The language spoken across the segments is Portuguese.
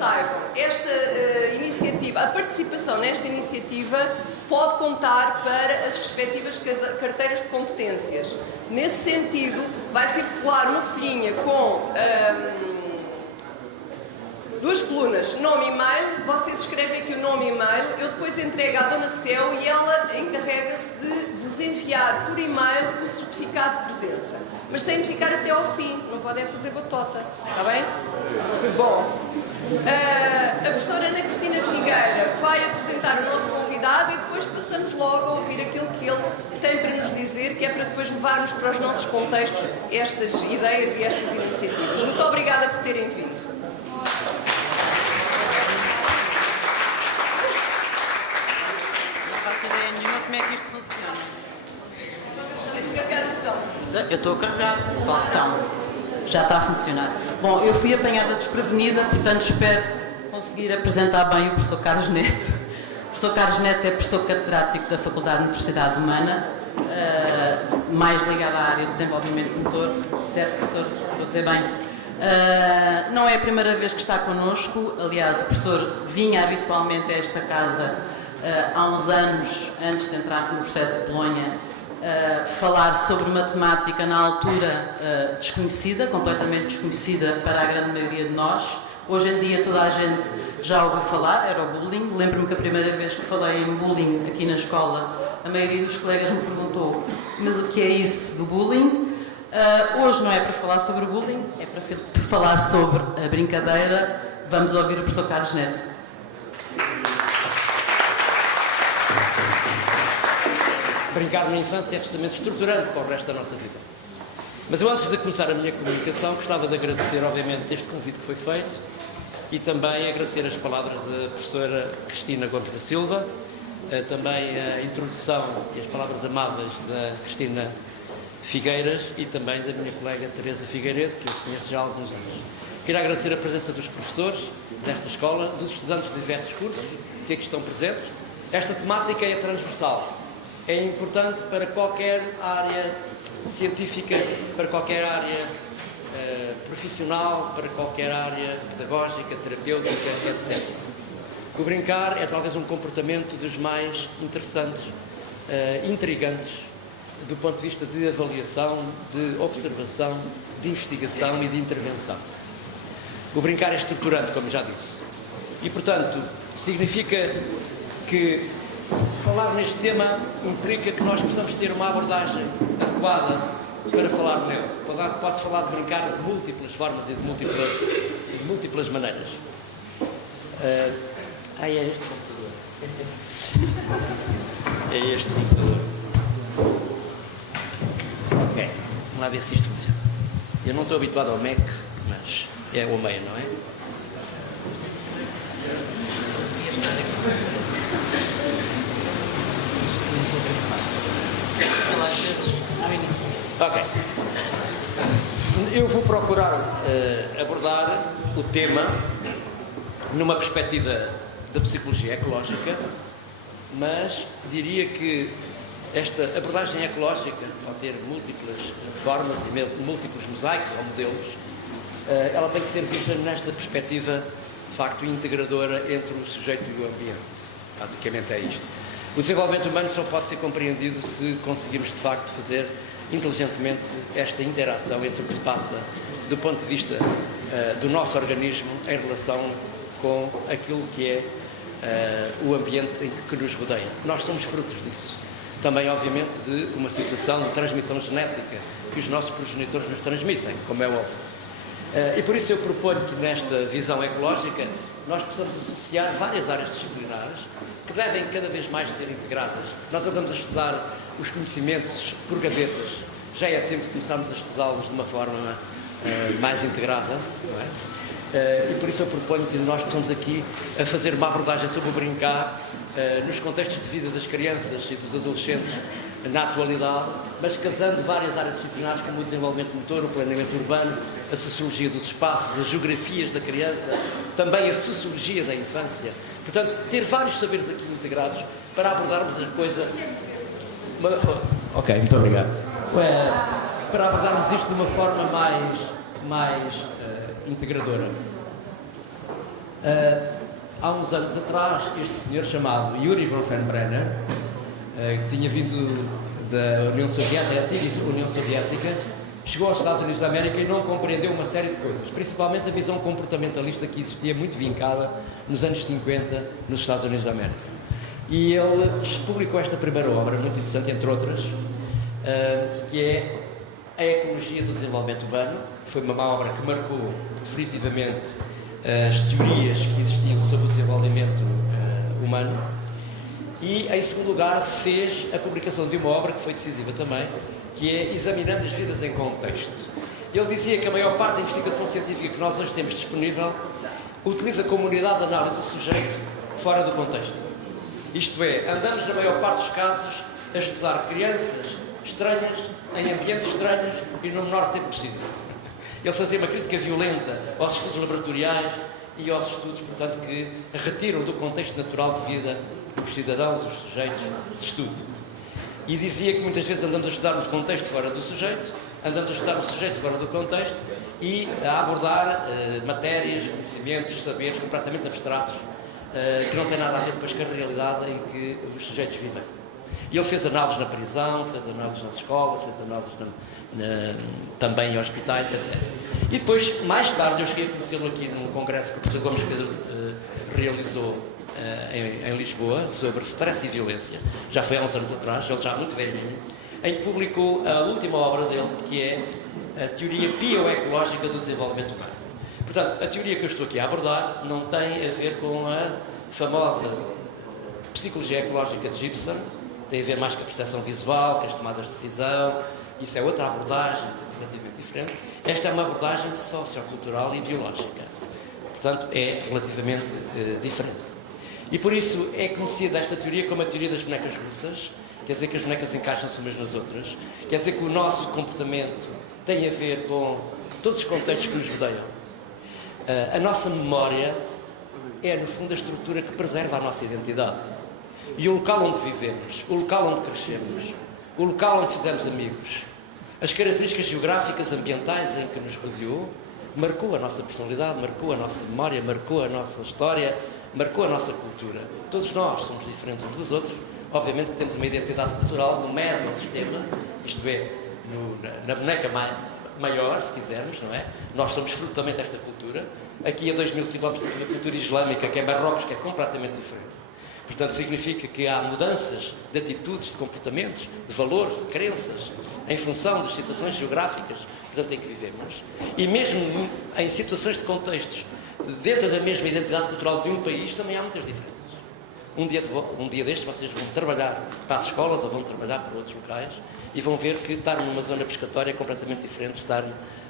saibam, esta iniciativa, a participação nesta iniciativa pode contar para as respectivas carteiras de competências. Nesse sentido, vai circular uma folhinha com duas colunas, nome e e-mail. Vocês escrevem aqui o nome e e-mail, eu depois entrego à Dona Céu e ela encarrega-se de vos enviar por e-mail o certificado de presença. Mas têm de ficar até ao fim, não podem fazer batota, está bem? Bom, a professora Ana Cristina Figueira vai apresentar o nosso convidado e depois passamos logo a ouvir aquilo que ele tem para nos dizer, que é para depois levarmos para os nossos contextos estas ideias e estas iniciativas. Muito obrigada por terem vindo. Como é que isto funciona? Tens de carregar o botão. Eu estou a carregar o botão. Já está a funcionar. Bom, eu fui apanhada desprevenida, portanto espero conseguir apresentar bem o professor Carlos Neto. O professor Carlos Neto é professor catedrático da Faculdade de Motricidade Humana, mais ligado à área de desenvolvimento motor. Certo, professor? Estou a dizer bem. Não é a primeira vez que está connosco. Aliás, o professor vinha habitualmente a esta casa há uns anos, antes de entrar no processo de Bolonha, falar sobre matemática na altura desconhecida, completamente desconhecida para a grande maioria de nós. Hoje em dia toda a gente já ouviu falar, era o bullying. Lembro-me que a primeira vez que falei em bullying aqui na escola, a maioria dos colegas me perguntou: mas o que é isso do bullying? Hoje não é para falar sobre o bullying, é para falar sobre a brincadeira. Vamos ouvir o professor Carlos Neto. Brincar na infância é absolutamente estruturante para o resto da nossa vida. Mas eu, antes de começar a minha comunicação, gostava de agradecer, obviamente, este convite que foi feito e também agradecer as palavras da professora Cristina Gomes da Silva, também a introdução e as palavras amáveis da Cristina Figueiras e também da minha colega Teresa Figueiredo, que eu conheço já há alguns anos. Quero agradecer a presença dos professores desta escola, dos estudantes de diversos cursos que aqui estão presentes. Esta temática é transversal. É importante para qualquer área científica, para qualquer área profissional, para qualquer área pedagógica, terapêutica, etc. O brincar é talvez um comportamento dos mais interessantes, intrigantes, do ponto de vista de avaliação, de observação, de investigação e de intervenção. O brincar é estruturante, como já disse. E, portanto, significa que falar neste tema implica que nós possamos ter uma abordagem adequada para falar nele. Pode falar de brincar de múltiplas formas e de múltiplas maneiras. É este computador. É este computador. Ok, vamos lá ver se isto funciona. Eu não estou habituado ao Mac, mas é o meio, não é? Ok. Eu vou procurar abordar o tema numa perspectiva da psicologia ecológica, mas diria que esta abordagem ecológica, ao ter múltiplas formas e múltiplos mosaicos ou modelos, ela tem que ser vista nesta perspectiva, de facto, integradora entre o sujeito e o ambiente. Basicamente é isto. O desenvolvimento humano só pode ser compreendido se conseguirmos, de facto, fazer inteligentemente esta interação entre o que se passa do ponto de vista do nosso organismo em relação com aquilo que é o ambiente que nos rodeia. Nós somos frutos disso. Também, obviamente, de uma situação de transmissão genética que os nossos progenitores nos transmitem, como é óbvio. E por isso eu proponho que nesta visão ecológica nós possamos associar várias áreas disciplinares que devem cada vez mais ser integradas. Nós andamos a estudar os conhecimentos por gavetas. Já é tempo de começarmos a estudá-los de uma forma mais integrada, não é? E por isso eu proponho que nós possamos aqui a fazer uma abordagem sobre o brincar nos contextos de vida das crianças e dos adolescentes na atualidade, mas casando várias áreas disciplinares como o desenvolvimento motor, o planeamento urbano, a sociologia dos espaços, as geografias da criança, também a sociologia da infância. Portanto, ter vários saberes aqui integrados para abordarmos a coisa... Ok, muito obrigado. Para abordarmos isto de uma forma mais integradora. Há uns anos atrás, este senhor chamado Yuri Bronfenbrenner, que tinha vindo da União Soviética, antiga União Soviética, chegou aos Estados Unidos da América e não compreendeu uma série de coisas, principalmente a visão comportamentalista que existia muito vincada nos anos 50 nos Estados Unidos da América. E ele publicou esta primeira obra, muito interessante, entre outras, que é A Ecologia do Desenvolvimento Humano. Foi uma obra que marcou definitivamente as teorias que existiam sobre o desenvolvimento humano. E, em segundo lugar, fez a publicação de uma obra que foi decisiva também, que é Examinando as Vidas em Contexto. Ele dizia que a maior parte da investigação científica que nós hoje temos disponível utiliza como unidade de análise o sujeito fora do contexto. Isto é, andamos na maior parte dos casos a estudar crianças estranhas, em ambientes estranhos e no menor tempo possível. Ele fazia uma crítica violenta aos estudos laboratoriais e aos estudos, portanto, que retiram do contexto natural de vida os cidadãos, os sujeitos de estudo. E dizia que muitas vezes andamos a estudar no contexto fora do sujeito, andamos a estudar o sujeito fora do contexto e a abordar matérias, conhecimentos, saberes completamente abstratos que não têm nada a ver depois com a realidade em que os sujeitos vivem. E ele fez análises na prisão, fez análises nas escolas, fez análises também em hospitais, etc. E depois, mais tarde, eu cheguei a conhecê-lo aqui num congresso que o professor Gomes Pedro realizou em Lisboa, sobre stress e violência. Já foi há uns anos atrás, ele já muito velhinho, em que publicou a última obra dele, que é a Teoria Bioecológica do Desenvolvimento Humano. Portanto, a teoria que eu estou aqui a abordar não tem a ver com a famosa psicologia ecológica de Gibson, tem a ver mais com a percepção visual, com as tomadas de decisão. Isso é outra abordagem relativamente diferente. Esta é uma abordagem sociocultural e ideológica. Portanto, é relativamente diferente. E por isso é conhecida esta teoria como a teoria das bonecas russas. Quer dizer que as bonecas encaixam-se umas nas outras. Quer dizer que o nosso comportamento tem a ver com todos os contextos que nos rodeiam. A nossa memória é, no fundo, a estrutura que preserva a nossa identidade. E o local onde vivemos, o local onde crescemos, o local onde fizemos amigos, as características geográficas, ambientais em que nos rodeou, marcou a nossa personalidade, marcou a nossa memória, marcou a nossa história, marcou a nossa cultura. Todos nós somos diferentes uns dos outros. Obviamente que temos uma identidade cultural no mesossistema, isto é, na boneca maior, se quisermos, não é? Nós somos fruto também desta cultura. Aqui a 2000 km de cultura islâmica, que é Marrocos, que é completamente diferente. Portanto, significa que há mudanças de atitudes, de comportamentos, de valores, de crenças, em função das situações geográficas, portanto, em que vivemos. E mesmo em situações de contextos, dentro da mesma identidade cultural de um país, também há muitas diferenças. Um dia destes vocês vão trabalhar para as escolas ou vão trabalhar para outros locais e vão ver que estar numa zona pescatória é completamente diferente de estar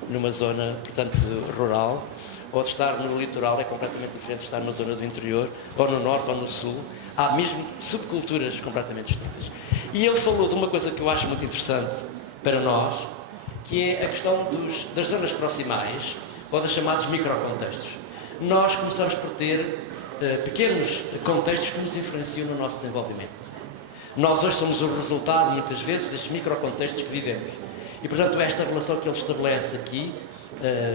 numa zona, portanto, rural, ou de estar no litoral é completamente diferente de estar numa zona do interior, ou no norte ou no sul. Há mesmo subculturas completamente distintas. E ele falou de uma coisa que eu acho muito interessante para nós, que é a questão das zonas proximais, ou dos chamados microcontextos. Nós começamos por ter pequenos contextos que nos influenciam no nosso desenvolvimento. Nós hoje somos o resultado, muitas vezes, destes microcontextos que vivemos. E, portanto, esta relação que ele estabelece aqui,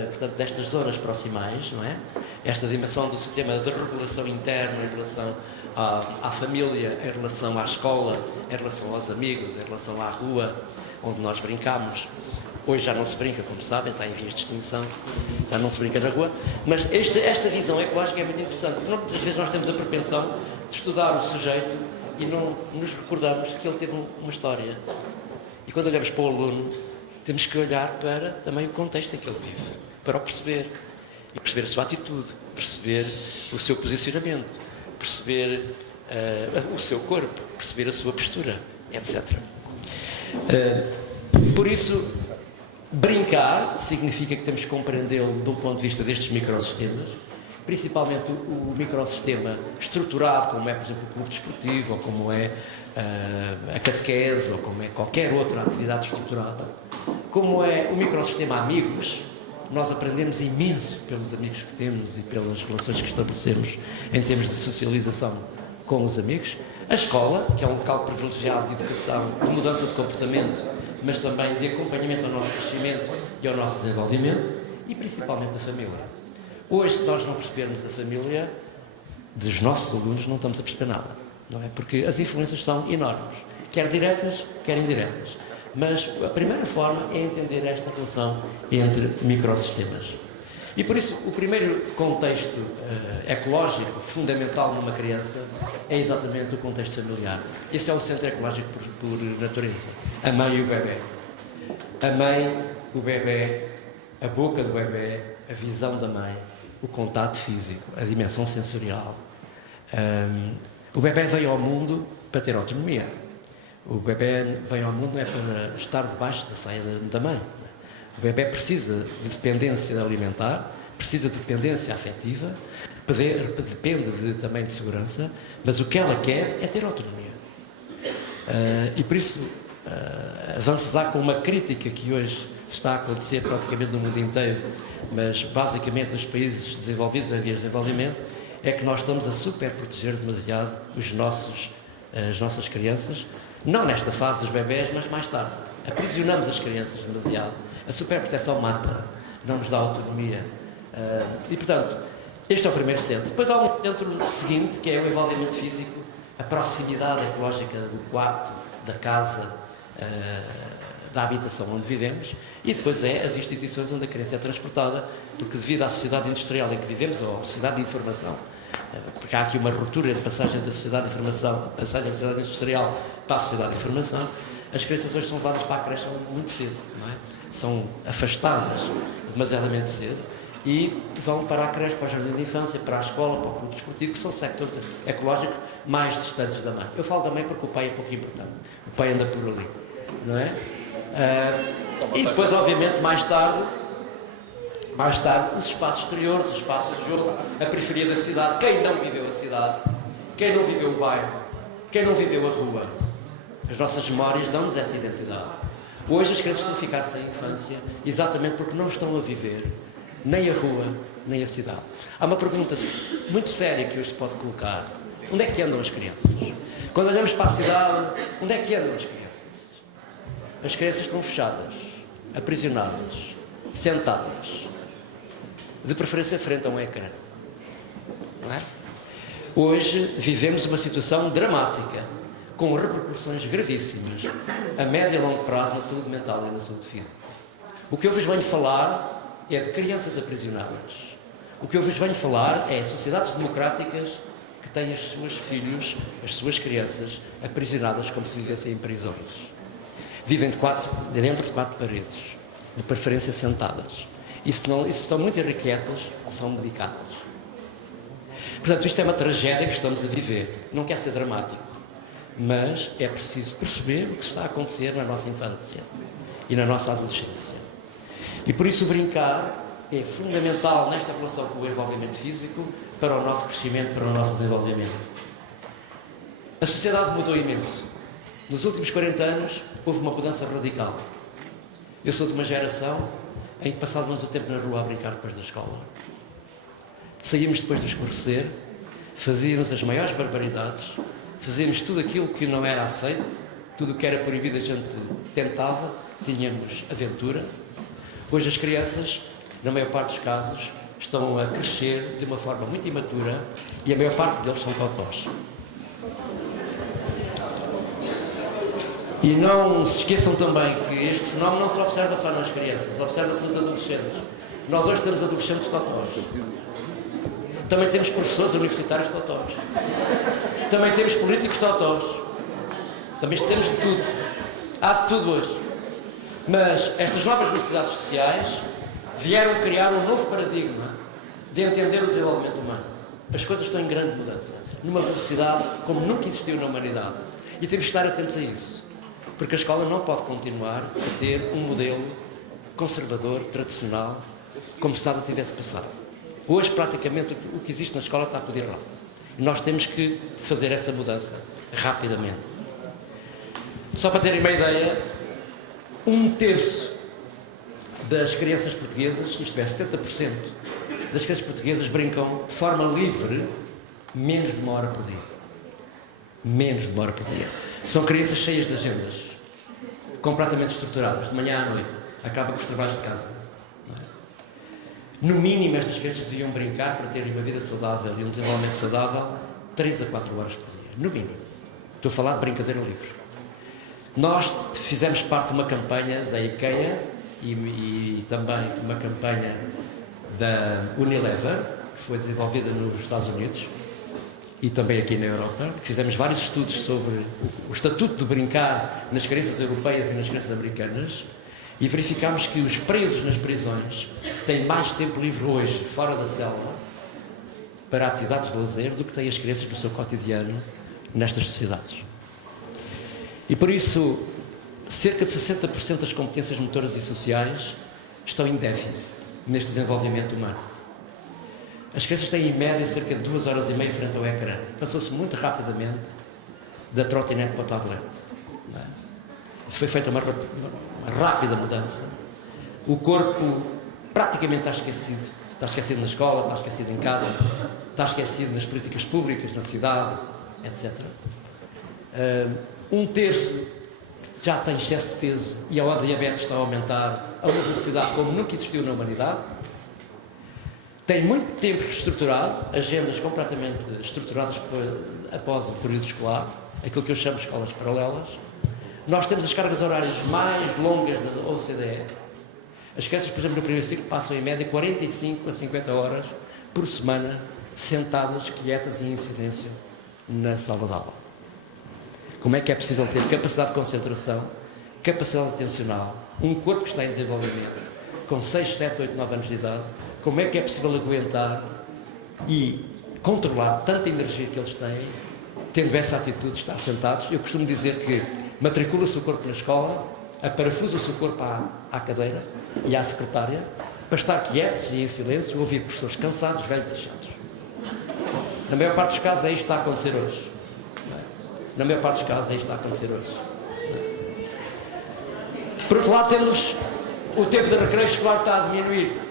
portanto, destas zonas proximais, não é? Esta dimensão do sistema de regulação interna em relação à família, em relação à escola, em relação aos amigos, em relação à rua, onde nós brincamos. Hoje já não se brinca, como sabem, está em vias de extinção, já não se brinca na rua, mas esta visão ecológica é muito interessante, porque muitas vezes nós temos a propensão de estudar o sujeito e não nos recordamos que ele teve uma história. E quando olhamos para o aluno, temos que olhar para também o contexto em que ele vive, para o perceber, e perceber a sua atitude, perceber o seu posicionamento, perceber o seu corpo, perceber a sua postura, etc. Por isso, brincar significa que temos que compreendê-lo de um ponto de vista destes microsistemas, principalmente o microsistema estruturado, como é, por exemplo, o clube desportivo, ou como é a catequese, ou como é qualquer outra atividade estruturada. Como é o microsistema amigos, nós aprendemos imenso pelos amigos que temos e pelas relações que estabelecemos em termos de socialização com os amigos. A escola, que é um local privilegiado de educação, de mudança de comportamento, mas também de acompanhamento ao nosso crescimento e ao nosso desenvolvimento, e principalmente a família. Hoje, se nós não percebermos a família dos nossos alunos, não estamos a perceber nada, não é? Porque as influências são enormes, quer diretas, quer indiretas. Mas a primeira forma é entender esta relação entre microsistemas. E por isso, o primeiro contexto ecológico fundamental numa criança é exatamente o contexto familiar. Esse é o centro ecológico por natureza. A mãe e o bebê. A mãe, o bebê, a boca do bebê, a visão da mãe, o contato físico, a dimensão sensorial. O bebê veio ao mundo para ter autonomia. O bebê veio ao mundo não é para estar debaixo da saia da mãe. O bebê precisa de dependência alimentar, precisa de dependência afetiva, depende também de segurança, mas o que ela quer é ter autonomia. E por isso, avançar com uma crítica que hoje está a acontecer praticamente no mundo inteiro, mas basicamente nos países desenvolvidos em vias de desenvolvimento, é que nós estamos a superproteger demasiado as nossas crianças, não nesta fase dos bebés, mas mais tarde. Aprisionamos as crianças demasiado. A superproteção mata, não nos dá autonomia. E, portanto, este é o primeiro centro. Depois há um centro seguinte, que é o envolvimento físico, a proximidade ecológica do quarto, da casa, da habitação onde vivemos, e depois as instituições onde a criança é transportada, porque devido à sociedade industrial em que vivemos, ou à sociedade de informação, porque há aqui uma ruptura de passagem da sociedade de informação, passagem da sociedade industrial para a sociedade de informação, as crianças hoje são levadas para a creche muito cedo, não é? São afastadas demasiadamente cedo e vão para a creche, para o jardim de infância, para a escola, para o clube desportivo, que são sectores ecológicos mais distantes da mãe. Eu falo da mãe porque o pai é pouco importante. O pai anda por ali, não é? E depois, obviamente, mais tarde, os espaços exteriores, os espaços de jogo, a periferia da cidade. Quem não viveu a cidade, quem não viveu o bairro, quem não viveu a rua, as nossas memórias dão-nos essa identidade. Hoje as crianças vão ficar sem infância exatamente porque não estão a viver nem a rua, nem a cidade. Há uma pergunta muito séria que hoje se pode colocar. Onde é que andam as crianças? Quando olhamos para a cidade, onde é que andam as crianças? As crianças estão fechadas, aprisionadas, sentadas, de preferência frente a um ecrã. Não é? Hoje vivemos uma situação dramática, com repercussões gravíssimas, a médio e longo prazo na saúde mental e na saúde física. O que eu vos venho falar é de crianças aprisionadas. O que eu vos venho falar é sociedades democráticas que têm os seus filhos, as suas crianças, aprisionadas como se vivessem em prisões. Vivem dentro de quatro paredes, de preferência sentadas. E se estão muito irrequietas, são medicadas. Portanto, isto é uma tragédia que estamos a viver. Não quer ser dramático, mas é preciso perceber o que está a acontecer na nossa infância e na nossa adolescência. E por isso o brincar é fundamental nesta relação com o envolvimento físico para o nosso crescimento, para o nosso desenvolvimento. A sociedade mudou imenso. Nos últimos 40 anos houve uma mudança radical. Eu sou de uma geração em que passávamos o tempo na rua a brincar depois da escola. Saímos depois do escurecer, fazíamos as maiores barbaridades, fazíamos tudo aquilo que não era aceito, tudo o que era proibido a gente tentava, tínhamos aventura. Hoje as crianças, na maior parte dos casos, estão a crescer de uma forma muito imatura e a maior parte deles são totós. E não se esqueçam também que este fenómeno não se observa só nas crianças, observa-se nos adolescentes. Nós hoje temos adolescentes totós. Também temos professores universitários totós. Também temos políticos totós. Também temos de tudo. Há de tudo hoje. Mas estas novas necessidades sociais vieram criar um novo paradigma de entender o desenvolvimento humano. As coisas estão em grande mudança, numa velocidade como nunca existiu na humanidade. E temos de estar atentos a isso. Porque a escola não pode continuar a ter um modelo conservador, tradicional, como se nada tivesse passado. Hoje, praticamente, o que existe na escola está a pedir lá. E nós temos que fazer essa mudança rapidamente. Só para terem uma ideia, 1/3 das crianças portuguesas, isto é, 70% das crianças portuguesas brincam de forma livre menos de 1 hora por dia. Menos de 1 hora por dia. São crianças cheias de agendas, completamente estruturadas, de manhã à noite. Acaba com os trabalhos de casa. No mínimo, estas crianças deviam brincar para terem uma vida saudável e um desenvolvimento saudável 3 a 4 horas por dia. No mínimo. Estou a falar de brincadeira livre. Nós fizemos parte de uma campanha da IKEA e também uma campanha da Unilever, que foi desenvolvida nos Estados Unidos e também aqui na Europa. Fizemos vários estudos sobre o estatuto de brincar nas crianças europeias e nas crianças americanas e verificámos que os presos nas prisões têm mais tempo livre hoje, fora da cela, para atividades de lazer do que têm as crianças no seu cotidiano nestas sociedades. E por isso, cerca de 60% das competências motoras e sociais estão em déficit neste desenvolvimento humano. As crianças têm em média cerca de 2 horas e meia frente ao ecrã. Passou-se muito rapidamente da trotinete para o tablet. Não é? Isso foi feita uma rápida mudança. O corpo praticamente está esquecido. Está esquecido na escola, está esquecido em casa, está esquecido nas políticas públicas, na cidade, etc. 1/3 já tem excesso de peso e a diabetes está a aumentar a uma velocidade como nunca existiu na humanidade. Tem muito tempo estruturado, agendas completamente estruturadas após o período escolar, aquilo que eu chamo de escolas paralelas. Nós temos as cargas horárias mais longas da OCDE. As crianças, por exemplo, no primeiro ciclo passam em média 45 a 50 horas por semana sentadas, quietas e em silêncio na sala de aula. Como é que é possível ter capacidade de concentração, capacidade atencional, um corpo que está em desenvolvimento, com 6, 7, 8, 9 anos de idade, como é que é possível aguentar e controlar tanta energia que eles têm, tendo essa atitude de estar sentados? Eu costumo dizer que matricula-se o corpo na escola, aparafusa o seu corpo à cadeira e à secretária, para estar quietos e em silêncio, ouvir professores cansados, velhos e chatos. Na maior parte dos casos é isto que está a acontecer hoje. Na maior parte dos casos é isto que está a acontecer hoje. Por outro lado, temos o tempo de recreio escolar que está a diminuir.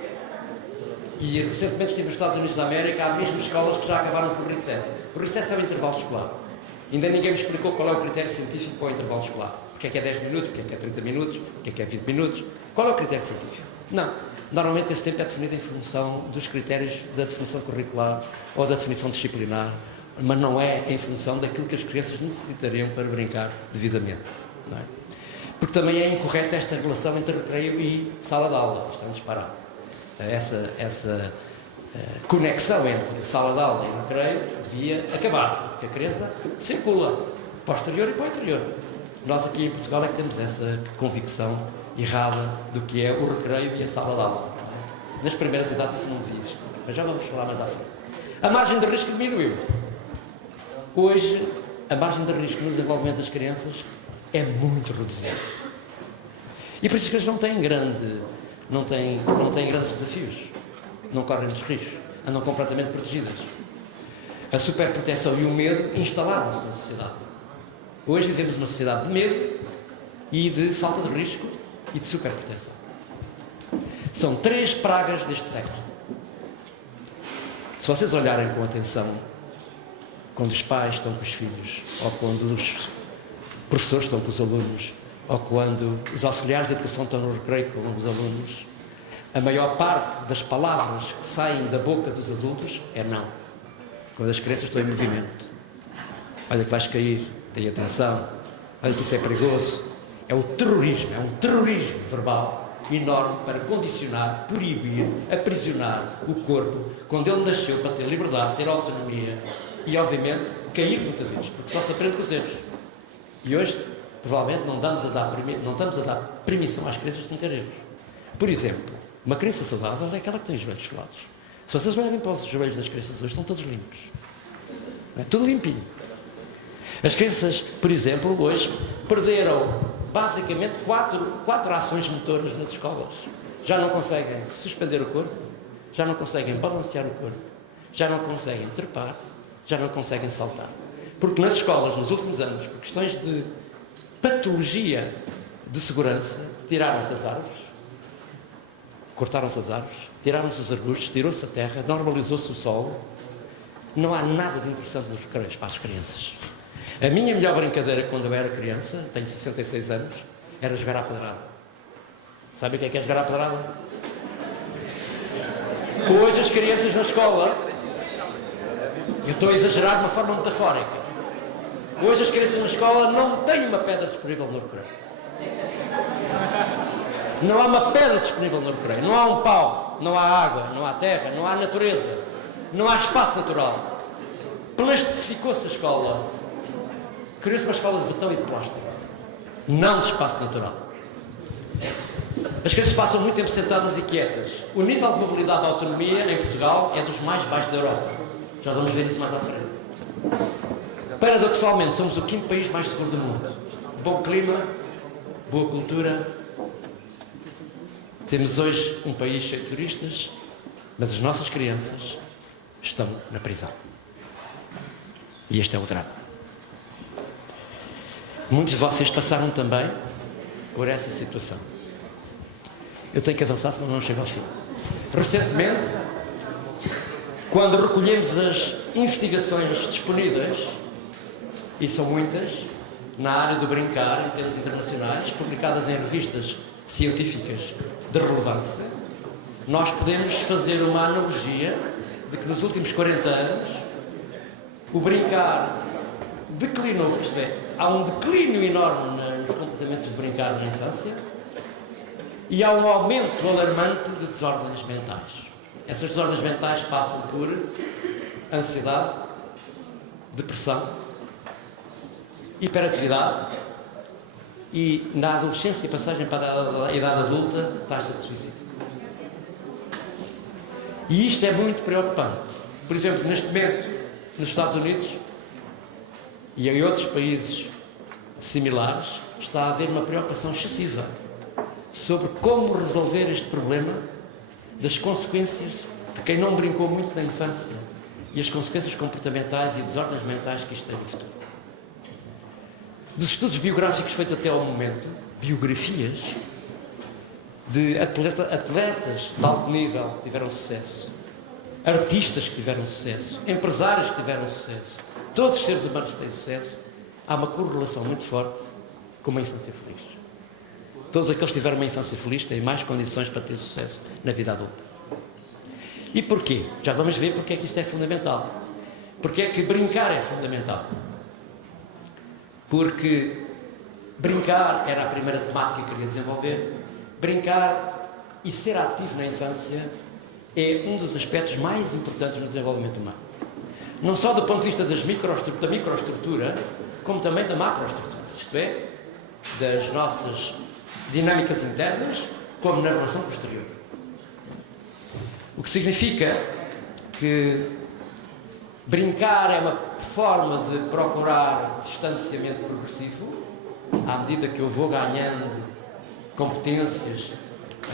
E recentemente estive nos Estados Unidos da América, há mesmo escolas que já acabaram com o recesso. O recesso é o intervalo escolar. Ainda ninguém me explicou qual é o critério científico para o intervalo escolar. Porque é 10 minutos, porque é 30 minutos, porque é 20 minutos. Qual é o critério científico? Não. Normalmente esse tempo é definido em função dos critérios da definição curricular ou da definição disciplinar, mas não é em função daquilo que as crianças necessitariam para brincar devidamente. Não é? Porque também é incorreta esta relação entre recreio e sala de aula. Isto é um disparate. Essa conexão entre sala de aula e recreio devia acabar, porque a criança circula para o exterior e para o interior. Nós aqui em Portugal é que temos essa convicção errada do que é o recreio e a sala de aula. Nas primeiras idades isso não devia existir, mas já vamos falar mais à frente. A margem de risco diminuiu. Hoje, a margem de risco no desenvolvimento das crianças é muito reduzida. E por isso que eles não têm grandes desafios, não correm os riscos, andam completamente protegidas. A superproteção e o medo instalaram-se na sociedade. Hoje vivemos uma sociedade de medo e de falta de risco e de superproteção. São 3 pragas deste século. Se vocês olharem com atenção, quando os pais estão com os filhos, ou quando os professores estão com os alunos, ou quando os auxiliares de educação estão no recreio com os alunos, a maior parte das palavras que saem da boca dos adultos é não. Quando as crianças estão em movimento. Olha que vais cair, tenha atenção, olha que isso é perigoso. É o terrorismo, é um terrorismo verbal enorme para condicionar, proibir, aprisionar o corpo quando ele nasceu para ter liberdade, ter autonomia e, obviamente, cair muitas vezes, porque só se aprende com os erros. E hoje, provavelmente, não estamos a dar permissão às crianças de cometer erros. Por exemplo, uma criança saudável é aquela que tem os joelhos falados. Se vocês olharem para os joelhos das crianças hoje, estão todos limpos. É? Tudo limpinho. As crianças, por exemplo, hoje perderam basicamente quatro ações motoras nas escolas. Já não conseguem suspender o corpo, já não conseguem balancear o corpo, já não conseguem trepar, já não conseguem saltar. Porque nas escolas, nos últimos anos, por questões de patologia de segurança, tiraram-se as árvores, cortaram-se as árvores, tiraram-se os arbustos, tirou-se a terra, normalizou-se o solo. Não há nada de interessante nos recreios para as crianças. A minha melhor brincadeira quando eu era criança, tenho 66 anos, era jogar à pedrada. Sabem o que é jogar à pedrada? Hoje as crianças na escola, eu estou a exagerar de uma forma metafórica, hoje as crianças na escola não têm uma pedra disponível no recreio. Não há uma pedra disponível no recreio, não há um pau, não há água, não há terra, não há natureza, não há espaço natural. Plastificou-se a escola, criou-se uma escola de betão e de plástico, não de espaço natural. As crianças passam muito tempo sentadas e quietas. O nível de mobilidade e autonomia em Portugal é dos mais baixos da Europa. Já vamos ver isso mais à frente. Paradoxalmente, somos o 5º país mais seguro do mundo. Bom clima, boa cultura. Temos hoje um país cheio de turistas, mas as nossas crianças estão na prisão. E este é o drama. Muitos de vocês passaram também por essa situação. Eu tenho que avançar, senão não chego ao fim. Recentemente, quando recolhemos as investigações disponíveis, e são muitas, na área do brincar, em termos internacionais, publicadas em revistas científicas de relevância, nós podemos fazer uma analogia de que nos últimos 40 anos o brincar declinou, isto é, há um declínio enorme nos comportamentos de brincar na infância e há um aumento alarmante de desordens mentais. Essas desordens mentais passam por ansiedade, depressão, hiperatividade e, na adolescência, passagem para a idade adulta, taxa de suicídio. E isto é muito preocupante. Por exemplo, neste momento, nos Estados Unidos e em outros países similares, está a haver uma preocupação excessiva sobre como resolver este problema das consequências de quem não brincou muito na infância e as consequências comportamentais e desordens mentais que isto tem no futuro. Dos estudos biográficos feitos até ao momento, biografias de atletas de alto nível que tiveram sucesso, artistas que tiveram sucesso, empresários que tiveram sucesso, todos os seres humanos que têm sucesso, há uma correlação muito forte com uma infância feliz. Todos aqueles que tiveram uma infância feliz têm mais condições para ter sucesso na vida adulta. E porquê? Já vamos ver porque é que isto é fundamental. Porque é que brincar é fundamental. Porque brincar era a primeira temática que eu queria desenvolver. Brincar e ser ativo na infância é um dos aspectos mais importantes no desenvolvimento humano. Não só do ponto de vista da microestrutura, como também da macroestrutura. Isto é, das nossas dinâmicas internas, como na relação com o exterior. O que significa que brincar é uma forma de procurar distanciamento progressivo, à medida que eu vou ganhando competências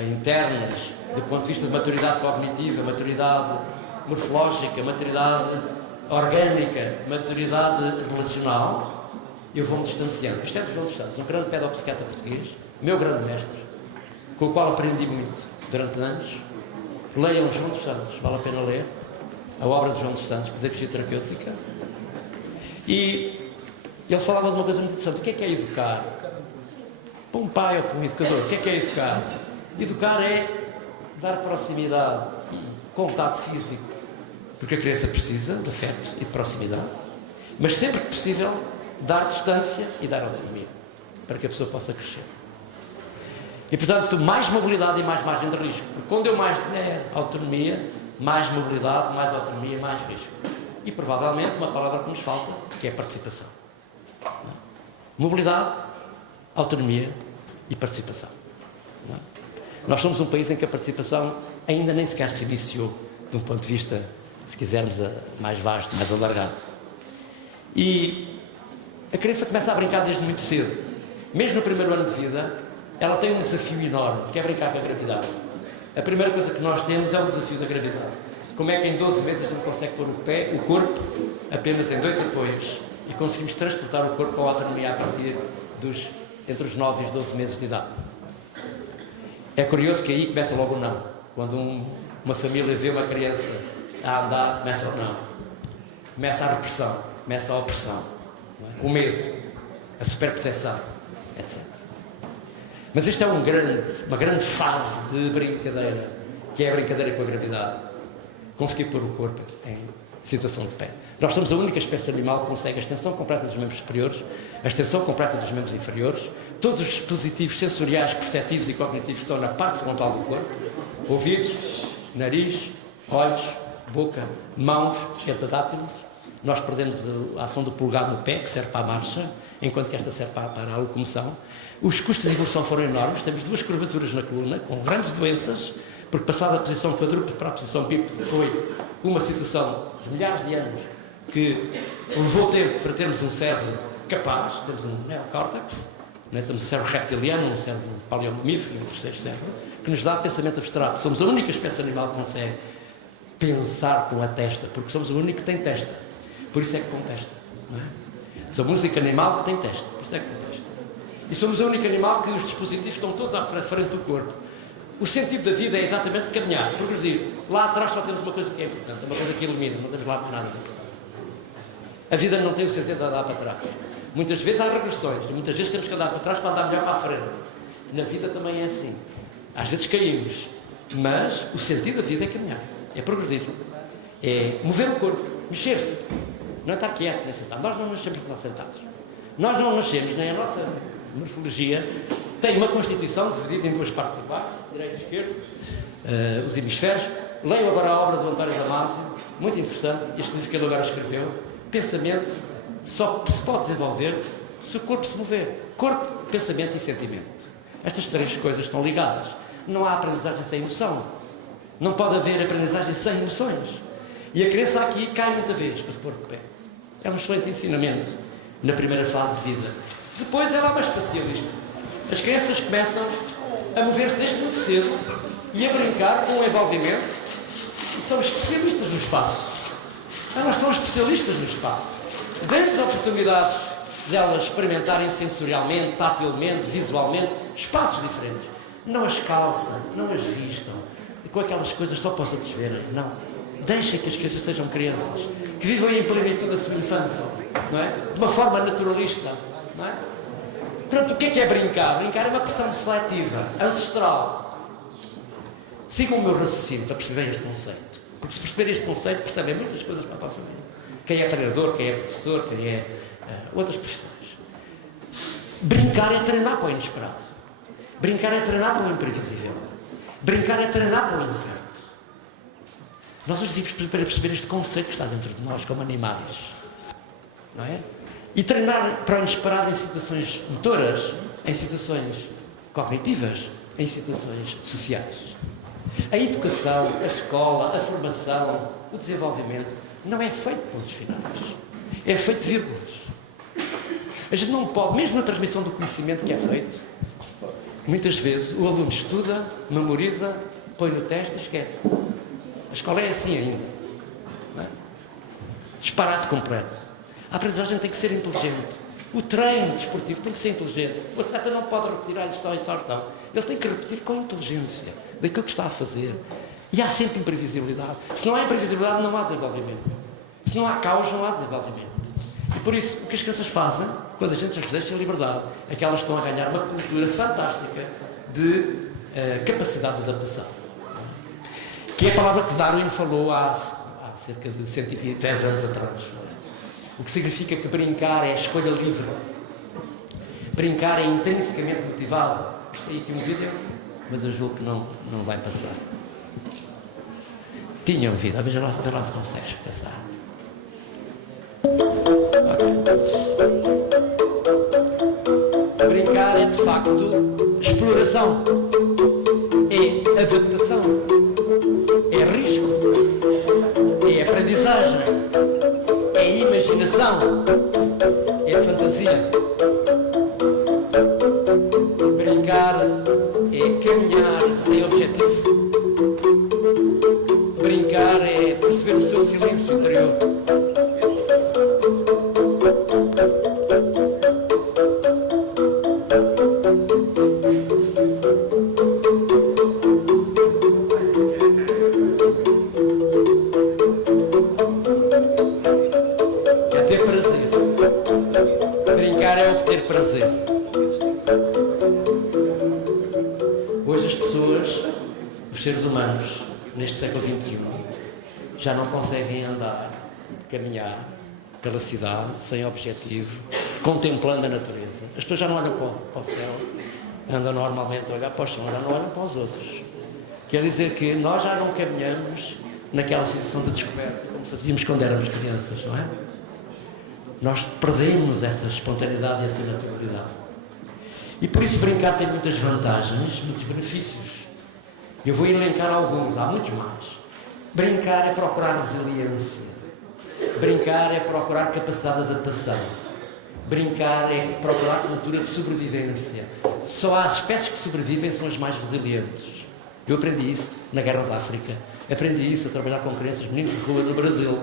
internas, do ponto de vista de maturidade cognitiva, maturidade morfológica, maturidade orgânica, maturidade relacional, eu vou-me distanciando. Isto é de João dos Santos, um grande pedopsiquiatra português, meu grande mestre, com o qual aprendi muito durante anos. Leiam João dos Santos, vale a pena ler a obra de João dos Santos, Pedagogia Terapêutica. E ele falava de uma coisa muito interessante. O que é educar? Para um pai ou para um educador, o que é educar? Educar é dar proximidade e contato físico, porque a criança precisa de afeto e de proximidade, mas sempre que possível dar distância e dar autonomia, para que a pessoa possa crescer. E, portanto, mais mobilidade e mais margem de risco. Porque quando eu mais der autonomia, mais mobilidade, mais autonomia, mais risco. E, provavelmente, uma palavra que nos falta, que é participação. Mobilidade, autonomia e participação. Nós somos um país em que a participação ainda nem sequer se iniciou, de um ponto de vista, se quisermos, mais vasto, mais alargado. E a criança começa a brincar desde muito cedo. Mesmo no primeiro ano de vida, ela tem um desafio enorme, que é brincar com a gravidade. A primeira coisa que nós temos é o desafio da gravidade. Como é que em 12 meses a gente consegue pôr o corpo apenas em 2 apoios e conseguimos transportar o corpo com autonomia a partir entre os 9 e os 12 meses de idade. É curioso que aí começa logo o não. Quando uma família vê uma criança a andar, começa o não. Começa a repressão, começa a opressão, o medo, a superproteção, etc. Mas esta é uma grande fase de brincadeira, que é a brincadeira com a gravidade. conseguir pôr o corpo em situação de pé. Nós somos a única espécie animal que consegue a extensão completa dos membros superiores, a extensão completa dos membros inferiores, todos os dispositivos sensoriais, perceptivos e cognitivos que estão na parte frontal do corpo, ouvidos, nariz, olhos, boca, mãos, retadátilos. Nós perdemos a ação do polegar no pé, que serve para a marcha, enquanto que esta serve para a locomoção. Os custos de evolução foram enormes, temos 2 curvaturas na coluna, com grandes doenças, porque passada a posição quadrúpede para a posição bípede foi uma situação de milhares de anos que levou tempo para termos um cérebro capaz, temos um neocórtex, né? Temos um cérebro reptiliano, um cérebro paleomamífero, um terceiro cérebro, que nos dá pensamento abstrato. Somos a única espécie animal que consegue pensar com a testa, porque somos o único que tem testa. Por isso é que com testa. Não é? Somos o único animal que tem testa, por isso é que com testa. E somos o único animal que os dispositivos estão todos à frente do corpo. O sentido da vida é exatamente caminhar, progredir. Lá atrás só temos uma coisa que é importante, uma coisa que ilumina, não temos lá para nada. A vida não tem o sentido de andar para trás. Muitas vezes há regressões, e muitas vezes temos que andar para trás para andar melhor para a frente. Na vida também é assim. Às vezes caímos, mas o sentido da vida é caminhar, é progredir, é mover o corpo, mexer-se. Não é estar quieto nem sentado. Nós não nascemos sentados. Nós não nascemos, nem a nossa morfologia tem uma constituição dividida em 2 partes iguais, direito e esquerdo, os hemisférios. Leio agora a obra do António Damasio, muito interessante, este livro que ele agora escreveu. Pensamento só se pode desenvolver se o corpo se mover. Corpo, pensamento e sentimento. Estas 3 coisas estão ligadas. Não há aprendizagem sem emoção. Não pode haver aprendizagem sem emoções. E a criança aqui cai muita vez para se pôr de pé. É um excelente ensinamento na primeira fase de vida. Depois ela é uma especialista. As crianças começam a mover-se desde muito cedo e a brincar com o envolvimento e são especialistas no espaço. Elas são especialistas no espaço. Dê-lhes oportunidades de elas experimentarem sensorialmente, tatilmente, visualmente, espaços diferentes. Não as calçam, não as vistam, e com aquelas coisas só para os outros verem. Não. Deixem que as crianças sejam crianças, que vivam em plenitude a sua infância, não é? De uma forma naturalista, não é? Pronto, o que é brincar? Brincar é uma pressão seletiva, ancestral. Sigam o meu raciocínio para perceberem este conceito. Porque se perceberem este conceito, percebem muitas coisas para a vossa vida. Quem é treinador, quem é professor, quem é outras profissões. Brincar é treinar para o inesperado. Brincar é treinar para o imprevisível. Brincar é treinar para o incerto. Nós hoje vimos para perceber este conceito que está dentro de nós, como animais. Não é? E treinar para o inesperado em situações motoras, em situações cognitivas, em situações sociais. A educação, a escola, a formação, o desenvolvimento não é feito de pontos finais. É feito de vírgulas. A gente não pode, mesmo na transmissão do conhecimento que é feito, muitas vezes o aluno estuda, memoriza, põe no teste e esquece. A escola é assim ainda. Não é? Disparate completo. A aprendizagem tem que ser inteligente. O treino desportivo tem que ser inteligente. O atleta não pode repetir a exaustão. Ele tem que repetir com inteligência daquilo que está a fazer. E há sempre imprevisibilidade. Se não há imprevisibilidade, não há desenvolvimento. Se não há caos, não há desenvolvimento. E por isso, o que as crianças fazem, quando a gente as deixa em liberdade, é que elas estão a ganhar uma cultura fantástica de capacidade de adaptação. Que é a palavra que Darwin falou há cerca de 110 anos atrás. O que significa que brincar é escolha livre. Brincar é intrinsecamente motivado. Tem aqui um vídeo, mas eu julgo que não vai passar. Tinha um vídeo, veja lá se consegues passar. Okay. Brincar é de facto exploração, é adaptação, é risco, é aprendizagem, é imaginação, é fantasia. Brincar é caminhar sem objetivo. Brincar é perceber o seu silêncio interior. É ter prazer. Brincar é obter prazer. Hoje as pessoas, os seres humanos, neste século XXI, já não conseguem andar, caminhar pela cidade sem objetivo, contemplando a natureza. As pessoas já não olham para o céu, andam normalmente a olhar para o chão, já não olham para os outros. Quer dizer que nós já não caminhamos naquela situação de descoberta, como fazíamos quando éramos crianças, não é? Nós perdemos essa espontaneidade e essa naturalidade. E por isso brincar tem muitas vantagens, muitos benefícios. Eu vou elencar alguns, há muitos mais. Brincar é procurar resiliência. Brincar é procurar capacidade de adaptação. Brincar é procurar cultura de sobrevivência. Só há espécies que sobrevivem, são as mais resilientes. Eu aprendi isso na Guerra da África. Aprendi isso a trabalhar com crianças, meninos de rua no Brasil,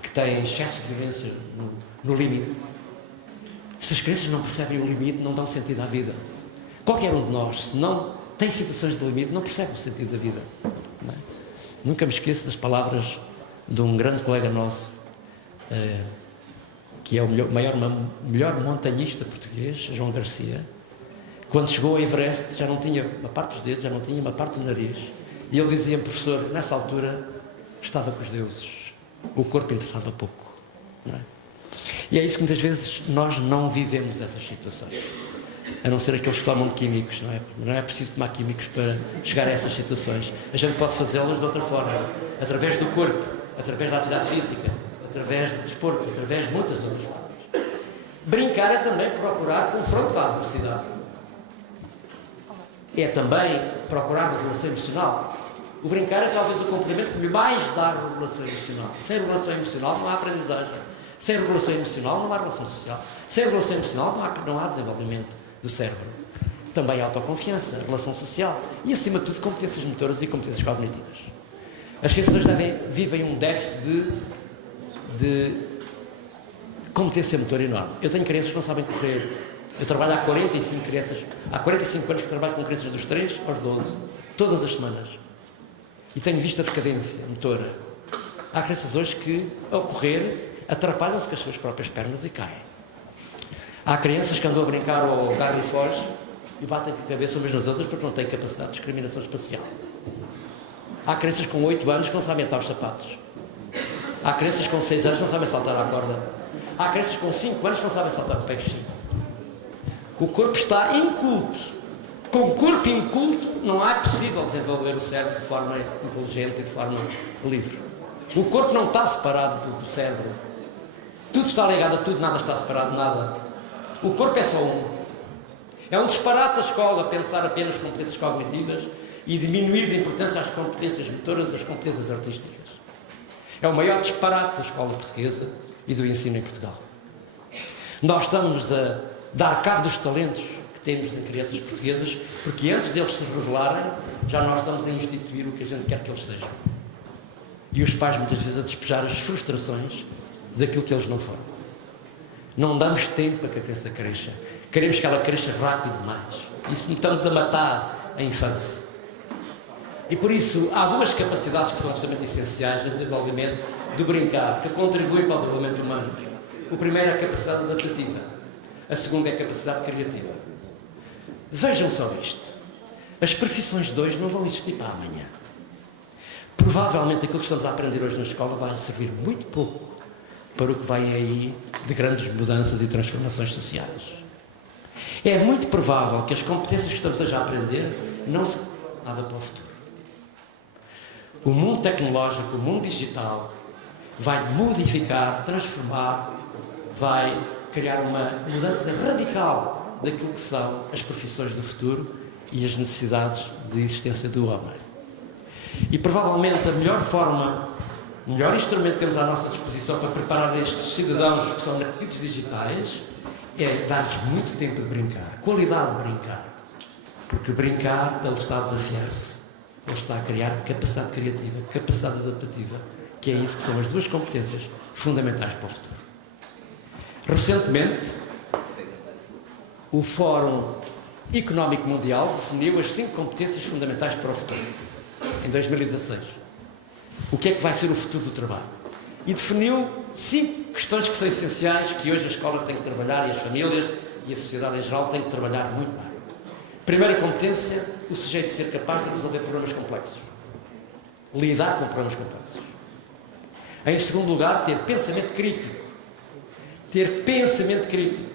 que têm excesso de violência no limite. Se as crianças não percebem o limite, não dão sentido à vida. Qualquer um de nós, se não tem situações de limite, não percebe o sentido da vida. Não é? Nunca me esqueço das palavras de um grande colega nosso, que é o melhor montanhista português, João Garcia. Quando chegou a Everest, já não tinha uma parte dos dedos, já não tinha uma parte do nariz. E ele dizia, professor, nessa altura estava com os deuses. O corpo interessava pouco. Não é? E é isso que muitas vezes nós não vivemos essas situações. A não ser aqueles que tomam químicos, não é? Não é preciso tomar químicos para chegar a essas situações. A gente pode fazê-las de outra forma. Através do corpo, através da atividade física, através do desporto, através de muitas outras formas. Brincar é também procurar confronto à adversidade. É também procurar regulação emocional. O brincar é talvez o complemento que mais dá regulação emocional. Sem regulação emocional não há aprendizagem. Sem regulação emocional não há relação social. Sem regulação emocional não há desenvolvimento do cérebro. Também há autoconfiança, relação social e, acima de tudo, competências motoras e competências cognitivas. As crianças vivem um déficit de competência motora enorme. Eu tenho crianças que não sabem correr. Eu trabalho há 45 crianças, há 45 anos que trabalho com crianças dos 3 aos 12, todas as semanas. E tenho visto a decadência motora. Há crianças hoje que, ao correr, atrapalham-se com as suas próprias pernas e caem. Há crianças que andam a brincar ao garra e foge e batem com a cabeça umas nas outras porque não têm capacidade de discriminação espacial. Há crianças com 8 anos que não sabem atar os sapatos. Há crianças com 6 anos que não sabem saltar à corda. Há crianças com 5 anos que não sabem saltar o peixe. O corpo está inculto. Com o corpo inculto não é possível desenvolver o cérebro de forma inteligente e de forma livre. O corpo não está separado do cérebro. Tudo está ligado a tudo, nada está separado de nada. O corpo é só um. É um disparate a escola pensar apenas competências cognitivas e diminuir de importância as competências motoras, as competências artísticas. É o maior disparate da escola portuguesa e do ensino em Portugal. Nós estamos a dar cabo dos talentos que temos em crianças portuguesas, porque antes deles se revelarem, já nós estamos a instituir o que a gente quer que eles sejam. E os pais muitas vezes a despejar as frustrações daquilo que eles não foram. Não damos tempo para que a criança cresça. Queremos que ela cresça rápido demais. Isso estamos a matar a infância. E por isso há duas capacidades que são absolutamente essenciais no desenvolvimento do brincar, que contribuem para o desenvolvimento humano. O primeiro é a capacidade adaptativa. A segunda é a capacidade criativa. Vejam só isto. As profissões de hoje não vão existir para amanhã. Provavelmente aquilo que estamos a aprender hoje na escola vai servir muito pouco para o que vai aí de grandes mudanças e transformações sociais. É muito provável que as competências que estamos hoje a aprender não se nada para o futuro. O mundo tecnológico, o mundo digital, vai modificar, transformar, vai criar uma mudança radical daquilo que são as profissões do futuro e as necessidades de existência do homem. E provavelmente a melhor forma, o melhor instrumento que temos à nossa disposição para preparar estes cidadãos que são nativos digitais é dar-lhes muito tempo de brincar, qualidade de brincar. Porque brincar, ele está a desafiar-se. Ele está a criar capacidade criativa, capacidade adaptativa, que é isso que são as duas competências fundamentais para o futuro. Recentemente, o Fórum Económico Mundial definiu as 5 competências fundamentais para o futuro, em 2016. O que é que vai ser o futuro do trabalho? E definiu 5 questões que são essenciais, que hoje a escola tem que trabalhar, e as famílias e a sociedade em geral têm que trabalhar muito bem. Primeira competência, o sujeito ser capaz de resolver problemas complexos. Lidar com problemas complexos. Em segundo lugar, ter pensamento crítico. Ter pensamento crítico.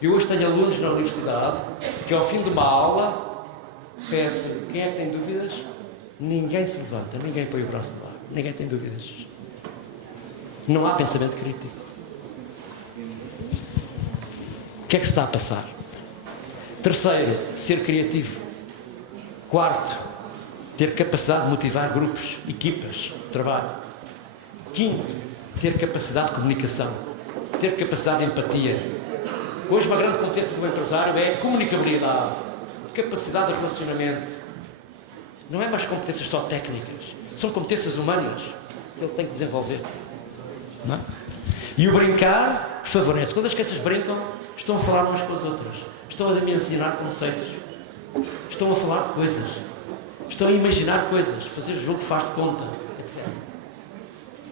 Eu hoje tenho alunos na universidade que ao fim de uma aula peço, quem é que tem dúvidas? Ninguém se levanta, ninguém põe o braço de lado, ninguém tem dúvidas. Não há pensamento crítico. O que é que se está a passar? Terceiro, ser criativo. Quarto, ter capacidade de motivar grupos, equipas de trabalho. Quinto, ter capacidade de comunicação, ter capacidade de empatia. Hoje uma grande competência do empresário é a comunicabilidade, capacidade de relacionamento. Não é mais competências só técnicas, são competências humanas que ele tem que desenvolver. Não é? E o brincar favorece. Quando as crianças brincam, estão a falar umas com as outras, estão a me ensinar conceitos, estão a falar de coisas, estão a imaginar coisas, fazer jogo de faz de conta, etc.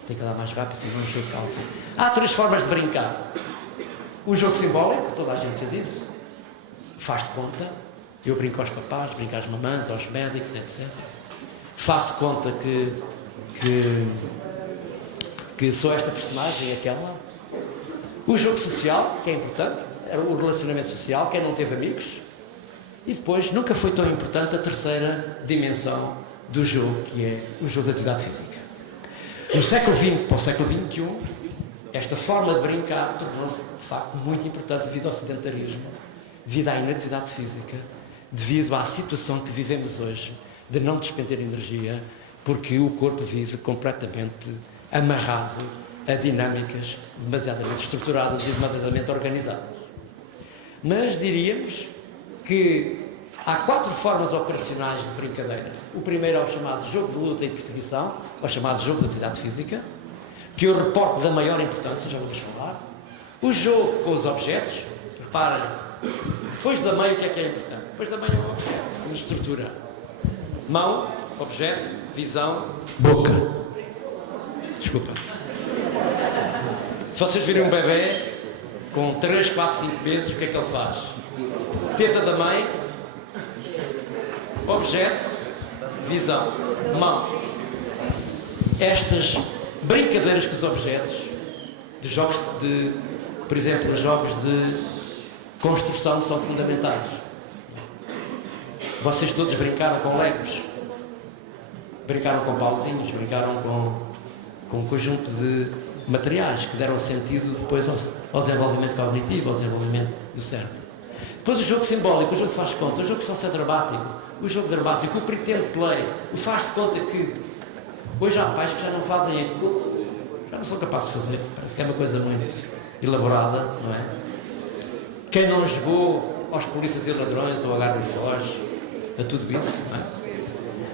Tem que andar mais rápido, senão não jogo calmo. Há 3 formas de brincar. O jogo simbólico, toda a gente fez isso, faz de conta. Eu brinco aos papás, brinco às mamãs, aos médicos, etc. Faço de conta que sou esta personagem e aquela. O jogo social, que é importante, o relacionamento social, quem não teve amigos. E depois, nunca foi tão importante a terceira dimensão do jogo, que é o jogo da atividade física. No século XX para o século XXI, esta forma de brincar tornou-se, de facto, muito importante devido ao sedentarismo, devido à inatividade física, devido à situação que vivemos hoje, de não despender energia, porque o corpo vive completamente amarrado a dinâmicas demasiadamente estruturadas e demasiadamente organizadas. Mas diríamos que há 4 formas operacionais de brincadeira. O primeiro é o chamado jogo de luta e perseguição, ou chamado jogo de atividade física, que eu reporto da maior importância, já vamos falar. O jogo com os objetos, reparem, depois da mãe o que é importante? Depois da mãe é o objeto, uma estrutura. Mão, objeto, visão, boca. Desculpa. Se vocês virem um bebê com 3, 4, 5 pesos, o que é que ele faz? Teta da mãe, objeto, visão, mão. Estas brincadeiras com os objetos, de jogos de, por exemplo, os jogos de construção são fundamentais. Vocês todos brincaram com legos, brincaram com pauzinhos, brincaram com um conjunto de materiais que deram sentido depois ao desenvolvimento cognitivo, ao desenvolvimento do cérebro. Depois o jogo simbólico, o jogo de faz de conta, o jogo sociodramático, o jogo dramático, o pretend play, o faz de conta que hoje há pais que já não fazem aquilo, já não são capazes de fazer, parece que é uma coisa muito elaborada, não é? Quem não jogou aos polícias e ladrões ou a Garbo e Foz, a tudo isso, não é?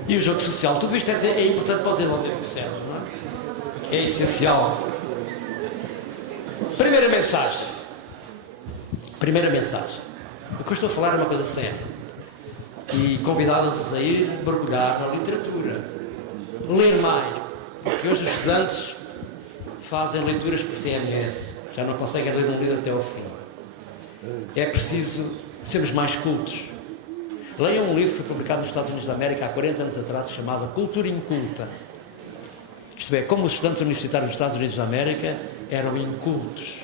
E o jogo social, tudo isto é importante para o desenvolvimento do cérebro, não é? É essencial. Primeira mensagem. O que eu estou a falar é uma coisa séria. E convidava-vos a ir mergulhar na literatura. Ler mais. Porque hoje os estudantes fazem leituras por CMS. Já não conseguem ler um livro até ao fim. É preciso sermos mais cultos. Leiam um livro que foi publicado nos Estados Unidos da América há 40 anos atrás, chamado Cultura Inculta. Isto é, como os estudantes universitários dos Estados Unidos da América eram incultos.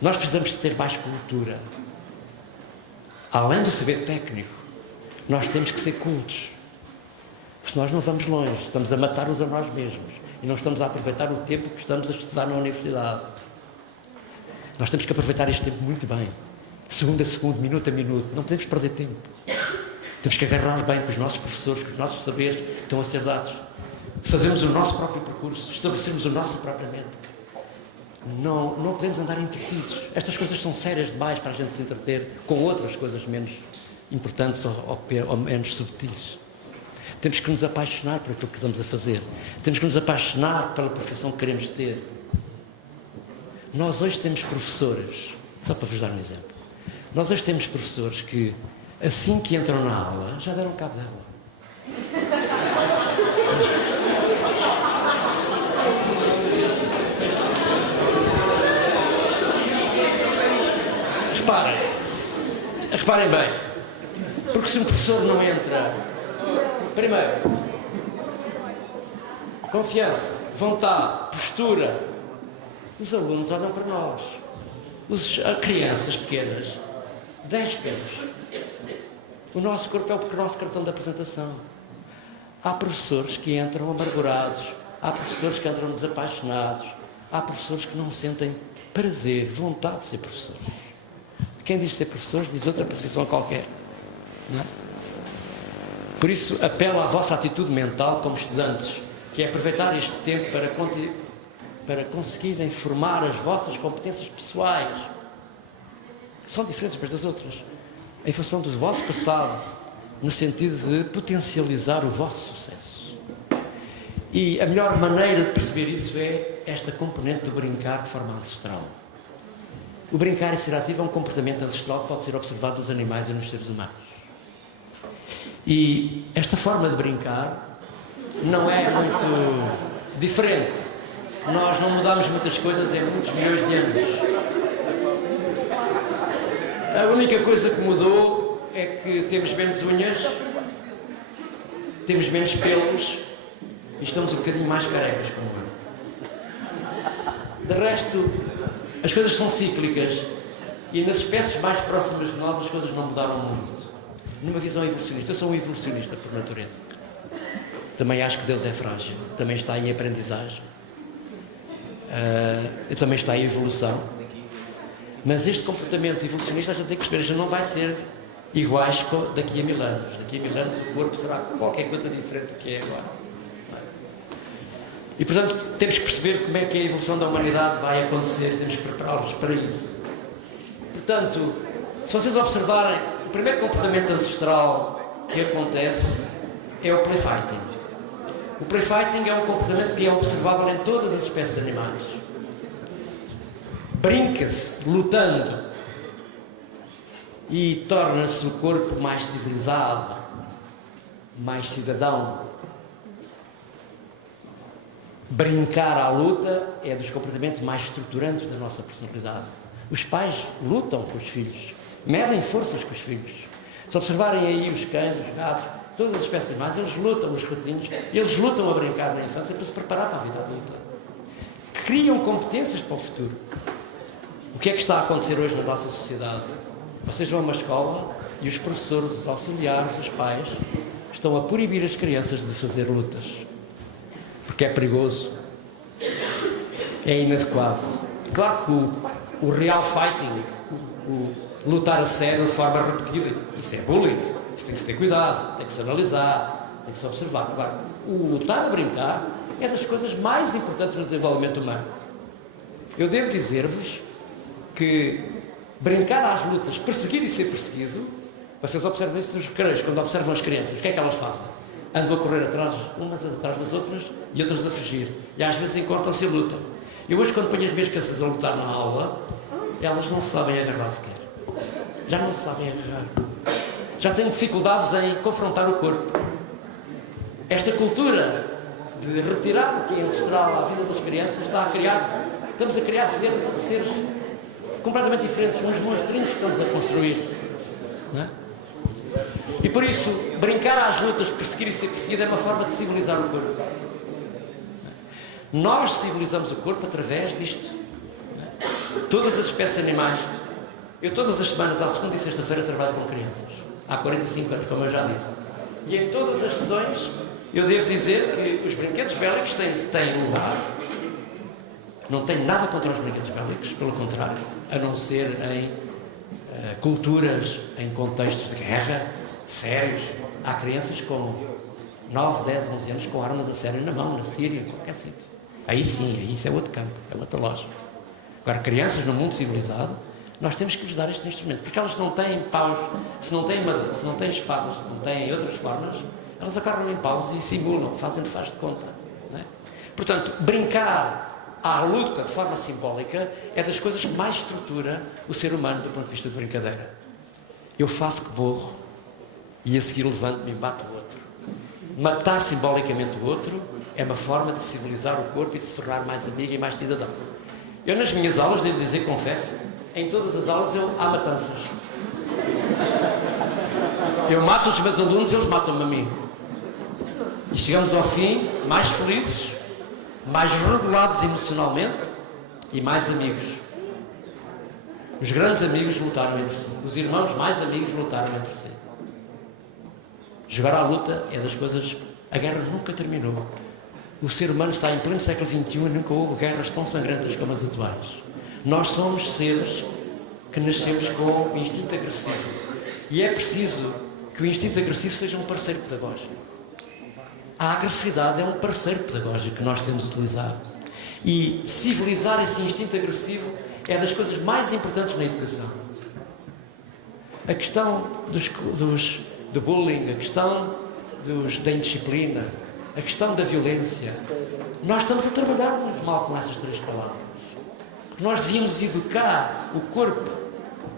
Nós precisamos de ter mais cultura. Além do saber técnico, nós temos que ser cultos. Porque nós não vamos longe, estamos a matar-nos a nós mesmos. E não estamos a aproveitar o tempo que estamos a estudar na universidade. Nós temos que aproveitar este tempo muito bem. Segundo a segundo, minuto a minuto. Não podemos perder tempo. Temos que agarrar bem com os nossos professores, com os nossos saberes que estão a ser dados. Fazermos o nosso próprio percurso, estabelecermos a nossa própria meta. Não podemos andar entretidos. Estas coisas são sérias demais para a gente se entreter com outras coisas menos importantes ou menos subtis. Temos que nos apaixonar por aquilo que estamos a fazer. Temos que nos apaixonar pela profissão que queremos ter. Nós hoje temos professores, só para vos dar um exemplo, nós hoje temos professores que, assim que entram na aula, já deram cabo dela. Reparem bem, porque se um professor não entra, primeiro, confiança, vontade, postura. Os alunos olham para nós. As crianças pequenas, 10 quilos. O nosso corpo é o nosso cartão de apresentação. Há professores que entram amargurados, há professores que entram desapaixonados, há professores que não sentem prazer, vontade de ser professores. Quem diz ser professor diz outra profissão qualquer. Não é? Por isso, apelo à vossa atitude mental como estudantes, que é aproveitar este tempo para conseguirem formar as vossas competências pessoais, que são diferentes umas das outras, em função do vosso passado, no sentido de potencializar o vosso sucesso. E a melhor maneira de perceber isso é esta componente do brincar de forma ancestral. O brincar e ser ativo é um comportamento ancestral que pode ser observado nos animais e nos seres humanos. E esta forma de brincar não é muito diferente. Nós não mudamos muitas coisas em muitos milhões de anos. A única coisa que mudou é que temos menos unhas, temos menos pelos e estamos um bocadinho mais carecas como eu. De resto, as coisas são cíclicas e nas espécies mais próximas de nós as coisas não mudaram muito. Numa visão evolucionista, eu sou um evolucionista por natureza. Também acho que Deus é frágil, também está em aprendizagem, também está em evolução. Mas este comportamento evolucionista a gente tem que perceber, a gente não vai ser iguais daqui a 1000 anos. Daqui a 1000 anos o corpo será qualquer coisa diferente do que é agora. E portanto temos que perceber como é que a evolução da humanidade vai acontecer, temos que prepará-los para isso. Portanto, se vocês observarem, o primeiro comportamento ancestral que acontece é o playfighting. O playfighting é um comportamento que é observável em todas as espécies animais. Brinca-se lutando e torna-se o corpo mais civilizado, mais cidadão. Brincar à luta é dos comportamentos mais estruturantes da nossa personalidade. Os pais lutam com os filhos, medem forças com os filhos. Se observarem aí os cães, os gatos, todas as espécies animais, eles lutam, os ratinhos, eles lutam a brincar na infância para se preparar para a vida adulta. Criam competências para o futuro. O que é que está a acontecer hoje na nossa sociedade? Vocês vão a uma escola e os professores, os auxiliares, os pais estão a proibir as crianças de fazer lutas. Porque é perigoso. É inadequado. Claro que o real fighting, o lutar a sério de forma repetida, isso é bullying. Isso tem que se ter cuidado, tem que se analisar, tem que se observar. Claro, o lutar a brincar é das coisas mais importantes no desenvolvimento humano. Eu devo dizer-vos que brincar às lutas, perseguir e ser perseguido, vocês observam isso nos recreios, quando observam as crianças, o que é que elas fazem? Andam a correr atrás, umas atrás das outras e outras a fugir. E às vezes encontram-se e lutam. Eu hoje, quando ponho as minhas crianças a lutar na aula, elas não se sabem agarrar sequer. Já não se sabem agarrar. Já têm dificuldades em confrontar o corpo. Esta cultura de retirar o que é ancestral à vida das crianças estamos a criar seres completamente diferentes, uns monstrinhos que estamos a construir. Não é? E por isso, brincar às lutas, perseguir e ser perseguido é uma forma de civilizar o corpo. Nós civilizamos o corpo através disto. Todas as espécies animais. Eu todas as semanas, à segunda e sexta-feira, trabalho com crianças. Há 45 anos, como eu já disse. E em todas as sessões, eu devo dizer que os brinquedos bélicos têm lugar. Não tenho nada contra os brinquedos bélicos, pelo contrário, a não ser em culturas, em contextos de guerra, sérios. Há crianças com 9, 10, 11 anos com armas a sério na mão, na Síria, em qualquer sítio. Aí sim, aí isso é outro campo, é outra lógica. Agora, crianças no mundo civilizado, nós temos que lhes dar este instrumento, porque elas não têm paus, se não têm espadas, se não têm outras formas, elas agarram em paus e simulam, fazem de faz de conta. Não é? Portanto, brincar à luta de forma simbólica é das coisas que mais estrutura o ser humano do ponto de vista de brincadeira. Eu faço que borro e a seguir levanto-me e bato o outro. Matar simbolicamente o outro é uma forma de civilizar o corpo e de se tornar mais amigo e mais cidadão. Eu nas minhas aulas, devo dizer, confesso, em todas as aulas há matanças. Eu mato os meus alunos e eles matam-me a mim. E chegamos ao fim mais felizes mais regulados emocionalmente e mais amigos. Os grandes amigos lutaram entre si. Os irmãos mais amigos lutaram entre si. Jogar à luta é das coisas... A guerra nunca terminou. O ser humano está em pleno século XXI e nunca houve guerras tão sangrentas como as atuais. Nós somos seres que nascemos com o instinto agressivo. E é preciso que o instinto agressivo seja um parceiro pedagógico. A agressividade é um parceiro pedagógico que nós temos de utilizar. E civilizar esse instinto agressivo é das coisas mais importantes na educação. A questão do bullying, a questão da indisciplina, a questão da violência. Nós estamos a trabalhar muito mal com essas 3 palavras. Nós devíamos educar o corpo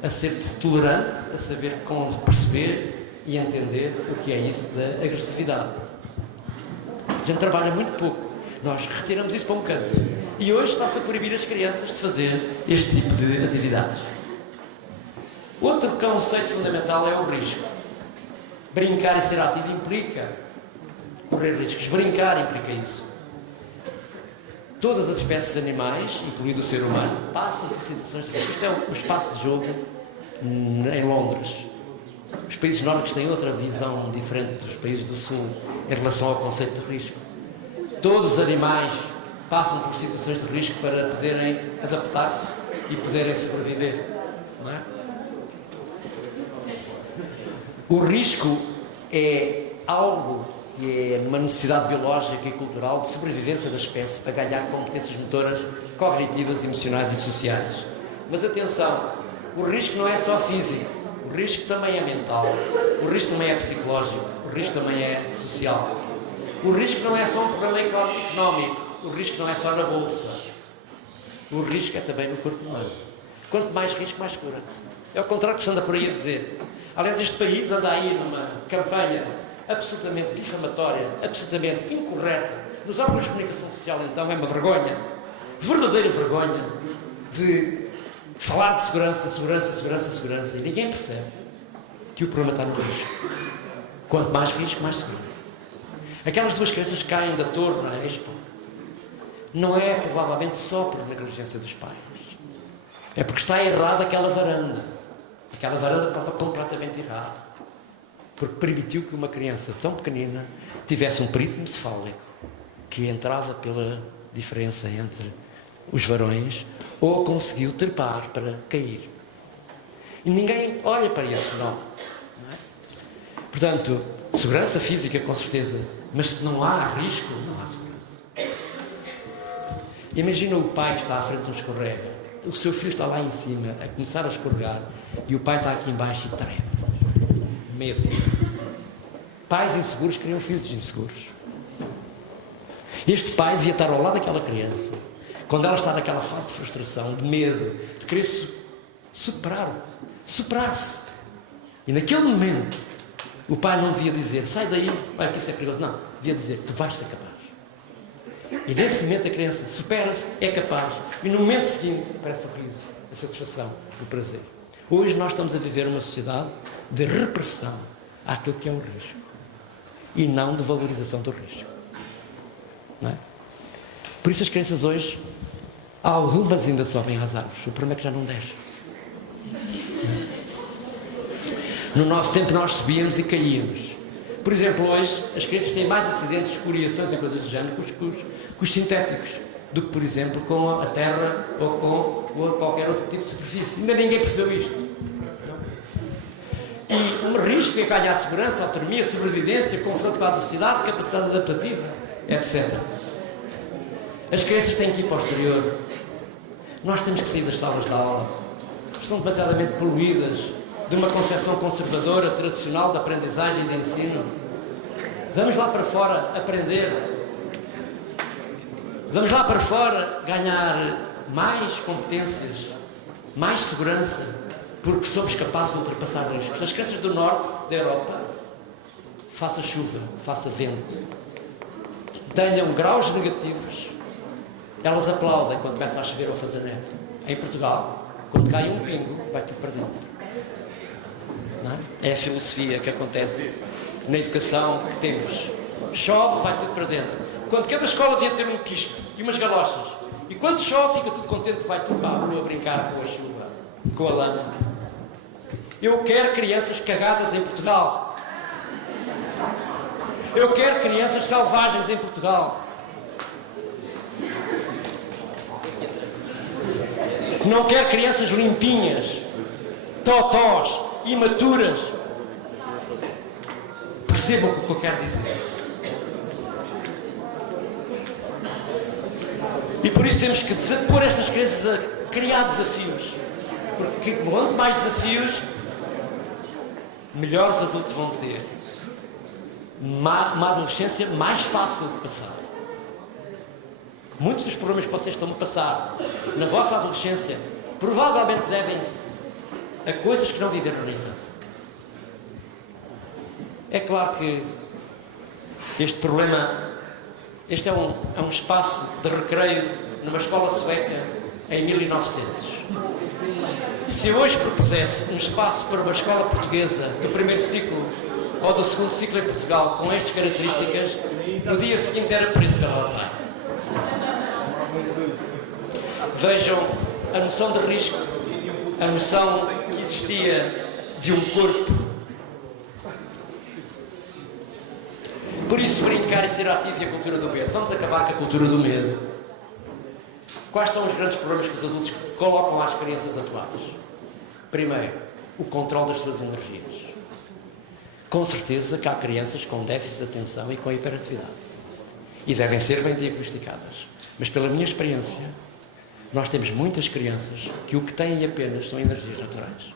a ser tolerante, a saber como perceber e entender o que é isso da agressividade. A gente trabalha muito pouco. Nós retiramos isso para um canto. E hoje está-se a proibir as crianças de fazer este tipo de atividades. Outro conceito fundamental é o risco. Brincar e ser ativo implica correr riscos. Brincar implica isso. Todas as espécies animais, incluindo o ser humano, passam por situações de risco. Isto é o espaço de jogo em Londres. Os países nórdicos têm outra visão diferente dos países do sul em relação ao conceito de risco. Todos os animais passam por situações de risco para poderem adaptar-se e poderem sobreviver. Não é? O risco é algo que é uma necessidade biológica e cultural de sobrevivência da espécie para ganhar competências motoras, cognitivas, emocionais e sociais. Mas atenção, o risco não é só físico, o risco também é mental, o risco também é psicológico, o risco também é social. O risco não é só um problema económico, o risco não é só na bolsa. O risco é também no corpo humano. Quanto mais risco, mais segurança. É o contrário que se anda por aí a dizer. Aliás, este país anda aí numa campanha absolutamente difamatória, absolutamente incorreta. Nos órgãos de comunicação social, então, é uma vergonha, verdadeira vergonha, de falar de segurança, e ninguém percebe que o problema está no risco. Quanto mais risco, mais segurança. Aquelas 2 crianças caem da torre na Expo. Não é provavelmente só por negligência dos pais. É porque está errada aquela varanda. Aquela varanda estava completamente errada. Porque permitiu que uma criança tão pequenina tivesse um perítono cefálico que entrava pela diferença entre os varões ou conseguiu trepar para cair. E ninguém olha para esse fenómeno. Não é? Portanto, segurança física, com certeza. Mas se não há risco, não há segurança. Imagina o pai que está à frente de um escorrega. O seu filho está lá em cima a começar a escorregar e o pai está aqui embaixo e treme. Medo. Pais inseguros criam filhos inseguros. Este pai devia estar ao lado daquela criança quando ela está naquela fase de frustração, de medo, de querer superar-se. E naquele momento o pai não devia dizer, sai daí, olha que isso é perigoso. Não, devia dizer, tu vais ser capaz. E nesse momento a criança supera-se, é capaz. E no momento seguinte aparece o riso, a satisfação, o prazer. Hoje nós estamos a viver uma sociedade de repressão àquilo que é o risco. E não de valorização do risco. Não é? Por isso as crianças hoje, algumas ainda sobem às árvores. O problema é que já não descem. No nosso tempo nós subíamos e caíamos. Por exemplo, hoje as crianças têm mais acidentes, escoriações e coisas do género com os sintéticos do que, por exemplo, com a terra ou com qualquer outro tipo de superfície. Ainda ninguém percebeu isto. E um risco é ganhar segurança, autonomia, sobrevivência, confronto com a adversidade, capacidade adaptativa, etc. As crianças têm que ir para o exterior. Nós temos que sair das salas de aula. Estão demasiadamente poluídas de uma concepção conservadora, tradicional de aprendizagem e de ensino. Vamos lá para fora aprender. Vamos lá para fora ganhar mais competências, mais segurança, porque somos capazes de ultrapassar riscos. As crianças do norte da Europa, faça chuva, faça vento, tenham graus negativos, elas aplaudem quando começa a chover ou a fazer neve. Em Portugal, quando cai um pingo, vai tudo para dentro. Não é? É a filosofia que acontece na educação que temos. Chove, vai tudo para dentro. Quando cada escola devia ter um quispo e umas galochas. E quando chove, fica tudo contente, vai tudo para a rua brincar com a chuva, com a lama. Eu quero crianças cagadas em Portugal. Eu quero crianças selvagens em Portugal. Não quero crianças limpinhas, totós, imaturas. Percebam o que eu quero dizer. E por isso temos que pôr estas crianças a criar desafios. Porque quanto mais desafios, melhores adultos vão ter. Uma adolescência mais fácil de passar. Muitos dos problemas que vocês estão a passar na vossa adolescência provavelmente devem-se a coisas que não viveram na infância. É claro que este problema, este é um espaço de recreio numa escola sueca em 1900. Se eu hoje propusesse um espaço para uma escola portuguesa do primeiro ciclo ou do segundo ciclo em Portugal com estas características, no dia seguinte era preso pela Alzheimer. Vejam a noção de risco, a noção que existia de um corpo. Por isso, brincar e ser ativo e a cultura do medo. Vamos acabar com a cultura do medo. Quais são os grandes problemas que os adultos colocam às crianças atuais? Primeiro, o controle das suas energias. Com certeza que há crianças com déficit de atenção e com hiperatividade. E devem ser bem diagnosticadas. Mas pela minha experiência, nós temos muitas crianças que o que têm apenas são energias naturais.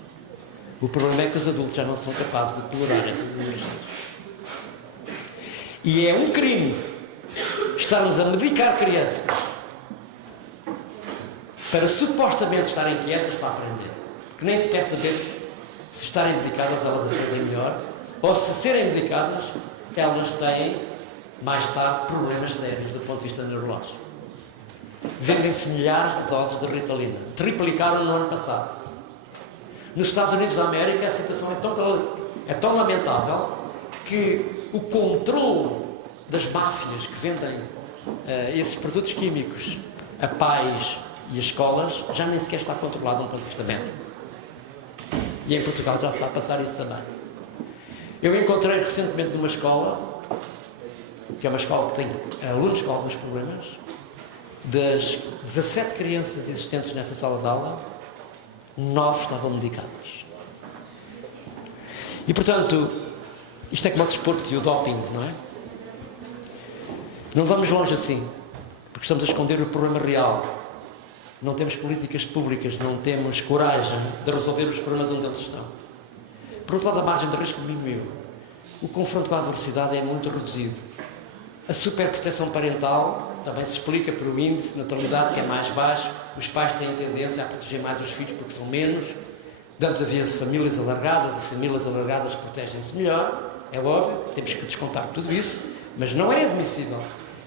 O problema é que os adultos já não são capazes de tolerar essas energias. E é um crime estarmos a medicar crianças para supostamente estarem quietas para aprender. Que nem sequer sabemos se estarem medicadas elas aprendem melhor ou se serem medicadas elas têm mais tarde problemas sérios do ponto de vista neurológico. Vendem-se milhares de doses de Ritalina. Triplicaram no ano passado. Nos Estados Unidos da América a situação é tão lamentável que o controle das máfias que vendem esses produtos químicos a pais e a escolas já nem sequer está controlado do ponto de vista médico. E em Portugal já se está a passar isso também. Eu encontrei recentemente numa escola, que é uma escola que tem alunos com alguns problemas, das 17 crianças existentes nessa sala de aula, 9 estavam medicadas. E, portanto, isto é como o desporto e o doping, não é? Não vamos longe assim, porque estamos a esconder o problema real. Não temos políticas públicas, não temos coragem de resolver os problemas onde eles estão. Por outro lado, a margem de risco diminuiu. O confronto com a adversidade é muito reduzido. A superproteção parental também se explica pelo índice de natalidade, que é mais baixo. Os pais têm tendência a proteger mais os filhos porque são menos. Antes havia famílias alargadas, e famílias alargadas protegem-se melhor. É óbvio, temos que descontar tudo isso, mas não é admissível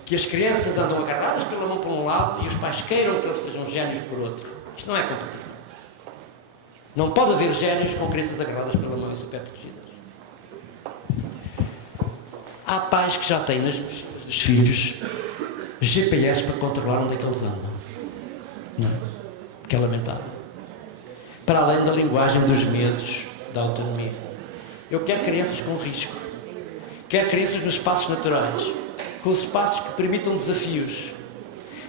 que as crianças andam agarradas pela mão por um lado e os pais queiram que eles sejam génios por outro. Isto não é compatível. Não pode haver génios com crianças agarradas pela mão e superprotegidas. Há pais que já têm nos filhos GPS para controlar onde é que eles andam. Não. Que é lamentável. Para além da linguagem dos medos, da autonomia. Eu quero crianças com risco. Quero crianças nos espaços naturais. Com os espaços que permitam desafios.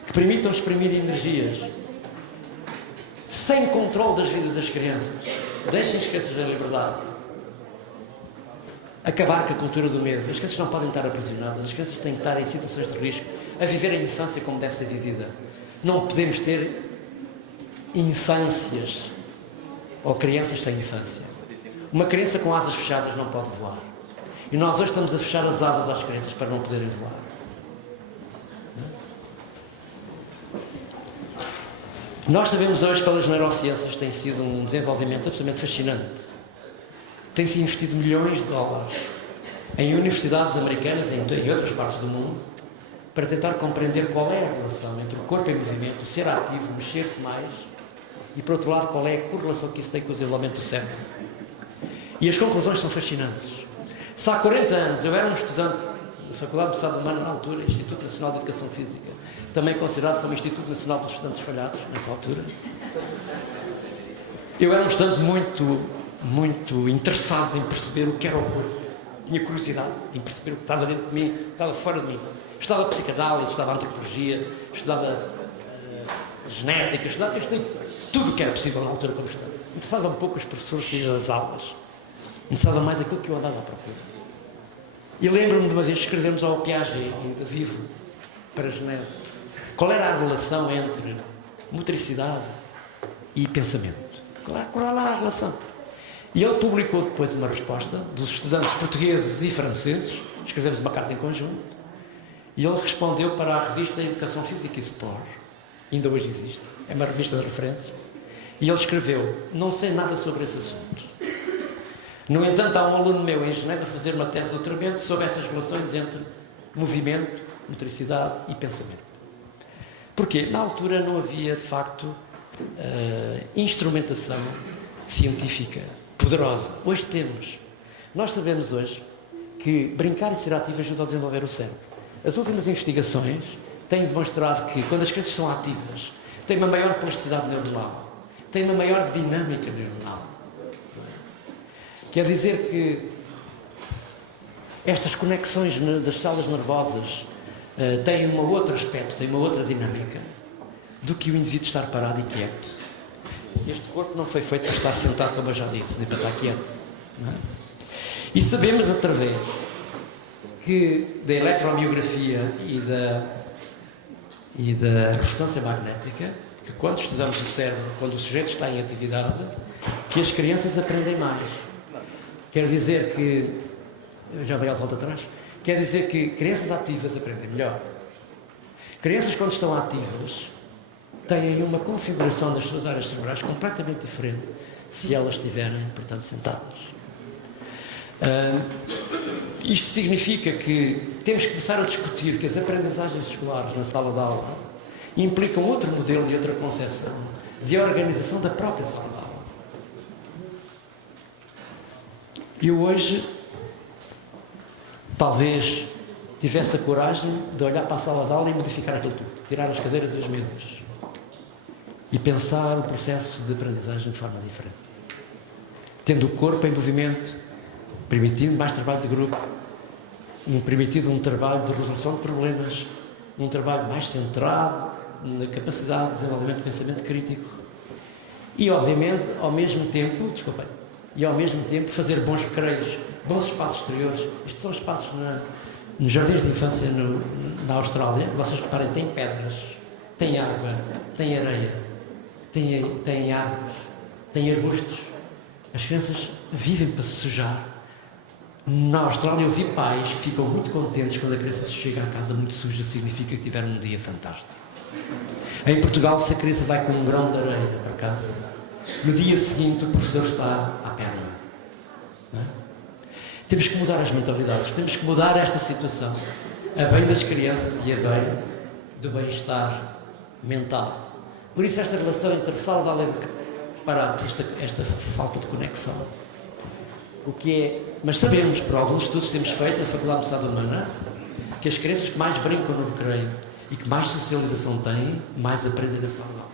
Que permitam exprimir energias. Sem controle das vidas das crianças. Deixem as crianças na liberdade. Acabar com a cultura do medo. As crianças não podem estar aprisionadas. As crianças têm que estar em situações de risco. A viver a infância como deve ser vivida. Não podemos ter infâncias ou crianças sem infância. Uma criança com asas fechadas não pode voar. E nós hoje estamos a fechar as asas às crianças para não poderem voar. Nós sabemos hoje que pelas neurociências tem sido um desenvolvimento absolutamente fascinante. Tem-se investido milhões de dólares em universidades americanas e em outras partes do mundo para tentar compreender qual é a relação entre o corpo em movimento, o ser ativo, mexer-se mais e, por outro lado, qual é a correlação que isso tem com o desenvolvimento do cérebro. E as conclusões são fascinantes. Se há 40 anos eu era um estudante na Faculdade de Estado Humano, na altura, Instituto Nacional de Educação Física, também considerado como Instituto Nacional dos Estudantes Falhados, nessa altura. Eu era um estudante muito interessado em perceber o que era o corpo. Tinha curiosidade em perceber o que estava dentro de mim, o que estava fora de mim. Estudava psicanálise, estudava antropologia, estudava genética, estudei tudo o que era possível na altura como estudante. Interessava um pouco os professores que iam às aulas. Interessava mais aquilo que eu andava à procura. E lembro-me de uma vez escrevemos ao Piaget, ainda vivo, para Geneve, qual era a relação entre motricidade e pensamento. Qual era a relação? E ele publicou depois uma resposta dos estudantes portugueses e franceses, escrevemos uma carta em conjunto, e ele respondeu para a revista Educação Física e Sport, ainda hoje existe, é uma revista de referência, e ele escreveu: não sei nada sobre esse assunto. No entanto, há um aluno meu em Genebra a fazer uma tese de doutoramento sobre essas relações entre movimento, motricidade e pensamento. Porquê? Na altura não havia, de facto, instrumentação científica poderosa. Hoje temos. Nós sabemos hoje que brincar e ser ativo ajuda a desenvolver o cérebro. As últimas investigações têm demonstrado que, quando as crianças são ativas, têm uma maior plasticidade neuronal, têm uma maior dinâmica neuronal. Quer dizer que estas conexões das células nervosas têm um outro aspecto, têm uma outra dinâmica do que o indivíduo estar parado e quieto. Este corpo não foi feito para estar sentado, como eu já disse, nem para estar quieto. Não é? E sabemos, através da eletromiografia e da ressonância magnética, que quando estudamos o cérebro, quando o sujeito está em atividade, que as crianças aprendem mais. Quer dizer que... Já veio à volta atrás. Quer dizer que crianças ativas aprendem melhor. Crianças, quando estão ativas, têm uma configuração das suas áreas cerebrais completamente diferente se elas estiverem, portanto, sentadas. Isto significa que temos que começar a discutir que as aprendizagens escolares na sala de aula implicam outro modelo e outra concepção de organização da própria sala de aula. Eu hoje, talvez, tivesse a coragem de olhar para a sala de aula e modificar aquilo tudo, tirar as cadeiras e as mesas e pensar o processo de aprendizagem de forma diferente, tendo o corpo em movimento, permitindo mais trabalho de grupo, permitindo um trabalho de resolução de problemas, um trabalho mais centrado na capacidade de desenvolvimento de pensamento crítico e, obviamente, ao mesmo tempo, fazer bons recreios, bons espaços exteriores. Isto são espaços nos jardins de infância na Austrália. Vocês reparem, tem pedras, tem água, tem areia, tem árvores, tem arbustos. As crianças vivem para se sujar. Na Austrália eu vi pais que ficam muito contentes quando a criança se chega à casa muito suja, significa que tiveram um dia fantástico. Em Portugal, se a criança vai com um grão de areia para casa, no dia seguinte o professor está à perna. Não é? Temos que mudar as mentalidades, temos que mudar esta situação, a bem das crianças e a bem do bem-estar mental. Por isso esta relação entre sala de aula e parado, esta falta de conexão. O que é, mas sabemos, por alguns estudos que temos feito na Faculdade de Estado Humana, que as crianças que mais brincam no recreio e que mais socialização têm, mais aprendem na sala de aula.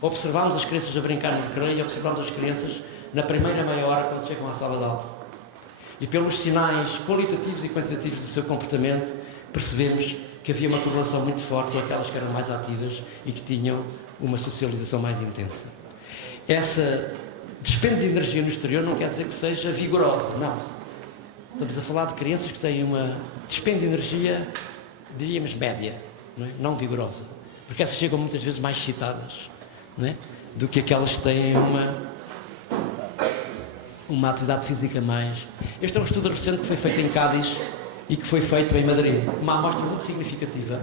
Observamos as crianças a brincar no recreio e observamos as crianças na primeira meia hora quando chegam à sala de aula. E pelos sinais qualitativos e quantitativos do seu comportamento, percebemos que havia uma correlação muito forte com aquelas que eram mais ativas e que tinham uma socialização mais intensa. Essa despende de energia no exterior não quer dizer que seja vigorosa, não. Estamos a falar de crianças que têm uma despende de energia, diríamos, média, não vigorosa. Porque essas chegam muitas vezes mais excitadas, não é? Do que aquelas que têm uma atividade física mais... Este é um estudo recente que foi feito em Cádiz e que foi feito em Madrid, uma amostra muito significativa,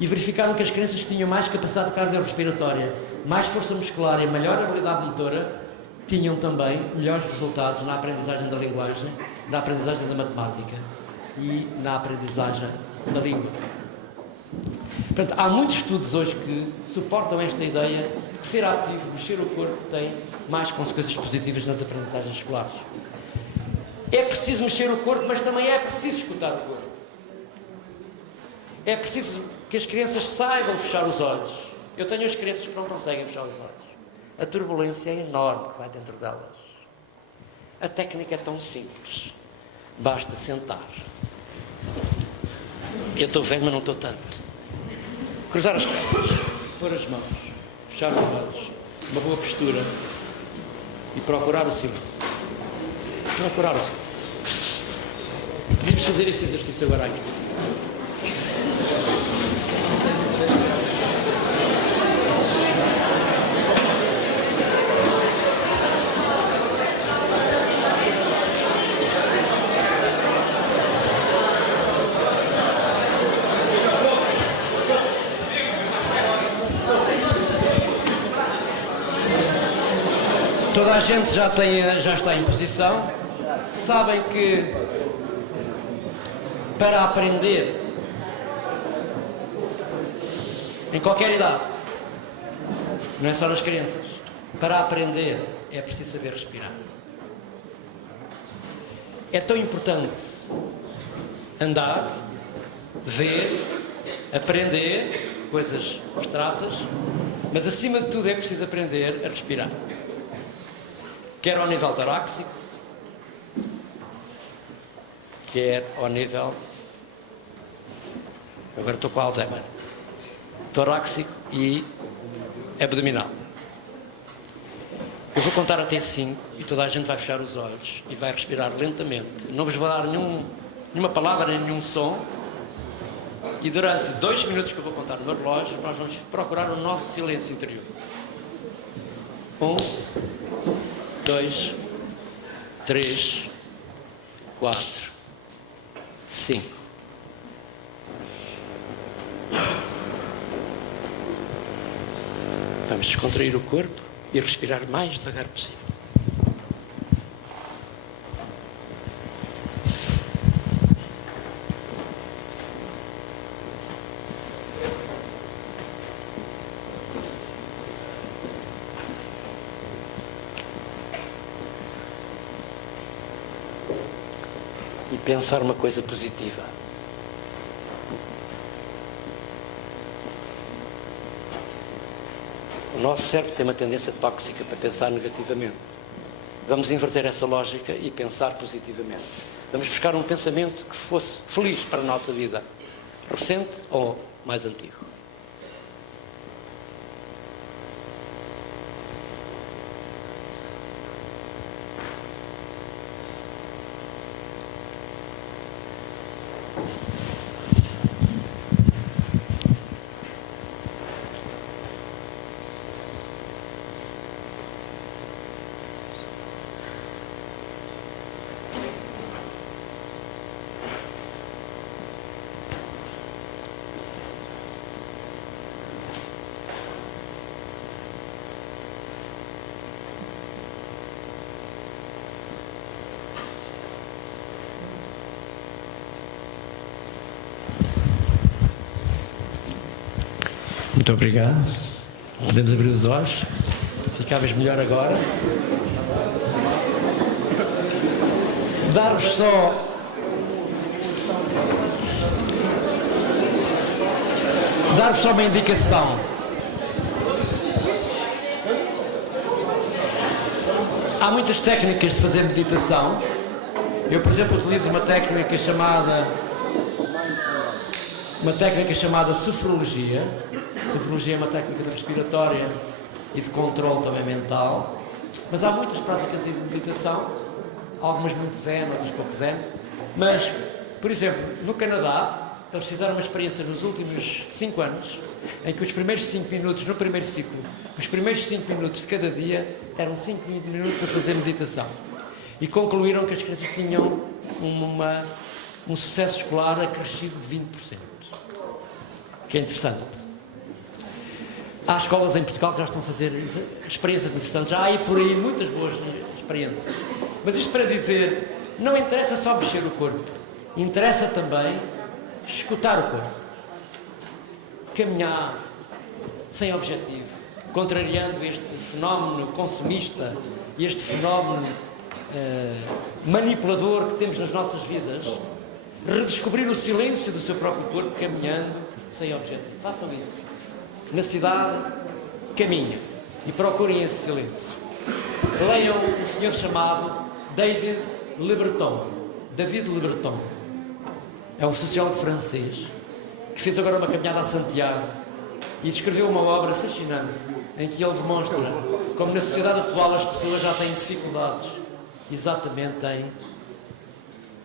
e verificaram que as crianças que tinham mais capacidade cardiorrespiratória, mais força muscular e maior habilidade motora, tinham também melhores resultados na aprendizagem da linguagem, na aprendizagem da matemática e na aprendizagem da língua. Portanto, há muitos estudos hoje que suportam esta ideia de que ser ativo, mexer o corpo, tem mais consequências positivas nas aprendizagens escolares. É preciso mexer o corpo, mas também é preciso escutar o corpo. É preciso que as crianças saibam fechar os olhos. Eu tenho as crianças que não conseguem fechar os olhos. A turbulência é enorme que vai dentro delas. A técnica é tão simples. Basta sentar. Eu estou velho, mas não estou tanto. Cruzar as pernas, pôr as mãos, fechar os olhos, uma boa postura e procurar o silêncio. Procurar o silêncio. Podemos fazer esse exercício agora aqui. Toda a gente já está em posição. Sabem que para aprender, em qualquer idade, não é só nas crianças, para aprender é preciso saber respirar. É tão importante andar, ver, aprender coisas abstratas, mas acima de tudo é preciso aprender a respirar. Quer ao nível torácico, quer ao nível... Agora estou com Alzheimer. Torácico e abdominal. Eu vou contar até 5 e toda a gente vai fechar os olhos e vai respirar lentamente. Não vos vou dar nenhuma palavra, nem nenhum som. E durante 2 minutos que eu vou contar no meu relógio, nós vamos procurar o nosso silêncio interior. 1, 2, 3, 4, 5. Vamos descontrair o corpo e respirar mais devagar possível. E pensar uma coisa positiva. O nosso cérebro tem uma tendência tóxica para pensar negativamente. Vamos inverter essa lógica e pensar positivamente. Vamos buscar um pensamento que fosse feliz para a nossa vida, recente ou mais antigo. Muito obrigado. Podemos abrir os olhos. Ficavas melhor agora. Dar-vos só uma indicação. Há muitas técnicas de fazer meditação. Eu, por exemplo, utilizo uma técnica chamada sofrologia. Sofrologia é uma técnica de respiratória e de controle também mental. Mas há muitas práticas de meditação, algumas muito zen, outras pouco zen. Mas, por exemplo, no Canadá, eles fizeram uma experiência nos últimos 5 anos, em que os primeiros 5 minutos, no primeiro ciclo, os primeiros 5 minutos de cada dia eram 5 minutos para fazer meditação. E concluíram que as crianças tinham um sucesso escolar acrescido de 20%. Que é interessante. Há escolas em Portugal que já estão a fazer experiências interessantes. Já há aí por aí muitas boas experiências. Mas isto para dizer, não interessa só mexer o corpo. Interessa também escutar o corpo. Caminhar sem objetivo, contrariando este fenómeno consumista e este fenómeno manipulador que temos nas nossas vidas. redescobrir o silêncio do seu próprio corpo caminhando sem objetivo. Façam isso. Na cidade, caminhem e procurem esse silêncio. Leiam um senhor chamado David Le Breton. David Le Breton. É um sociólogo francês que fez agora uma caminhada a Santiago e escreveu uma obra fascinante em que ele demonstra como na sociedade atual as pessoas já têm dificuldades exatamente em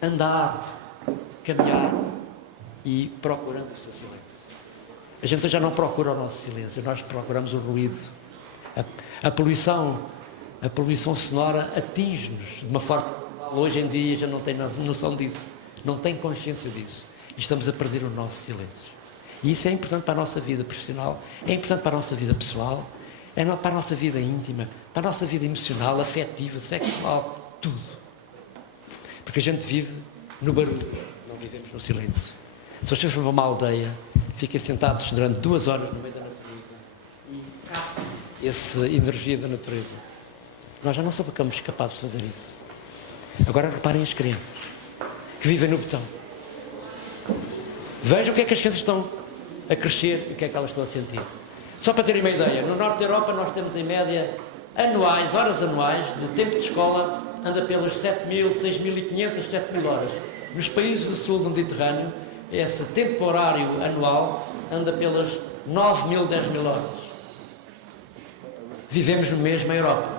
andar, caminhar e procurando o seu silêncio. A gente já não procura o nosso silêncio, nós procuramos o ruído. A poluição sonora atinge-nos de uma forma que hoje em dia já não tem noção disso, não tem consciência disso. E estamos a perder o nosso silêncio. E isso é importante para a nossa vida profissional, é importante para a nossa vida pessoal, é para a nossa vida íntima, para a nossa vida emocional, afetiva, sexual, tudo. Porque a gente vive no barulho, não vivemos no silêncio. Se vocês forem para uma aldeia, fiquem sentados durante 2 horas no meio da natureza e captem essa energia da natureza. Nós já não somos capazes de fazer isso. Agora reparem as crianças que vivem no betão. Vejam o que é que as crianças estão a crescer e o que é que elas estão a sentir. Só para terem uma ideia, no norte da Europa nós temos em média anuais, horas anuais, de tempo de escola, anda pelas 7.000, 6.500, 7.000 horas. Nos países do sul do Mediterrâneo, esse tempo horário anual anda pelas 9.000, 10.000 horas. Vivemos no mesmo Europa.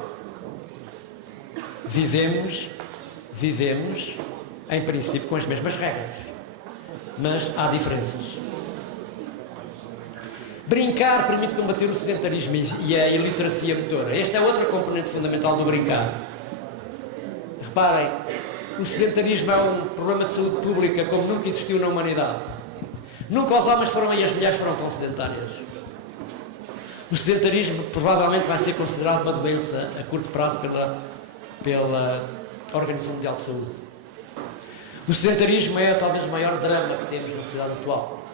Vivemos, em princípio, com as mesmas regras. Mas há diferenças. Brincar permite combater o sedentarismo e a iliteracia motora. Esta é outra componente fundamental do brincar. Reparem, o sedentarismo é um problema de saúde pública como nunca existiu na humanidade. Nunca os homens foram e as mulheres foram tão sedentárias. O sedentarismo provavelmente vai ser considerado uma doença a curto prazo pela Organização Mundial de Saúde. O sedentarismo é talvez o maior drama que temos na sociedade atual.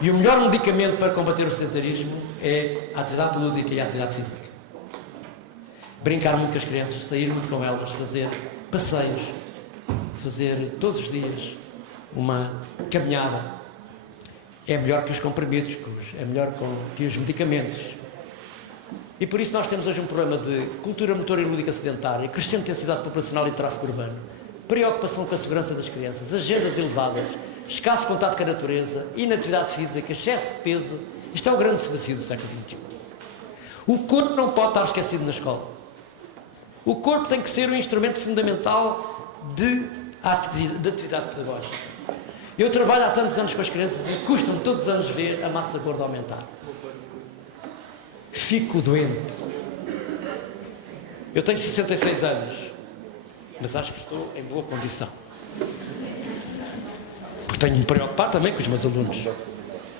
E o melhor medicamento para combater o sedentarismo é a atividade lúdica e a atividade física. Brincar muito com as crianças, sair muito com elas, fazer passeios, fazer todos os dias uma caminhada. É melhor que os comprimidos, é melhor que os medicamentos. E por isso nós temos hoje um problema de cultura motora e lúdica sedentária, crescente densidade populacional e tráfego urbano, preocupação com a segurança das crianças, agendas elevadas, escasso contato com a natureza, inatividade física, excesso de peso. Isto é o grande desafio do século XXI. O corpo não pode estar esquecido na escola. O corpo tem que ser um instrumento fundamental de atividade pedagógica. Eu trabalho há tantos anos com as crianças e custa-me todos os anos ver a massa gorda aumentar. Fico doente. Eu tenho 66 anos, mas acho que estou em boa condição. Porque tenho de me preocupar também com os meus alunos.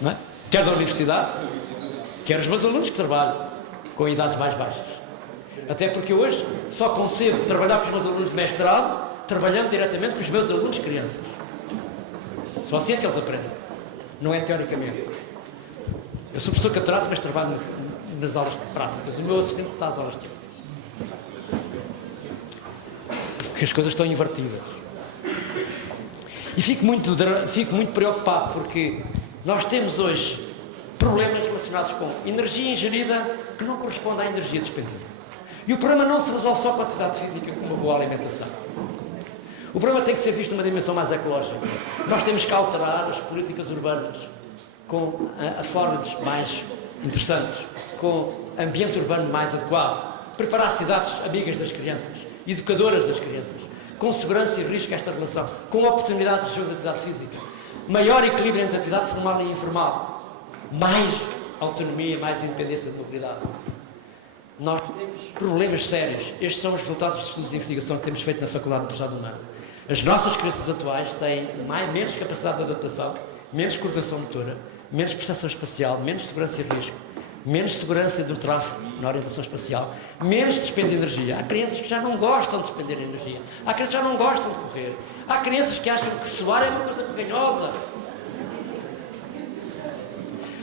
Não é? Quer da universidade, quer os meus alunos que trabalham com idades mais baixas. Até porque hoje só concebo trabalhar com os meus alunos de mestrado, trabalhando diretamente com os meus alunos crianças. Só assim é que eles aprendem. Não é teoricamente. Eu sou professor catedrático, mas trabalho nas aulas práticas. O meu assistente está às aulas de teoria. Porque as coisas estão invertidas. E fico muito preocupado porque nós temos hoje problemas relacionados com energia ingerida que não corresponde à energia despendida. E o problema não se resolve só com a atividade física, com uma boa alimentação. O problema tem que ser visto numa dimensão mais ecológica. Nós temos que alterar as políticas urbanas com afordos mais interessantes, com ambiente urbano mais adequado, preparar cidades amigas das crianças, educadoras das crianças, com segurança e risco esta relação, com oportunidades de jogo de atividade física, maior equilíbrio entre atividade formal e informal, mais autonomia, mais independência de mobilidade. Nós temos problemas sérios. Estes são os resultados dos estudos de investigação que temos feito na Faculdade de Universidade Humana. As nossas crianças atuais têm menos capacidade de adaptação, menos coordenação motora, menos percepção espacial, menos segurança e risco, menos segurança do tráfego na orientação espacial, menos despende de energia. Há crianças que já não gostam de despender energia. Há crianças que já não gostam de correr. Há crianças que acham que suar é uma coisa peganhosa.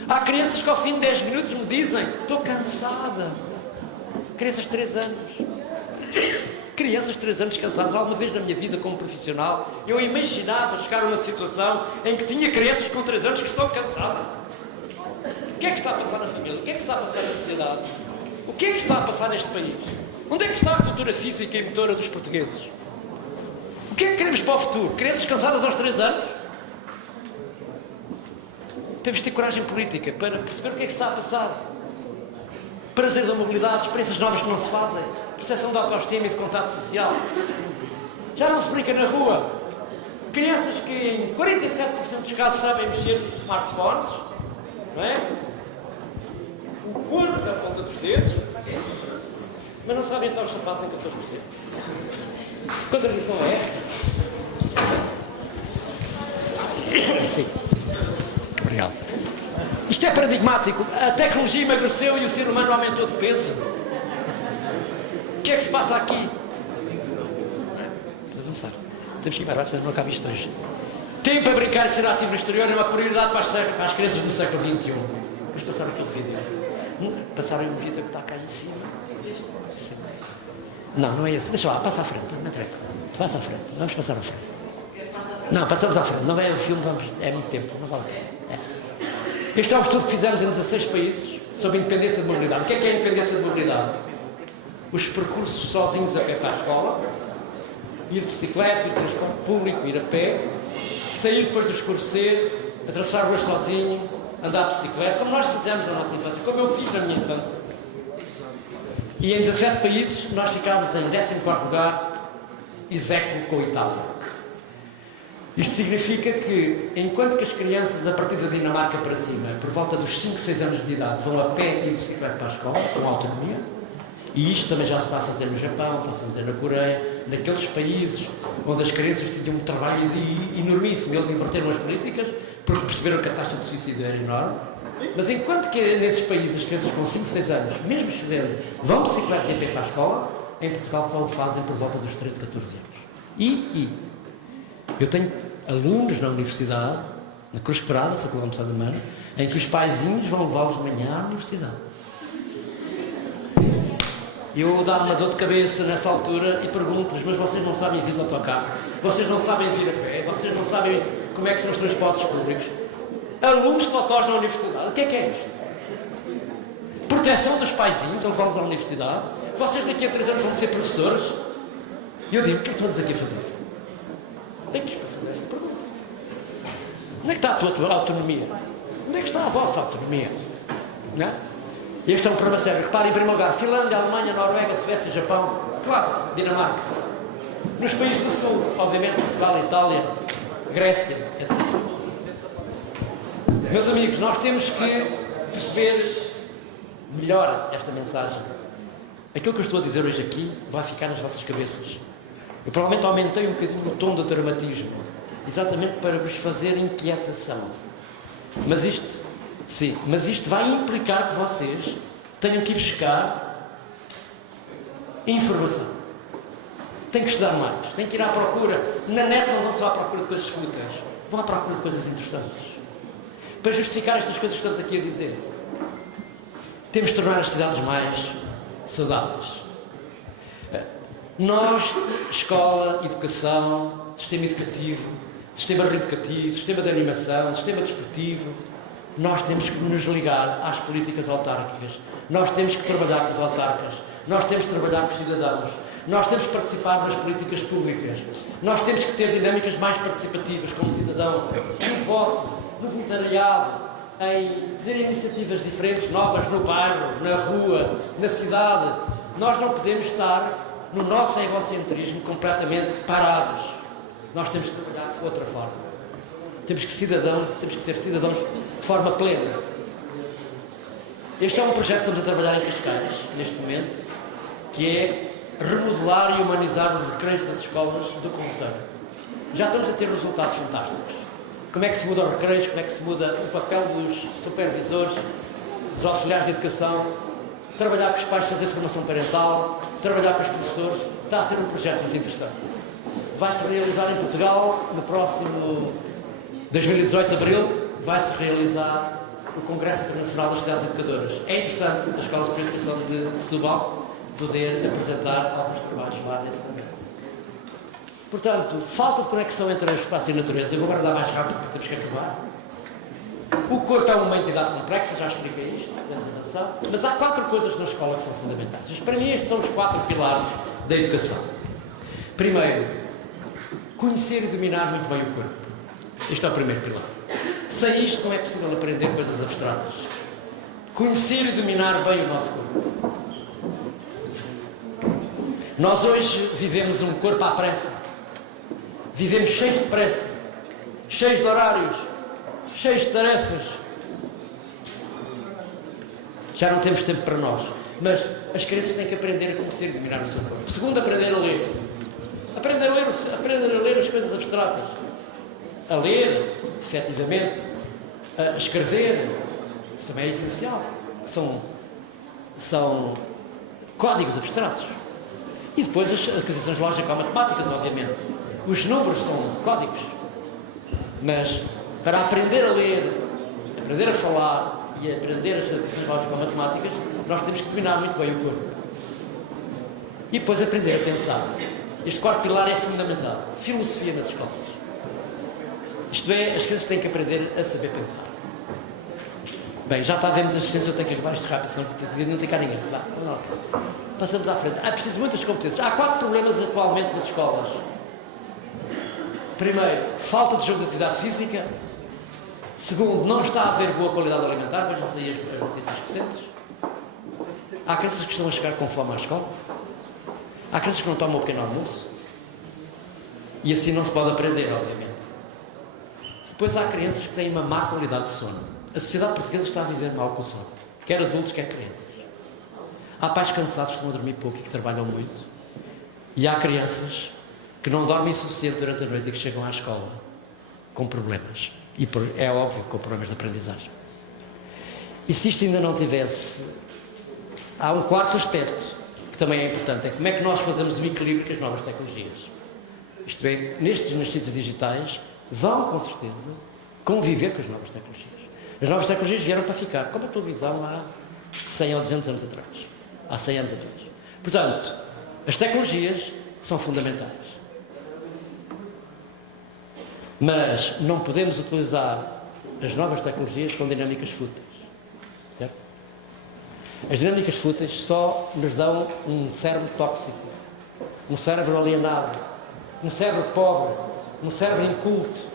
Há crianças que ao fim de 10 minutos me dizem: estou cansada. Crianças de 3 anos. Crianças de 3 anos casadas. Alguma vez na minha vida como profissional eu imaginava chegar a uma situação em que tinha crianças com 3 anos que estão casadas. O que é que está a passar na família? O que é que está a passar na sociedade? O que é que está a passar neste país? Onde é que está a cultura física e motora dos portugueses? O que é que queremos para o futuro? Crianças casadas aos 3 anos? Temos de ter coragem política para perceber o que é que está a passar. Prazer da mobilidade, experiências novas que não se fazem, percepção de autoestima e de contato social. Já não se brinca na rua. Crianças que em 47% dos casos sabem mexer nos smartphones, não é? O corpo na ponta dos dedos, mas não sabem estar os sapatos em 14%. Contradição é? Sim. Obrigado. Isto é paradigmático. A tecnologia emagreceu e o ser humano aumentou de peso. O que é que se passa aqui? Vamos avançar. Temos que ir para baixo, não acaba isto hoje. Tempo a brincar e ser ativo no exterior é uma prioridade para as crianças do século XXI. Vamos passar aquele vídeo. Passaram um vídeo que está cá em cima. Sim. Não, não é esse. Deixa lá, passa à frente. Não é passa à frente. Vamos passar à frente. Não, passamos à frente. Não é o filme, vamos. É muito tempo. Não vale a pena. Este é o estudo que fizemos em 16 países sobre a independência de mobilidade. O que é a independência de mobilidade? Os percursos sozinhos a pé para a escola, ir de bicicleta, ir de transporte público, ir a pé, sair depois do escurecer, atravessar ruas sozinho, andar de bicicleta, como nós fizemos na nossa infância, como eu fiz na minha infância. E em 17 países nós ficámos em 14º lugar, execo com a Itália. Isto significa que, enquanto que as crianças, a partir da Dinamarca para cima, por volta dos 5, 6 anos de idade, vão a pé e de bicicleta para a escola, com autonomia, e isto também já se está a fazer no Japão, está-se a fazer na Coreia, naqueles países onde as crianças tinham um trabalho enormíssimo, eles inverteram as políticas, porque perceberam que a taxa de suicídio era enorme, mas enquanto que nesses países as crianças com 5, 6 anos, mesmo chovendo, vão de bicicleta e a pé para a escola, em Portugal só o fazem por volta dos 13, 14 anos. Eu tenho alunos na universidade, na Cruz Quebrada, Faculdade de Medicina Humana, em que os paizinhos vão levá-los de manhã à universidade. Eu dou uma dor de cabeça nessa altura e pergunto-lhes, mas vocês não sabem vir de autocarro? Vocês não sabem vir a pé? Vocês não sabem como é que são os transportes públicos? Alunos de totós na universidade, o que é isto? Proteção dos paizinhos, vão levá-los à universidade? Vocês daqui a 3 anos vão ser professores? E eu digo, o que é que tu andas aqui a fazer? Tem que responder esta pergunta. Onde é que está a tua autonomia? Onde é que está a vossa autonomia? Não é? Este é um problema sério. Reparem, em primeiro lugar, Finlândia, Alemanha, Noruega, Suécia, Japão, claro, Dinamarca. Nos países do Sul, obviamente, Portugal, Itália, Grécia, etc. Meus amigos, nós temos que perceber melhor esta mensagem. Aquilo que eu estou a dizer hoje aqui vai ficar nas vossas cabeças. Eu provavelmente aumentei um bocadinho o tom do dramatismo, exatamente para vos fazer inquietação. Mas isto vai implicar que vocês tenham que ir buscar informação. Têm que estudar mais, têm que ir à procura. Na net não vão só à procura de coisas fúteis, vão à procura de coisas interessantes. Para justificar estas coisas que estamos aqui a dizer, temos de tornar as cidades mais saudáveis. Nós, escola, educação, sistema educativo, sistema reeducativo, sistema de animação, sistema desportivo, nós temos que nos ligar às políticas autárquicas, nós temos que trabalhar com os autarcas, nós temos que trabalhar com os cidadãos, nós temos que participar nas políticas públicas, nós temos que ter dinâmicas mais participativas como cidadão, no voto, no voluntariado, em ter iniciativas diferentes, novas no bairro, na rua, na cidade. Nós não podemos estar no nosso egocentrismo completamente parados. Nós temos que trabalhar de outra forma. Temos que ser cidadãos de forma plena. Este é um projeto que estamos a trabalhar em Cascais, neste momento, que é remodelar e humanizar os recreios das escolas do concelho. Já estamos a ter resultados fantásticos. Como é que se muda os recreios, como é que se muda o papel dos supervisores, dos auxiliares de educação, trabalhar com os pais, fazer formação parental, trabalhar com os professores. Está a ser um projeto muito interessante. Vai-se realizar em Portugal, no próximo 2018 de abril, vai-se realizar o Congresso Internacional das Cidades Educadoras. É interessante, a Escola Superior de Educação de Setúbal poder apresentar alguns trabalhos lá nesse congresso. Portanto, falta de conexão entre o espaço e a natureza. Eu vou agora dar mais rápido, porque temos que acabar. O corpo é uma entidade complexa, já expliquei isto, mas há 4 coisas na escola que são fundamentais. Para mim, estes são os 4 pilares da educação. Primeiro, conhecer e dominar muito bem o corpo. Este é o primeiro pilar. Sem isto não é possível aprender coisas abstratas. Conhecer e dominar bem o nosso corpo. Nós hoje vivemos um corpo à pressa. Vivemos cheios de pressa, cheios de horários, cheios de tarefas. Já não temos tempo para nós. Mas as crianças têm que aprender a conhecer e dominar o seu corpo. Segundo, aprender a ler. Aprender a ler as coisas abstratas. A ler, efetivamente. A escrever. Isso também é essencial. São códigos abstratos. E depois as aquisições lógico-matemáticas, obviamente. Os números são códigos. Mas para aprender a ler, aprender a falar e aprender as aquisições lógico-matemáticas, nós temos que dominar muito bem o corpo. E depois aprender a pensar. Este quarto pilar é fundamental. Filosofia nas escolas. Isto é, as crianças têm que aprender a saber pensar. Bem, já está a ver muita assistência, eu tenho que acabar isto rápido, senão não tem cá ninguém. Passamos à frente. Há preciso muitas competências. Há 4 problemas atualmente nas escolas. Primeiro, falta de jogo de atividade física. Segundo, não está a haver boa qualidade alimentar, vejam se aí as notícias recentes. Há crianças que estão a chegar com fome à escola. Há crianças que não tomam o pequeno almoço. E assim não se pode aprender, obviamente. Depois há crianças que têm uma má qualidade de sono. A sociedade portuguesa está a viver mal com o sono. Quer adultos, quer crianças. Há pais cansados que estão a dormir pouco e que trabalham muito. E há crianças que não dormem o suficiente durante a noite e que chegam à escola com problemas. E é óbvio, com problemas de aprendizagem. E se isto ainda não tivesse... Há um quarto aspecto que também é importante. É como é que nós fazemos o equilíbrio com as novas tecnologias. Isto é, nestes nascidos digitais vão, com certeza, conviver com as novas tecnologias. As novas tecnologias vieram para ficar, como a televisão há 100 ou 200 anos atrás. Há 100 anos atrás. Portanto, as tecnologias são fundamentais. Mas não podemos utilizar as novas tecnologias com dinâmicas fúteis. Certo? As dinâmicas fúteis só nos dão um cérebro tóxico, um cérebro alienado, um cérebro pobre, um cérebro inculto.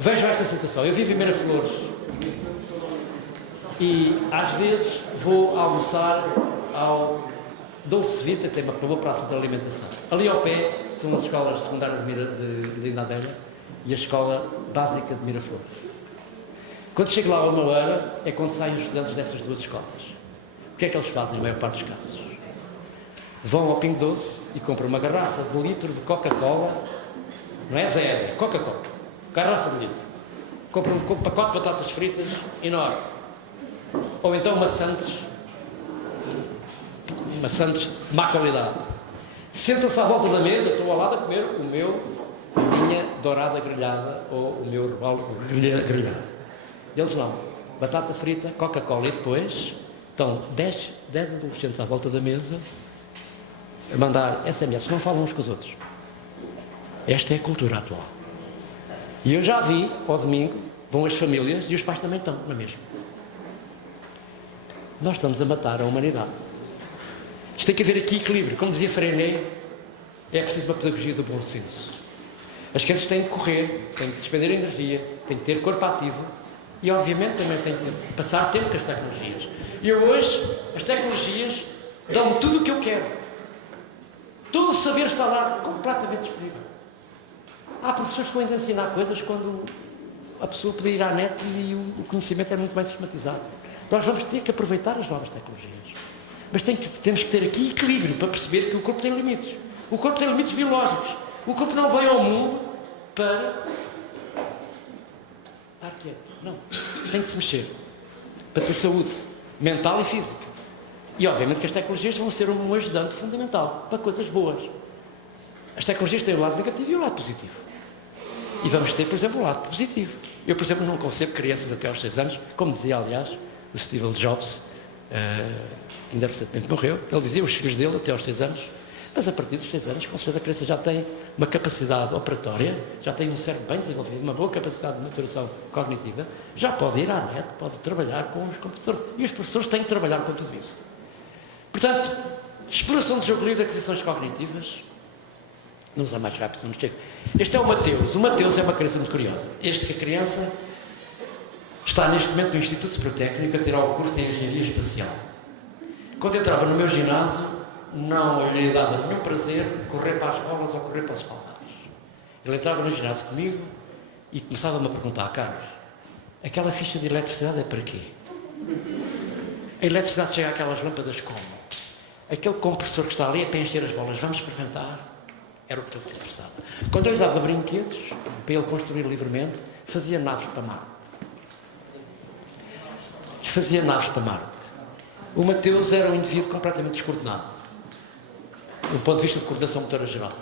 Vejam esta situação. Eu vivo em Miraflores e às vezes vou almoçar ao Dulce Vita, que tem uma boa praça de alimentação. Ali ao pé são as escolas secundárias de Lindadeira e a escola básica de Miraflores. Quando chego lá a 1h, é quando saem os estudantes dessas duas escolas. O que é que eles fazem, na maior parte dos casos? Vão ao Pingo Doce e compram uma garrafa de litro de Coca-Cola, não é zero, é Coca-Cola, garrafa de litro. Compram um pacote de batatas fritas enorme. Ou então maçantes de má qualidade. Sentam-se à volta da mesa, estou ao lado a comer a minha dourada grelhada ou o meu robalo grelhado. Eles não. Batata frita, Coca-Cola e depois estão 10 adolescentes à volta da mesa a mandar SMS, não falam uns com os outros. Esta é a cultura atual. E eu já vi, ao domingo, vão as famílias e os pais também estão na mesma. Nós estamos a matar a humanidade. Isto tem que haver aqui equilíbrio. Como dizia Freinet, é preciso uma pedagogia do bom senso. As crianças têm que correr, têm que despender energia, têm que ter corpo ativo e, obviamente, também têm que passar tempo com as tecnologias. E hoje, as tecnologias dão-me tudo o que eu quero. Todo o saber está lá, completamente disponível. Há professores que vão ensinar coisas quando a pessoa podia ir à net e o conhecimento é muito mais sistematizado. Nós vamos ter que aproveitar as novas tecnologias. Mas temos que ter aqui equilíbrio para perceber que o corpo tem limites. O corpo tem limites biológicos. O corpo não veio ao mundo para estar quieto. Não. Tem que se mexer. Para ter saúde mental e física. E obviamente que as tecnologias vão ser um ajudante fundamental para coisas boas. As tecnologias têm o lado negativo e o lado positivo. E vamos ter, por exemplo, o lado positivo. Eu, por exemplo, não concebo crianças até aos 6 anos, como dizia, aliás, o Steve Jobs, ainda recentemente morreu. Ele dizia os filhos dele até aos 6 anos, mas a partir dos 6 anos, com certeza, a criança já tem uma capacidade operatória, já tem um cérebro bem desenvolvido, uma boa capacidade de maturação cognitiva, já pode ir à net, pode trabalhar com os computadores. E os professores têm que trabalhar com tudo isso. Portanto, exploração de jogo livre, aquisições cognitivas. Não usar mais rápido, não chega. Este é o Mateus. O Mateus é uma criança muito curiosa. Este que a criança está neste momento no Instituto Supertécnico a tirar o curso de Engenharia Espacial. Quando entrava no meu ginásio, não lhe dava nenhum prazer correr para as bolas ou correr para os palmares. Ele entrava no ginásio comigo e começava-me a perguntar: Carlos, aquela ficha de eletricidade é para quê? A eletricidade chega àquelas lâmpadas como? Aquele compressor que está ali é para encher as bolas, vamos experimentar? Era o que ele se interessava. Quando eu lhe dava brinquedos, para ele construir livremente, fazia naves para Marte. Fazia naves para Marte. O Mateus era um indivíduo completamente descoordenado, do ponto de vista de coordenação motora geral.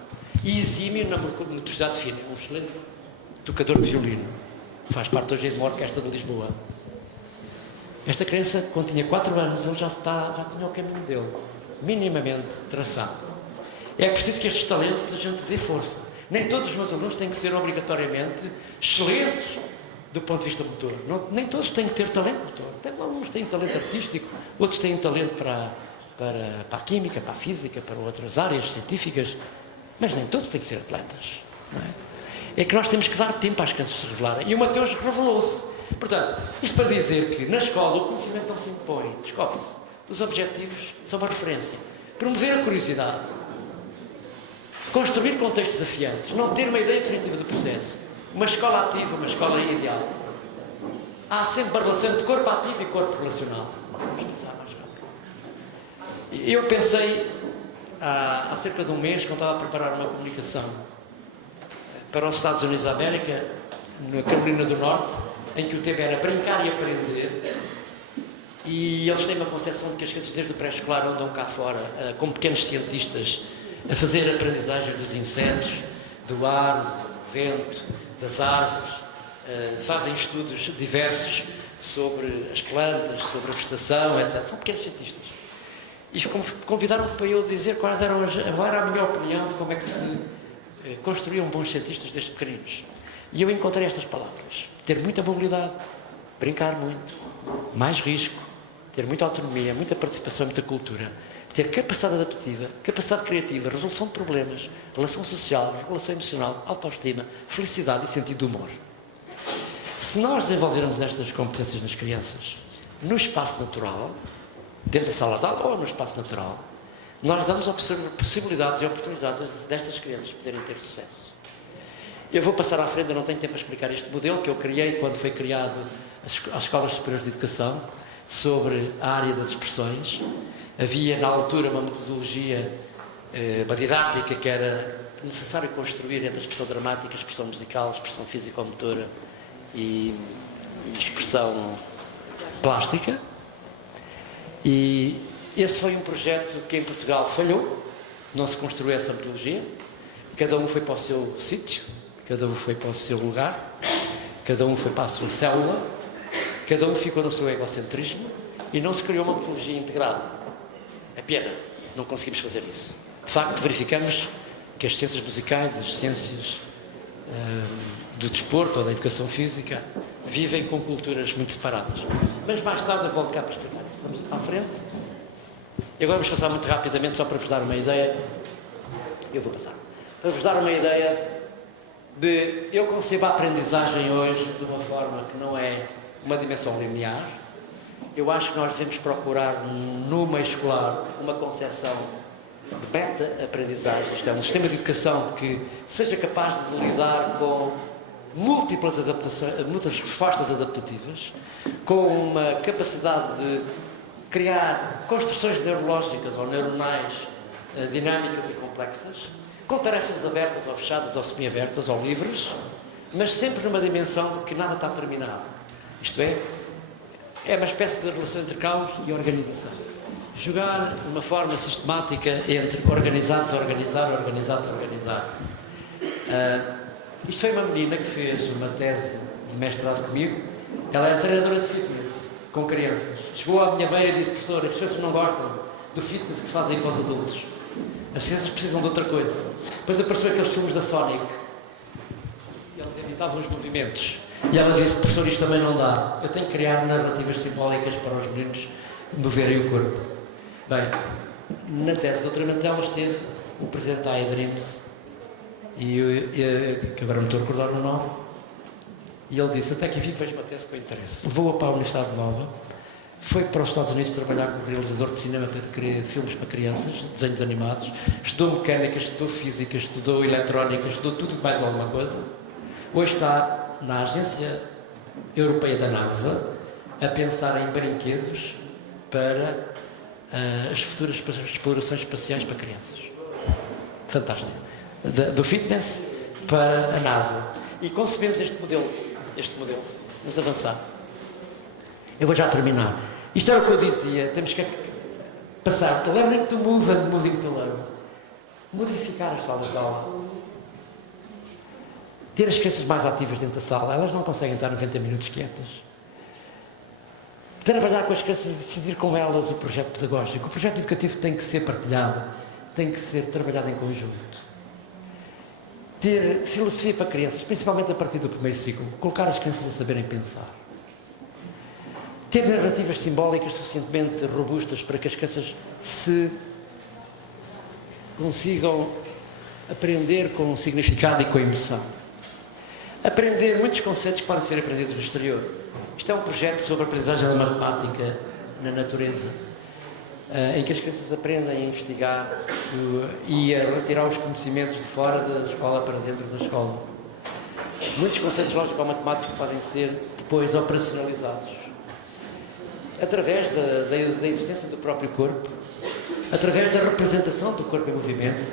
E exímio na motricidade fina, um excelente tocador de violino. Faz parte hoje de uma orquestra de Lisboa. Esta criança, quando tinha 4 anos, ele já tinha o caminho dele, minimamente traçado. É preciso que estes talentos a gente dê força. Nem todos os meus alunos têm que ser obrigatoriamente excelentes do ponto de vista motor. Nem todos têm que ter talento motor. Alguns têm talento artístico, outros têm talento para a química, para a física, para outras áreas científicas, mas nem todos têm que ser atletas. Não é? É que nós temos que dar tempo às crianças se revelarem. E o Mateus revelou-se. Portanto, isto para dizer que na escola o conhecimento não se impõe, descobre-se. Os objetivos são uma referência. Promover a curiosidade. Construir contextos desafiantes. Não ter uma ideia definitiva do processo. Uma escola ativa, uma escola ideal. Há sempre uma relação de corpo ativo e corpo relacional. Vamos pensar mais rápido. Eu pensei, há cerca de um mês, quando estava a preparar uma comunicação para os Estados Unidos da América, na Carolina do Norte, em que o tema era brincar e aprender, e eles têm uma concepção de que as crianças desde o pré-escolar andam cá fora, como pequenos cientistas, a fazer a aprendizagem dos insetos, do ar, do vento, das árvores, fazem estudos diversos sobre as plantas, sobre a vegetação, etc. São pequenos cientistas. E convidaram-me para eu dizer qual era a minha opinião de como é que se construíam bons cientistas desde pequeninos. E eu encontrei estas palavras: ter muita mobilidade, brincar muito, mais risco, ter muita autonomia, muita participação, muita cultura, ter capacidade adaptativa, capacidade criativa, resolução de problemas, relação social, regulação emocional, autoestima, felicidade e sentido de humor. Se nós desenvolvermos estas competências nas crianças, no espaço natural, dentro da sala de aula ou no espaço natural, nós damos possibilidades e oportunidades destas crianças poderem ter sucesso. Eu vou passar à frente, eu não tenho tempo para explicar este modelo que eu criei quando foi criado as Escolas Superiores de Educação sobre a área das expressões. Havia na altura uma metodologia, uma didática que era necessário construir entre a expressão dramática, a expressão musical, a expressão físico-motora e expressão plástica. E esse foi um projeto que em Portugal falhou, não se construiu essa metodologia, cada um foi para o seu sítio, cada um foi para o seu lugar, cada um foi para a sua célula, cada um ficou no seu egocentrismo e não se criou uma metodologia integrada. É pena, não conseguimos fazer isso. De facto, verificamos que as ciências musicais, as ciências do desporto ou da educação física vivem com culturas muito separadas. Mas mais tarde eu volto cá para explicar. Vamos para a frente. E agora vamos passar muito rapidamente, só para vos dar uma ideia. Eu vou passar. Para vos dar uma ideia de... Eu concebo a aprendizagem hoje de uma forma que não é uma dimensão linear. Eu acho que nós devemos procurar no meio escolar uma concepção de meta-aprendizagem, isto é, um sistema de educação que seja capaz de lidar com múltiplas respostas adaptativas, com uma capacidade de criar construções neurológicas ou neuronais dinâmicas e complexas, com tarefas abertas ou fechadas ou semi-abertas ou livres, mas sempre numa dimensão de que nada está terminado. Isto é uma espécie de relação entre caos e organização. Jogar de uma forma sistemática entre organizados a organizar, organizados a organizar. Isto foi uma menina que fez uma tese de mestrado comigo. Ela era treinadora de fitness com crianças. Chegou à minha beira e disse: professor, as crianças não gostam do fitness que se fazem com os adultos. As crianças precisam de outra coisa. Depois apareceu aqueles filmes da Sonic. E eles imitavam os movimentos. E ela disse: professor, isto também não dá. Eu tenho que criar narrativas simbólicas para os meninos moverem o corpo. Bem, na tese de doutoramento ela esteve o presidente da iDreams, que agora me estou a recordar o nome, e ele disse: até que enfim vejo uma tese com interesse. Levou-a para a Universidade Nova, foi para os Estados Unidos trabalhar como realizador de cinema de filmes para crianças, desenhos animados, estudou mecânica, estudou física, estudou eletrónica, estudou tudo e mais alguma coisa. Hoje está na Agência Europeia da NASA a pensar em brinquedos para as futuras explorações espaciais para crianças. Fantástico. Do fitness para a NASA. E concebemos este modelo. Vamos avançar. Eu vou já terminar. Isto era o que eu dizia. Temos que passar. Learning to move and moving to learn. Modificar as salas de aula. Ter as crianças mais ativas dentro da sala. Elas não conseguem estar 90 minutos quietas. Trabalhar com as crianças e decidir com elas o projeto pedagógico. O projeto educativo tem que ser partilhado, tem que ser trabalhado em conjunto. Ter filosofia para crianças, principalmente a partir do primeiro ciclo. Colocar as crianças a saberem pensar. Ter narrativas simbólicas suficientemente robustas para que as crianças se consigam aprender com significado e com emoção. Aprender muitos conceitos que podem ser aprendidos no exterior. Isto é um projeto sobre a aprendizagem da matemática na natureza, em que as crianças aprendem a investigar e a retirar os conhecimentos de fora da escola para dentro da escola. Muitos conceitos lógico-matemáticos podem ser depois operacionalizados através da existência do próprio corpo, através da representação do corpo em movimento,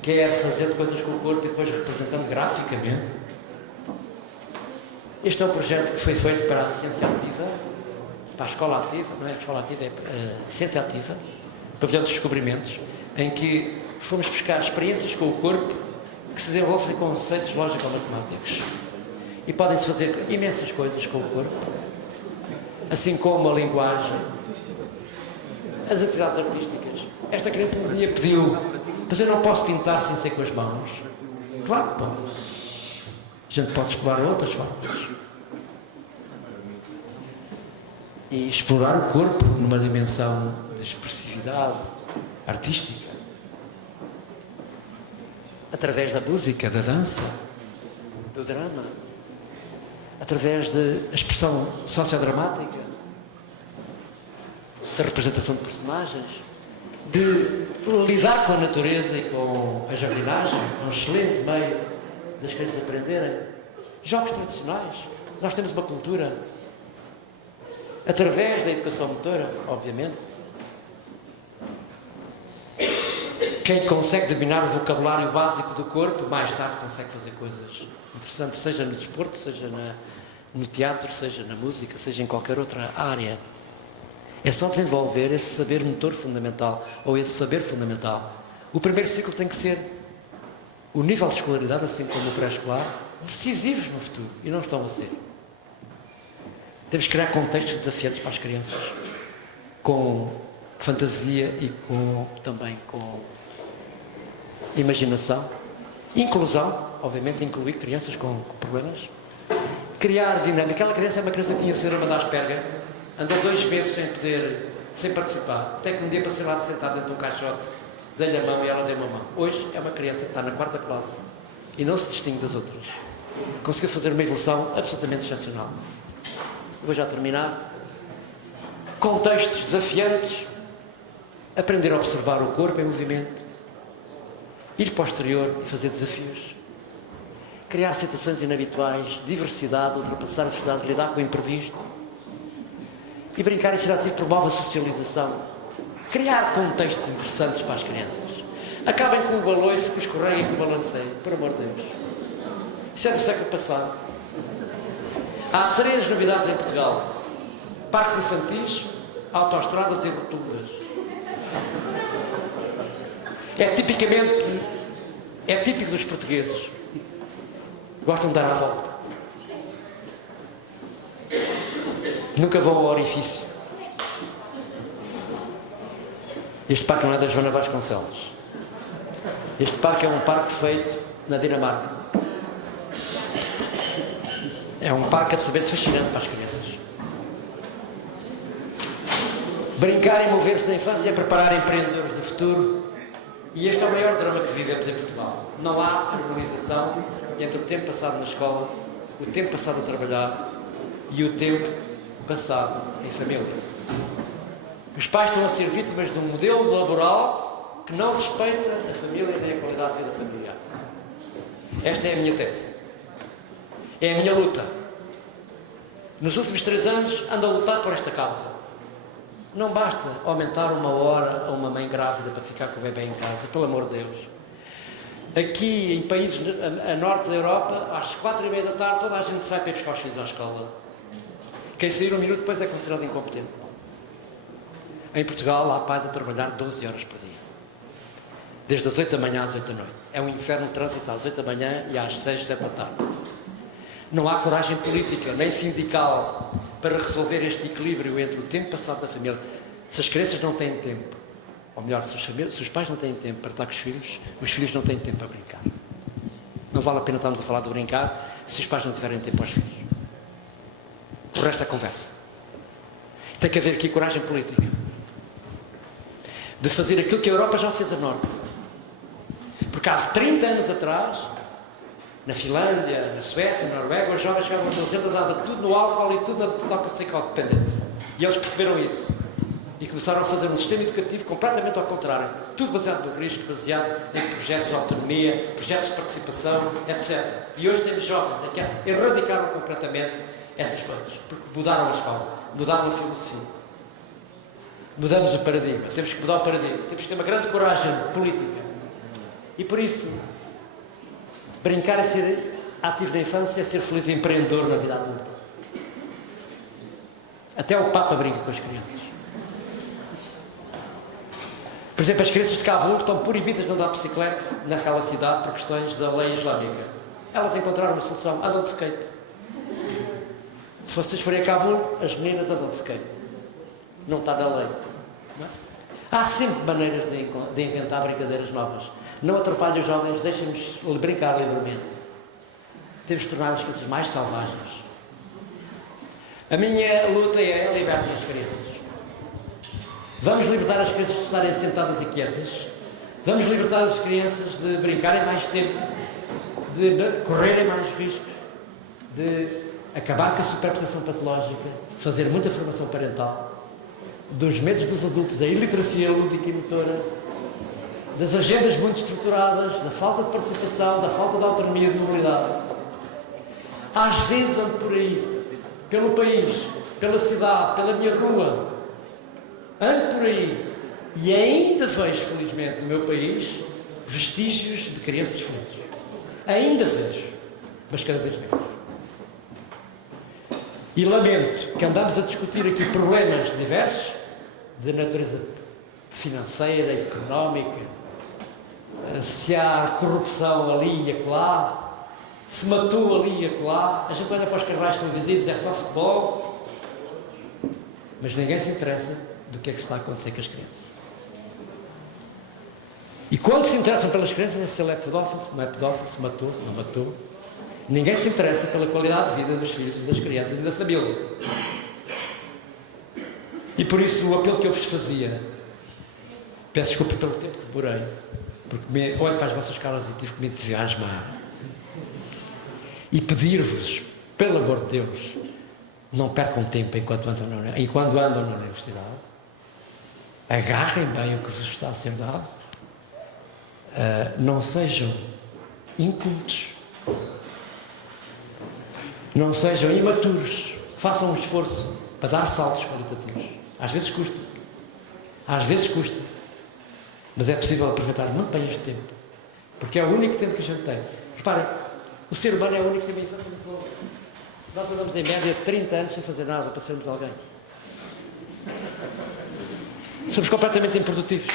quer fazendo coisas com o corpo e depois representando graficamente. Este é um projeto que foi feito para a ciência ativa, para a escola ativa, não é a escola ativa, é a ciência ativa, pavilhão dos descobrimentos, em que fomos buscar experiências com o corpo que se desenvolvem conceitos lógico-matemáticos. E podem-se fazer imensas coisas com o corpo, assim como a linguagem, as atividades artísticas. Esta criança um dia pediu: mas eu não posso pintar sem ser com as mãos. Claro que pode. A gente pode explorar outras formas. E explorar o corpo numa dimensão de expressividade artística. Através da música, da dança, do drama. Através da expressão sociodramática. Da representação de personagens. De lidar com a natureza e com a jardinagem. Um excelente meio das crianças aprenderem. Jogos tradicionais. Nós temos uma cultura, através da educação motora, obviamente. Quem consegue dominar o vocabulário básico do corpo, mais tarde consegue fazer coisas interessantes, seja no desporto, seja no teatro, seja na música, seja em qualquer outra área. É só desenvolver esse saber motor fundamental, ou esse saber fundamental. O primeiro ciclo tem que ser o nível de escolaridade, assim como o pré-escolar, decisivos no futuro, e não estão a ser. Temos que criar contextos desafiantes para as crianças, com fantasia e também com imaginação. Inclusão, obviamente, incluir crianças com problemas. Criar dinâmica. Aquela criança é uma criança que tinha síndrome de Asperger, andou 2 meses sem participar, até que um dia passei lá de sentado dentro de um caixote, dei-lhe a mão e ela deu-me a mão. Hoje é uma criança que está na 4ª classe e não se distingue das outras. Conseguiu fazer uma evolução absolutamente excepcional. Vou já terminar. Contextos desafiantes. Aprender a observar o corpo em movimento. Ir para o exterior e fazer desafios. Criar situações inabituais, diversidade, ultrapassar a dificuldade de lidar com o imprevisto. E brincar e ser ativo promove a socialização. Criar contextos interessantes para as crianças. Acabem com o baloiço, com o escorreio e com o balanceio, por amor de Deus. Isso é do século passado. Há 3 novidades em Portugal: parques infantis, autoestradas e rotundas. É típico dos portugueses. Gostam de dar a volta. nunca vão ao orifício. Este parque não é da Joana Vasconcelos. Este parque é um parque feito na Dinamarca. É um parque absolutamente fascinante para as crianças. Brincar e mover-se na infância é preparar empreendedores do futuro. E este é o maior drama que vivemos em Portugal. Não há harmonização entre o tempo passado na escola, o tempo passado a trabalhar e o tempo passado em família. Os pais estão a ser vítimas de um modelo laboral que não respeita a família nem a qualidade de vida familiar. Esta é a minha tese. É a minha luta. Nos últimos 3 anos ando a lutar por esta causa. Não basta aumentar 1 hora a uma mãe grávida para ficar com o bebê em casa, pelo amor de Deus. Aqui, em países a norte da Europa, às 4h30 da tarde, toda a gente sai para ir buscar os filhos à escola. Quem sair 1 minuto depois é considerado incompetente. Em Portugal, há pais a trabalhar 12 horas por dia. Desde as 8 da manhã às 8 da noite. É um inferno o trânsito às 8 da manhã e às 6, 7 da tarde. Não há coragem política, nem sindical, para resolver este equilíbrio entre o tempo passado da família. Se as crianças não têm tempo, ou melhor, se os pais não têm tempo para estar com os filhos não têm tempo para brincar. Não vale a pena estarmos a falar de brincar se os pais não tiverem tempo aos filhos. O resto é conversa. Tem que haver aqui coragem política de fazer aquilo que a Europa já fez a norte. Porque há 30 anos atrás, na Finlândia, na Suécia, na Noruega, os jovens chegavam a adolescentes, dava tudo no álcool e tudo na toxicodependência. E eles perceberam isso. E começaram a fazer um sistema educativo completamente ao contrário. Tudo baseado no risco, baseado em projetos de autonomia, projetos de participação, etc. E hoje temos jovens que erradicaram completamente essas coisas. Porque mudaram a escola, mudaram a filosofia. Mudamos o paradigma. Temos que mudar o paradigma. Temos que ter uma grande coragem política. E por isso, brincar é ser ativo na infância, é ser feliz empreendedor na vida adulta. Até o Papa brinca com as crianças. Por exemplo, as crianças de Cabul estão proibidas de andar de bicicleta naquela cidade por questões da lei islâmica. Elas encontraram uma solução, andam de skate. Se vocês forem a Cabul, as meninas andam de skate. Não está na lei. Não é? Há sempre maneiras de inventar brincadeiras novas. Não atrapalhem os jovens, deixem-nos brincar livremente. Temos de tornar as crianças mais selvagens. A minha luta é libertar as crianças. Vamos libertar as crianças de estarem sentadas e quietas. Vamos libertar as crianças de brincarem mais tempo, de correrem mais riscos, de acabar com a superproteção patológica, fazer muita formação parental, dos medos dos adultos, da iliteracia lúdica e motora, das agendas muito estruturadas, da falta de participação, da falta de autonomia e de mobilidade. Às vezes ando por aí, pelo país, pela cidade, pela minha rua, ando por aí e ainda vejo, felizmente, no meu país, vestígios de crianças felizes. Ainda vejo, mas cada vez menos. E lamento que andamos a discutir aqui problemas diversos, de natureza financeira, económica, se há corrupção ali e acolá, se matou ali e acolá. A gente olha para os canais televisivos, é só futebol, mas ninguém se interessa do que é que está a acontecer com as crianças. E quando se interessam pelas crianças é se ele é pedófilo, se não é pedófilo, se matou, se não matou. Ninguém se interessa pela qualidade de vida dos filhos, das crianças e da família. E por isso o apelo que eu vos fazia, peço desculpa pelo tempo que demorei, porque olho para as vossas caras e tive que me entusiasmar. E pedir-vos, pelo amor de Deus, não percam tempo enquanto andam na universidade. Agarrem bem o que vos está a ser dado. Não sejam incultos. Não sejam imaturos. Façam um esforço para dar saltos qualitativos. Às vezes custa. Às vezes custa. Mas é possível aproveitar muito bem este tempo. Porque é o único tempo que a gente tem. Reparem, o ser humano é o único que tem a infância muito longa. Nós andamos em média 30 anos sem fazer nada para sermos alguém. Somos completamente improdutivos.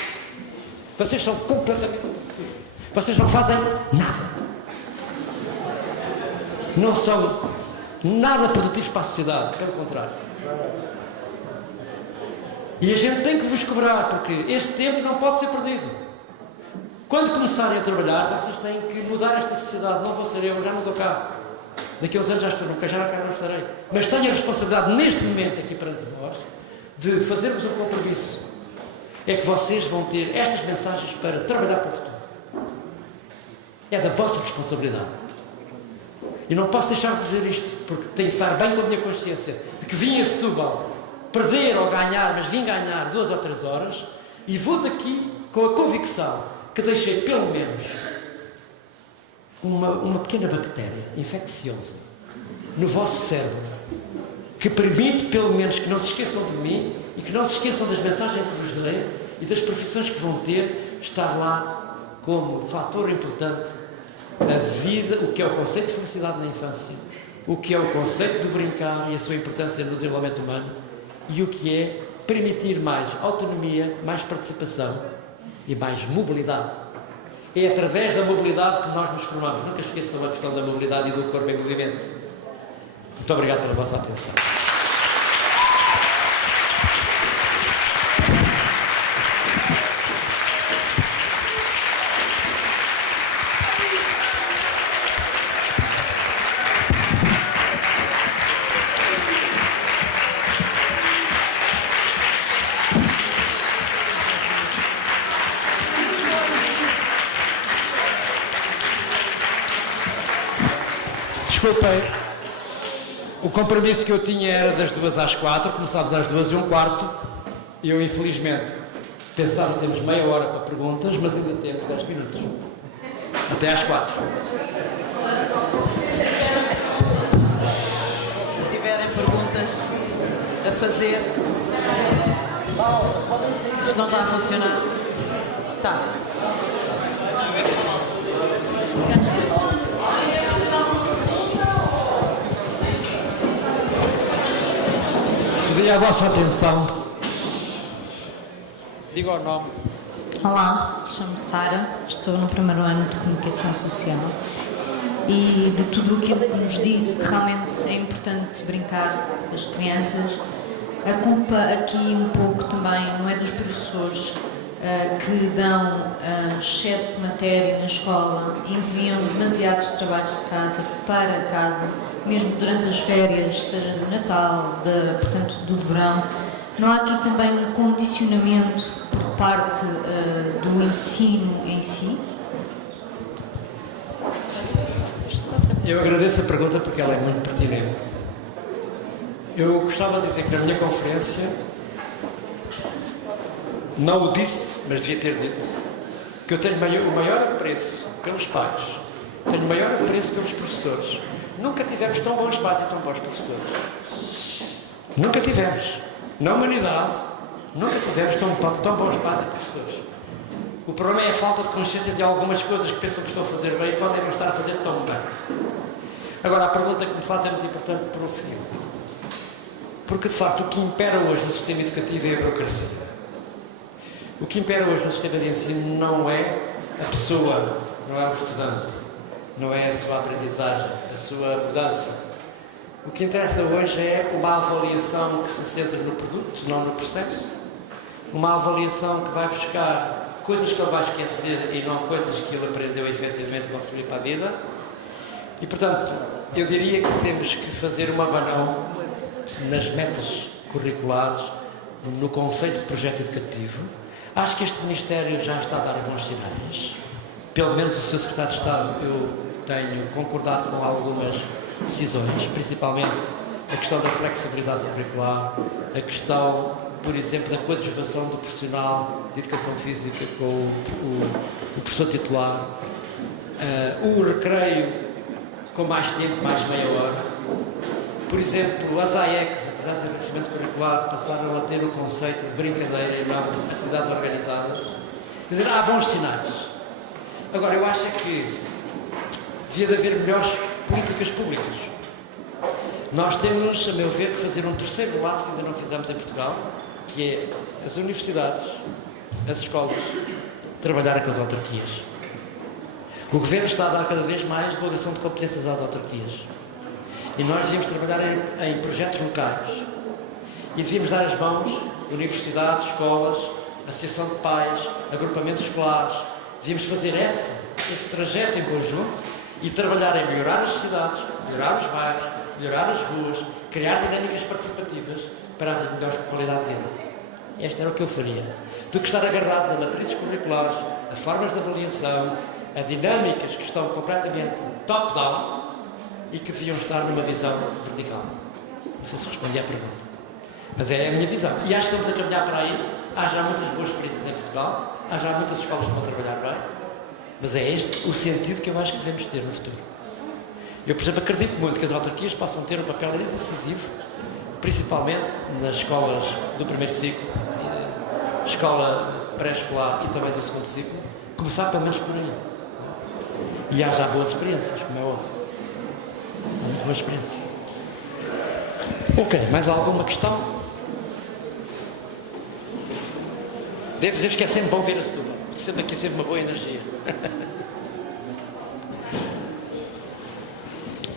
Vocês são completamente improdutivos. Vocês não fazem nada. nada produtivos para a sociedade, pelo contrário. E a gente tem que vos cobrar, porque este tempo não pode ser perdido. Quando começarem a trabalhar, vocês têm que mudar esta sociedade. Não vou ser eu, já não estou cá. Daqui a uns anos já estou cá, já não estarei. Mas tenho a responsabilidade, neste momento, aqui perante vós, de fazermos um compromisso. É que vocês vão ter estas mensagens para trabalhar para o futuro. É da vossa responsabilidade. E não posso deixar de dizer isto, porque tenho que estar bem com a minha consciência de que vim a Setúbal perder ou ganhar, mas vim ganhar 2 ou 3 horas, e vou daqui com a convicção que deixei pelo menos uma pequena bactéria infecciosa no vosso cérebro, que permite pelo menos que não se esqueçam de mim e que não se esqueçam das mensagens que vos dei e das profissões que vão ter, estar lá como fator importante a vida, o que é o conceito de felicidade na infância, o que é o conceito de brincar e a sua importância no desenvolvimento humano, e o que é permitir mais autonomia, mais participação e mais mobilidade. É através da mobilidade que nós nos formamos. Nunca esqueçam a questão da mobilidade e do corpo em movimento. Muito obrigado pela vossa atenção. Desculpem, o compromisso que eu tinha era das 2 às 4, começámos às 2:15, e eu infelizmente pensava que temos meia hora para perguntas, mas ainda temos 10 minutos. Até às 4. Se tiverem perguntas a fazer, isto não está a funcionar. Tá. Pedi a vossa atenção. Diga o nome. Olá, chamo-me Sara, estou no primeiro ano de Comunicação Social e de tudo aquilo que nos disse que realmente é importante brincar com as crianças, a culpa aqui um pouco também não é dos professores que dão excesso de matéria na escola, enviam demasiados trabalhos de casa para casa, mesmo durante as férias, seja do Natal, portanto do verão. Não há aqui também um condicionamento por parte do ensino em si? Eu agradeço a pergunta porque ela é muito pertinente. Eu gostava de dizer que na minha conferência, não o disse, mas devia ter dito, que eu tenho o maior apreço pelos pais, tenho o maior apreço pelos professores. Nunca tivemos tão bons pais e tão bons professores. Nunca tivemos. Na humanidade, nunca tivemos tão bons pais e professores. O problema é a falta de consciência de algumas coisas que pensam que estão a fazer bem e podem não estar a fazer tão bem. Agora, a pergunta que me faz é muito importante pelo seguinte. Porque, de facto, o que impera hoje no sistema educativo é a burocracia. O que impera hoje no sistema de ensino não é a pessoa, não é o estudante, não é a sua aprendizagem, a sua mudança. O que interessa hoje é uma avaliação que se centra no produto, não no processo. Uma avaliação que vai buscar coisas que ele vai esquecer e não coisas que ele aprendeu e efetivamente conseguir para a vida. E, portanto, eu diria que temos que fazer um abanão nas metas curriculares, no conceito de projeto educativo. Acho que este Ministério já está a dar bons sinais. Pelo menos o seu Secretário de Estado, eu tenho concordado com algumas decisões, principalmente a questão da flexibilidade curricular, a questão, por exemplo, da coadjuvação do profissional de educação física com o professor titular, o recreio com mais tempo, mais meia hora. Por exemplo, as AECs, atividades de enriquecimento curricular, passaram a ter o conceito de brincadeira e não atividades organizadas. Quer dizer, há bons sinais. Agora, eu acho que devia de haver melhores políticas públicas. Nós temos, a meu ver, que fazer um terceiro passo que ainda não fizemos em Portugal, que é as universidades, as escolas, trabalharem com as autarquias. O Governo está a dar cada vez mais delegação de competências às autarquias. E nós devíamos trabalhar em projetos locais. E devíamos dar as mãos, universidades, escolas, associação de pais, agrupamentos escolares. Devíamos fazer esse trajeto em conjunto e trabalhar em melhorar as cidades, melhorar os bairros, melhorar as ruas, criar dinâmicas participativas para haver melhores qualidade de vida. Este era o que eu faria. Do que estar agarrado a matrizes curriculares, a formas de avaliação, a dinâmicas que estão completamente top-down e que deviam estar numa visão vertical. Não sei se respondi à pergunta. Mas é a minha visão. E acho que estamos a caminhar para aí. Há já muitas boas experiências em Portugal. Há já muitas escolas que estão a trabalhar bem. Mas é este o sentido que eu acho que devemos ter no futuro. Eu, por exemplo, acredito muito que as autarquias possam ter um papel decisivo, principalmente nas escolas do primeiro ciclo, escola pré-escolar e também do segundo ciclo, começar pelo menos por aí. E há já boas experiências, como é óbvio. Muito boas experiências. Ok, mais alguma questão? Devo dizer que é sempre bom ver a Setúbal. Sempre aqui sempre uma boa energia.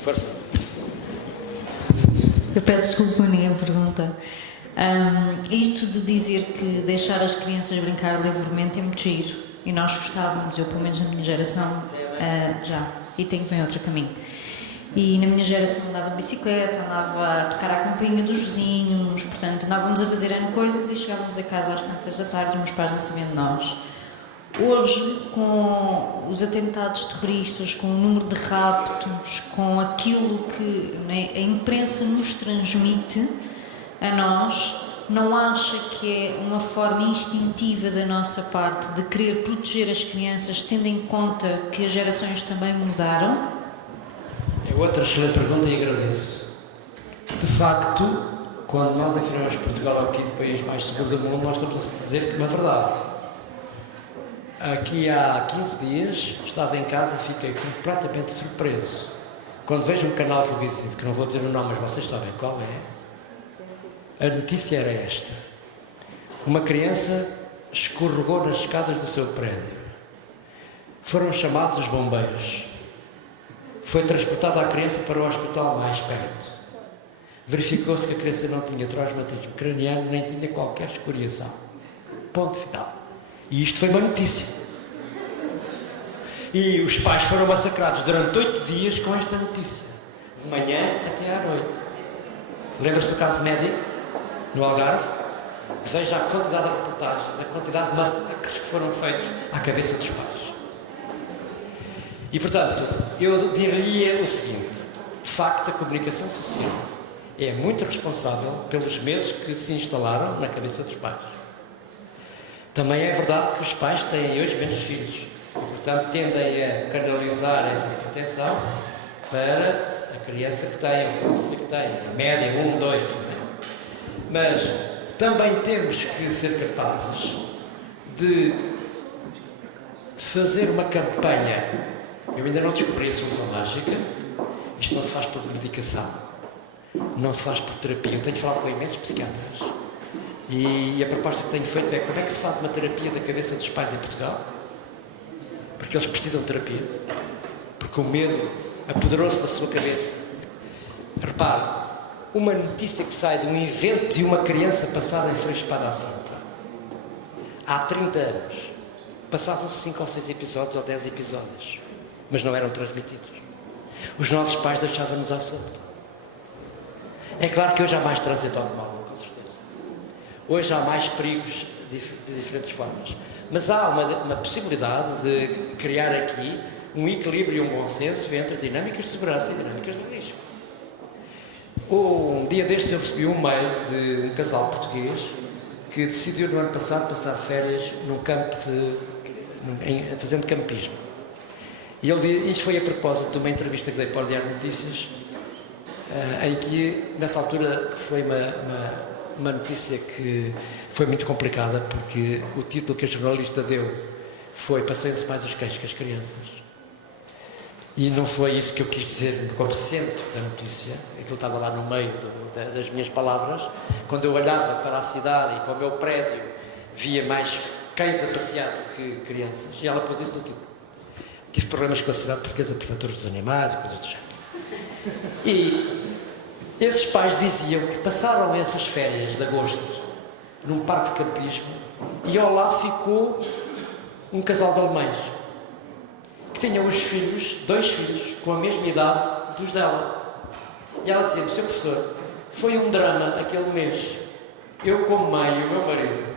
Força. Eu peço desculpa, ninguém pergunta. Isto de dizer que deixar as crianças brincar livremente é muito giro. E nós gostávamos, eu pelo menos na minha geração, já. E tenho que vir outro caminho. E na minha geração andava de bicicleta, andava a tocar a campainha dos vizinhos, portanto andávamos a fazer N coisas e chegávamos a casa às tantas da tarde e os meus pais não sabiam de nós. Hoje, com os atentados terroristas, com o número de raptos, com aquilo que a imprensa nos transmite a nós, não acha que é uma forma instintiva da nossa parte de querer proteger as crianças, tendo em conta que as gerações também mudaram? É outra excelente pergunta e agradeço. De facto, quando nós afirmamos Portugal aqui o país mais seguro do mundo, nós estamos a dizer que não é verdade. Aqui há 15 dias estava em casa e fiquei completamente surpreso quando vejo um canal televisivo, que não vou dizer o nome, mas vocês sabem qual é. A notícia era esta: uma criança escorregou nas escadas do seu prédio. Foram chamados os bombeiros. Foi transportada a criança para o hospital mais perto. Verificou-se que a criança não tinha traumatismo craniano, nem tinha qualquer escoriação. Ponto final. E isto foi uma notícia. E os pais foram massacrados durante 8 dias com esta notícia. De manhã até à noite. Lembra-se do caso médico, no Algarve? Veja a quantidade de reportagens, a quantidade de massacres que foram feitos à cabeça dos pais. E, portanto, eu diria o seguinte: de facto, a comunicação social é muito responsável pelos medos que se instalaram na cabeça dos pais. Também é verdade que os pais têm hoje menos filhos, portanto, tendem a canalizar essa proteção para a criança que tem, o filho que tem, a média 1, 2. Mas também temos que ser capazes de fazer uma campanha. Eu ainda não descobri a solução mágica. Isto não se faz por medicação, não se faz por terapia. Eu tenho falado com imensos psiquiatras e a proposta que tenho feito é: como é que se faz uma terapia da cabeça dos pais em Portugal? Porque eles precisam de terapia, porque o medo apoderou-se da sua cabeça. Repare, uma notícia que sai de um evento de uma criança passada em Frei Espada à Cinta há 30 anos, passavam-se 5 ou 6 episódios ou 10 episódios, mas não eram transmitidos. Os nossos pais deixavam-nos à solta. É claro que hoje há mais trânsito automóvel, com certeza. Hoje há mais perigos de diferentes formas. Mas há uma possibilidade de criar aqui um equilíbrio e um bom senso entre dinâmicas de segurança e dinâmicas de risco. Um dia destes eu recebi um mail de um casal português que decidiu no ano passado passar férias num campo fazendo campismo. E ele diz, isto foi a propósito de uma entrevista que dei para o Diário de Notícias, em que nessa altura foi uma notícia que foi muito complicada, porque o título que a jornalista deu foi "Passeiam-se mais os cães que as crianças". E não foi isso que eu quis dizer como centro da notícia. Aquilo estava lá no meio das minhas palavras. Quando eu olhava para a cidade e para o meu prédio, via mais cães a passear do que crianças. E ela pôs isso no título. Tive problemas com a cidade portuguesa, protetores dos animais e coisas do género. E Esses pais diziam que passaram essas férias de agosto num parque de campismo e ao lado ficou um casal de alemães que tinham os filhos, 2 filhos, com a mesma idade dos dela. E ela dizia-me: Sr. professor, foi um drama aquele mês. Eu, como mãe, e o meu marido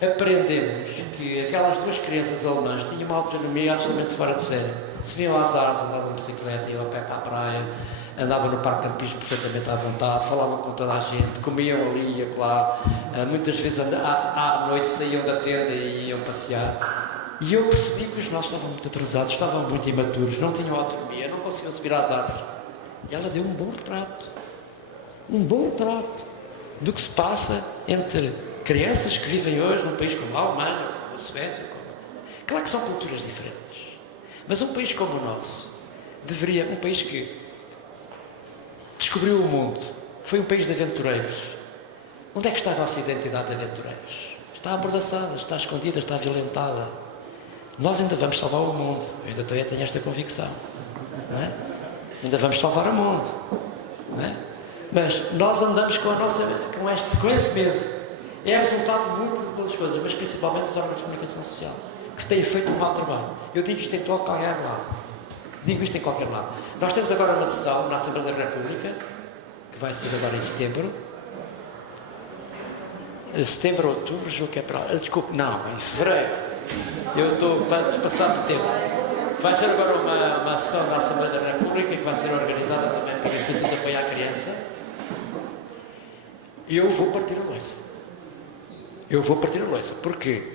aprendemos que aquelas 2 crianças alemãs tinham uma autonomia absolutamente fora de série. Se viam às árvores, andavam de bicicleta, iam a pé para a praia, andavam no parque de campismo perfeitamente à vontade, falavam com toda a gente, comiam ali e acolá, muitas vezes à noite saíam da tenda e iam passear. E eu percebi que os nossos estavam muito atrasados, estavam muito imaturos, não tinham autonomia, não conseguiam subir às árvores. E ela deu um bom retrato do que se passa entre crianças que vivem hoje num país como a Alemanha, como a Suécia. Claro que são culturas diferentes, mas um país como o nosso um país que descobriu o mundo, foi um país de aventureiros. Onde é que está a nossa identidade de aventureiros? Está amordaçada, está escondida, está violentada. Nós ainda vamos salvar o mundo. Eu ainda tenho esta convicção, não é? Ainda vamos salvar o mundo, não é? Mas nós andamos com esse medo. É resultado de muitas coisas, mas principalmente dos órgãos de comunicação social, que têm feito um mau trabalho. Eu digo isto em qualquer lado. Digo isto em qualquer lado. Nós temos agora uma sessão na Assembleia da República, que vai ser agora em setembro. Setembro ou outubro, julgo que é para... Desculpe, não, em fevereiro. Eu estou passado de tempo. Vai ser agora uma sessão da Assembleia da República, que vai ser organizada também pelo Instituto de Apoio à Criança. E eu vou partir a loiça. Porque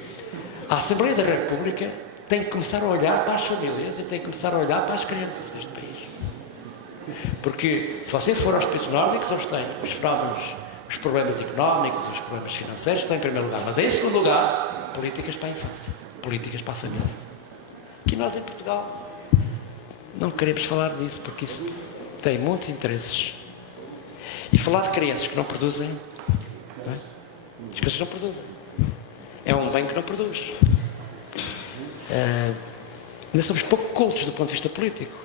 a Assembleia da República tem que começar a olhar para as famílias e tem que começar a olhar para as crianças deste país. Porque se você for aos países nórdicos, eles têm os problemas económicos, os problemas financeiros, estão em primeiro lugar. Mas em segundo lugar, políticas para a infância, políticas para a família. Que nós em Portugal não queremos falar disso, porque isso tem muitos interesses. E falar de crianças que não produzem, não é? As crianças não produzem. É um bem que não produz. Ainda somos pouco cultos do ponto de vista político.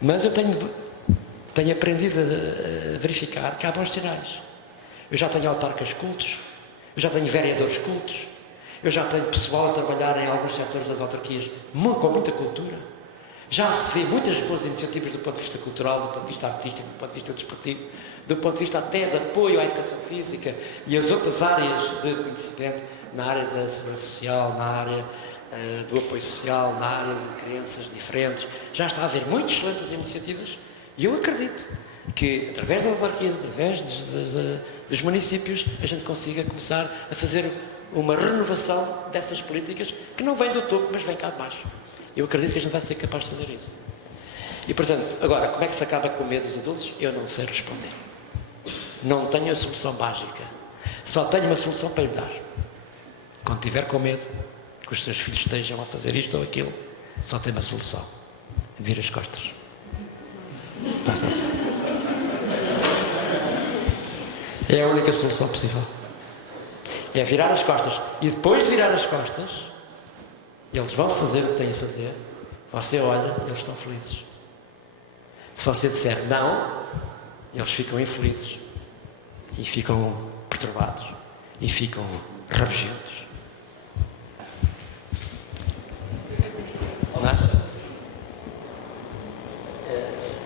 Mas eu tenho aprendido a verificar que há bons sinais. Eu já tenho autarcas cultos, eu já tenho vereadores cultos, eu já tenho pessoal a trabalhar em alguns setores das autarquias com muita cultura. Já se vê muitas boas iniciativas do ponto de vista cultural, do ponto de vista artístico, do ponto de vista desportivo, do ponto de vista até de apoio à educação física e as outras áreas de conhecimento, na área da segurança social, na área do apoio social, na área de crianças diferentes. Já está a haver muitas excelentes iniciativas e eu acredito que, através das autarquias, através dos municípios, a gente consiga começar a fazer uma renovação dessas políticas que não vem do topo, mas vem cá de baixo. Eu acredito que a gente vai ser capaz de fazer isso. E, portanto, agora, como é que se acaba com o medo dos adultos? Eu não sei responder. Não tenho a solução mágica. Só tenho uma solução para lhe dar. Quando estiver com medo, que os seus filhos estejam a fazer isto ou aquilo, só tem uma solução. Vira as costas. Faça assim. É a única solução possível. É virar as costas. E depois de virar as costas, eles vão fazer o que têm a fazer. Você olha, eles estão felizes. Se você disser não, eles ficam infelizes. E ficam perturbados. E ficam rabugentos. Não é?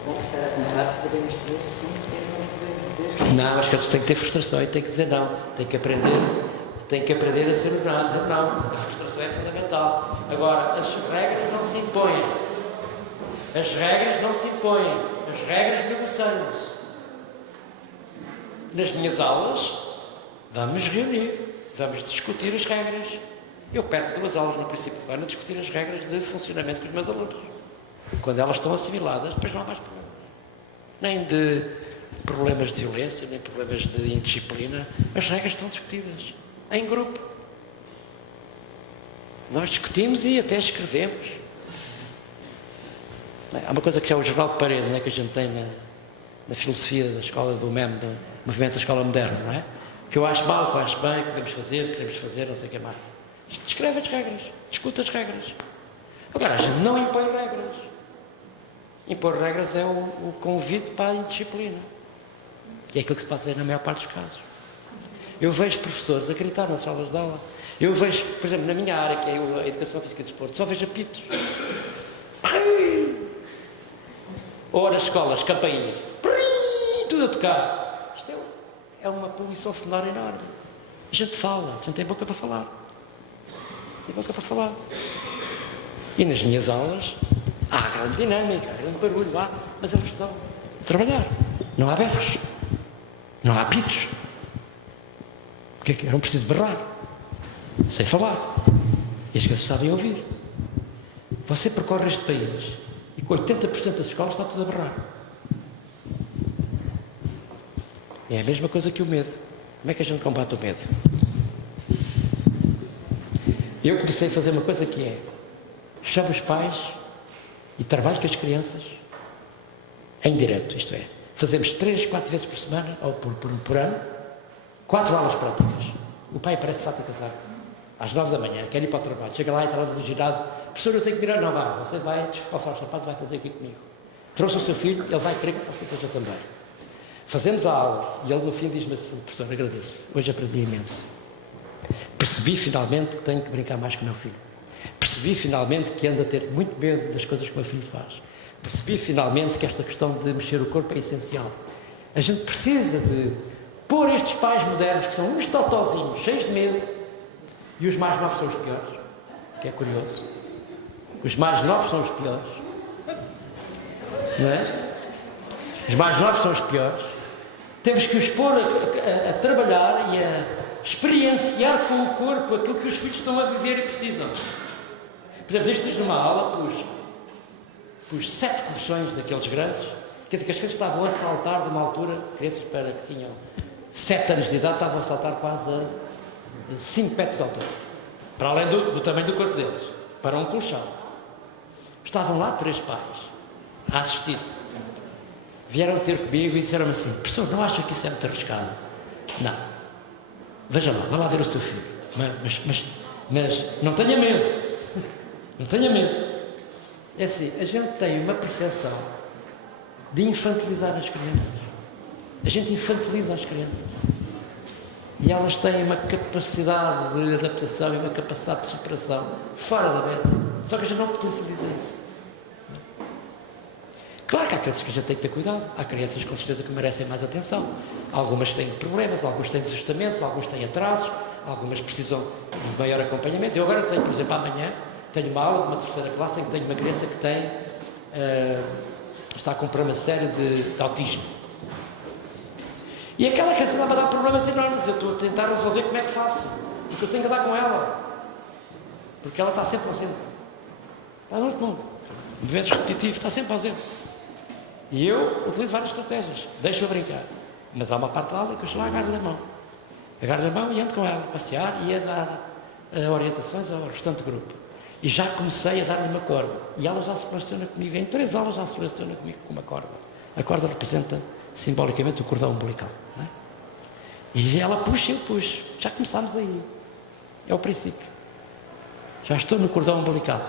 Vamos ficar a pensar, podemos dizer sim, podemos dizer não, acho que eles têm que ter frustração e têm que dizer não. Têm que aprender a ser o não, a dizer não. A frustração é fundamental. Agora, as regras não se impõem. As regras não se impõem. As regras negociam-se. Nas minhas aulas, vamos reunir, vamos discutir as regras. Eu perco 2 aulas no princípio do ano a discutir as regras de funcionamento com os meus alunos. Quando elas estão assimiladas, depois não há mais problemas. Nem de problemas de violência, nem problemas de indisciplina. As regras estão discutidas em grupo. Nós discutimos e até escrevemos. Há uma coisa que é o jornal de parede, não é, que a gente tem na filosofia da escola do MEM, do movimento da escola moderna, não é? Que eu acho mal, que eu acho bem, que queremos fazer, não sei o que mais. A gente escreve as regras, discute as regras. Agora, a gente não impõe regras. Impor regras é o convite para a indisciplina. que é aquilo que se passa na maior parte dos casos. Eu vejo professores a gritar nas salas de aula. Eu vejo, por exemplo, na minha área, que é a Educação Física e Desporto, só vejo apitos. Ou nas escolas, campainhas. Tudo a tocar. Isto é uma poluição sonora enorme. A gente fala, a gente tem boca para falar. Tem boca para falar. E nas minhas aulas, há grande dinâmica, há grande barulho lá, mas eles estão a trabalhar. Não há berros. Não há apitos. Porque é que eu não preciso berrar? Sei falar. E as crianças sabem ouvir. Você percorre este país e com 80% das escolas está tudo a berrar. É a mesma coisa que o medo. Como é que a gente combate o medo? Eu comecei a fazer uma coisa que é: chamo os pais e trabalho com as crianças em direto, isto é, fazemos 3, 4 vezes por semana, ou por ano, 4 aulas práticas. O pai aparece de fato a casar, às 9 da manhã, quer ir para o trabalho, chega lá e está lá do ginásio: professor, eu tenho que virar, não vai, você vai descalçar os sapatos, vai fazer aqui comigo. Trouxe o seu filho, ele vai querer que você esteja também. Fazemos a aula e ele no fim diz-me assim: professor, agradeço, hoje aprendi imenso. Percebi finalmente que tenho que brincar mais com o meu filho. Percebi finalmente que ando a ter muito medo das coisas que o meu filho faz. Percebi finalmente que esta questão de mexer o corpo é essencial. A gente precisa de pôr estes pais modernos, que são uns totozinhos, cheios de medo, e os mais novos são os piores, que é curioso. Os mais novos são os piores. Não é? Os mais novos são os piores. Temos que os pôr a trabalhar e a experienciar com o corpo aquilo que os filhos estão a viver e precisam. Por exemplo, estes numa aula pus 7 colchões daqueles grandes, quer dizer que as crianças estavam a saltar de uma altura, crianças que tinham 7 anos de idade, estavam a saltar quase a 5 metros de altura, para além do tamanho do corpo deles, para um colchão. Estavam lá 3 pais a assistir. Vieram ter comigo e disseram-me assim: professor, não acha que isso é muito arriscado? Não. Veja lá, vá lá ver o seu filho. Mas não tenha medo. Não tenha medo. É assim, a gente tem uma percepção de infantilizar as crianças. A gente infantiliza as crianças. E elas têm uma capacidade de adaptação e uma capacidade de superação fora da média. Só que a gente não potencializa isso. Claro que há crianças que a gente tem que ter cuidado. Há crianças com certeza que merecem mais atenção. Algumas têm problemas, alguns têm desajustamentos, alguns têm atrasos, algumas precisam de maior acompanhamento. Eu agora tenho, por exemplo, amanhã, tenho uma aula de uma 3ª classe em que tenho uma criança que tem, está com um problema sério de autismo. E aquela criança vai-me dar problemas enormes. Eu estou a tentar resolver como é que faço. Porque eu tenho que andar com ela. Porque ela está sempre ausente. Está no outro mundo. Vezes repetitivo, está sempre ausente. E eu utilizo várias estratégias. Deixo-a brincar. Mas há uma parte da aula que eu chego lá, agarro-lhe a mão. Agarro-lhe a mão e ando com ela a passear e a dar orientações ao restante grupo. E já comecei a dar-lhe uma corda. E ela já se relaciona comigo. Em 3 aulas já se relaciona comigo com uma corda. A corda representa simbolicamente o cordão umbilical. Não é? E ela puxa e eu puxo. Já começámos aí. É o princípio. Já estou no cordão umbilical.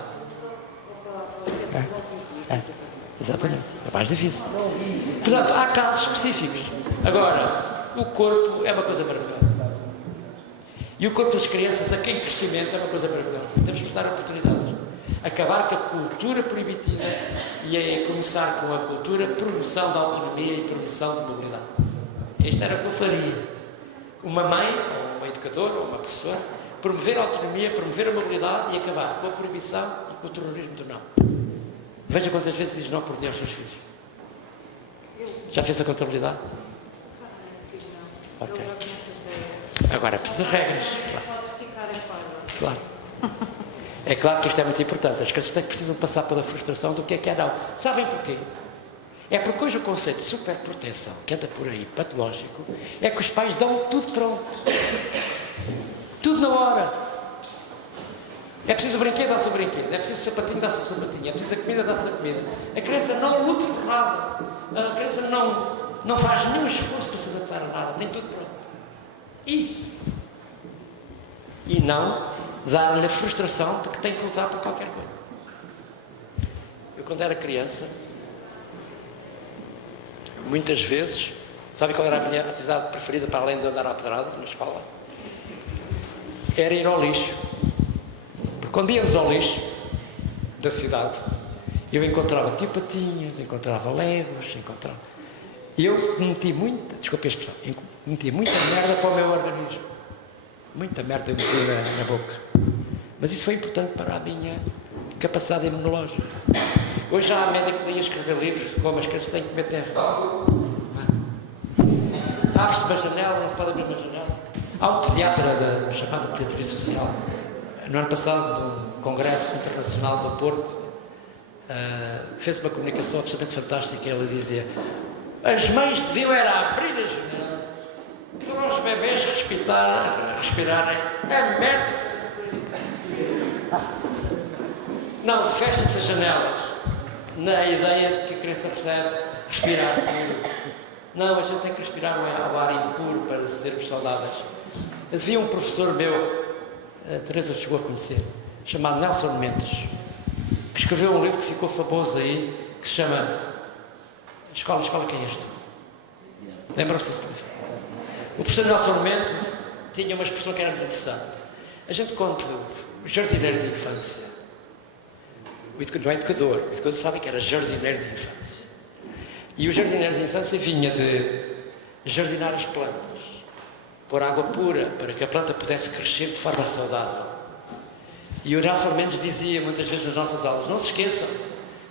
Exatamente. É mais difícil. Portanto, há casos específicos. Agora, o corpo é uma coisa maravilhosa. E o corpo das crianças, a quem em crescimento, é uma coisa maravilhosa. Temos que dar oportunidades. Acabar com a cultura proibitiva e a começar com a cultura promoção da autonomia e promoção de mobilidade. Isto era o que eu faria. Uma mãe, ou uma educadora, ou uma professora, promover a autonomia, promover a mobilidade e acabar com a proibição e com o terrorismo do não. Veja quantas vezes diz não por dia aos seus filhos. Já fez a contabilidade? Ok. Agora, precisa de regras. Claro. É claro que isto é muito importante. As crianças precisam passar pela frustração do que é não. Sabem porquê? É porque hoje o conceito de superproteção, que anda por aí, patológico, é que os pais dão tudo pronto. Tudo na hora. É preciso o brinquedo, dá-se o brinquedo. É preciso o sapatinho, dá-se o sapatinho. É preciso a comida, dá-se a comida. A criança não luta por nada. A criança não faz nenhum esforço para se adaptar a nada. Tem tudo pronto. E não dar-lhe a frustração de que tem que lutar por qualquer coisa. Eu, quando era criança, muitas vezes Sabe qual era a minha atividade preferida para além de andar à pedrada na escola? Era ir ao lixo. Porque quando íamos ao lixo da cidade, eu encontrava tio Patinhas, encontrava legos, E eu meti muita, desculpe a expressão, meti muita merda para o meu organismo. Muita merda eu meti na boca. Mas isso foi importante para a minha capacidade imunológica. Hoje já há médicos aí a escrever livros como as crianças têm que comer terra. Abre-se uma janela, não se pode abrir uma janela. Há um pediatra chamado Pediatria Social. No ano passado, num congresso internacional do Porto, fez uma comunicação absolutamente fantástica. Ele dizia: as mães deviam era abrir a janela para os bebês respirarem a merda. Não, fechem-se as janelas na ideia de que a criança deve respirar. Não, a gente tem que respirar o ar impuro para sermos saudáveis. Havia um professor meu, a Teresa chegou a conhecer, chamado Nelson Mendes, que escreveu um livro que ficou famoso aí, que se chama Escola, quem és tu? Lembram-se desse livro? O professor Nelson Mendes tinha uma expressão que era muito interessante. A gente conta o jardineiro de infância. Não é educador. O educador sabe que era jardineiro de infância. E o jardineiro de infância vinha de jardinar as plantas, pôr água pura para que a planta pudesse crescer de forma saudável. E o Nelson Mendes dizia muitas vezes nas nossas aulas: não se esqueçam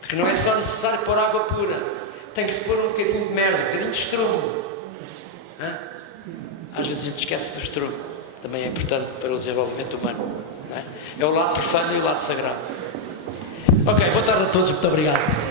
de que não é só necessário pôr água pura, tem que se pôr um bocadinho de merda, um bocadinho de estrumo. Às vezes a gente esquece do estrumo, também é importante para o desenvolvimento humano. É o lado profano e o lado sagrado. Ok, boa tarde a todos, muito obrigado.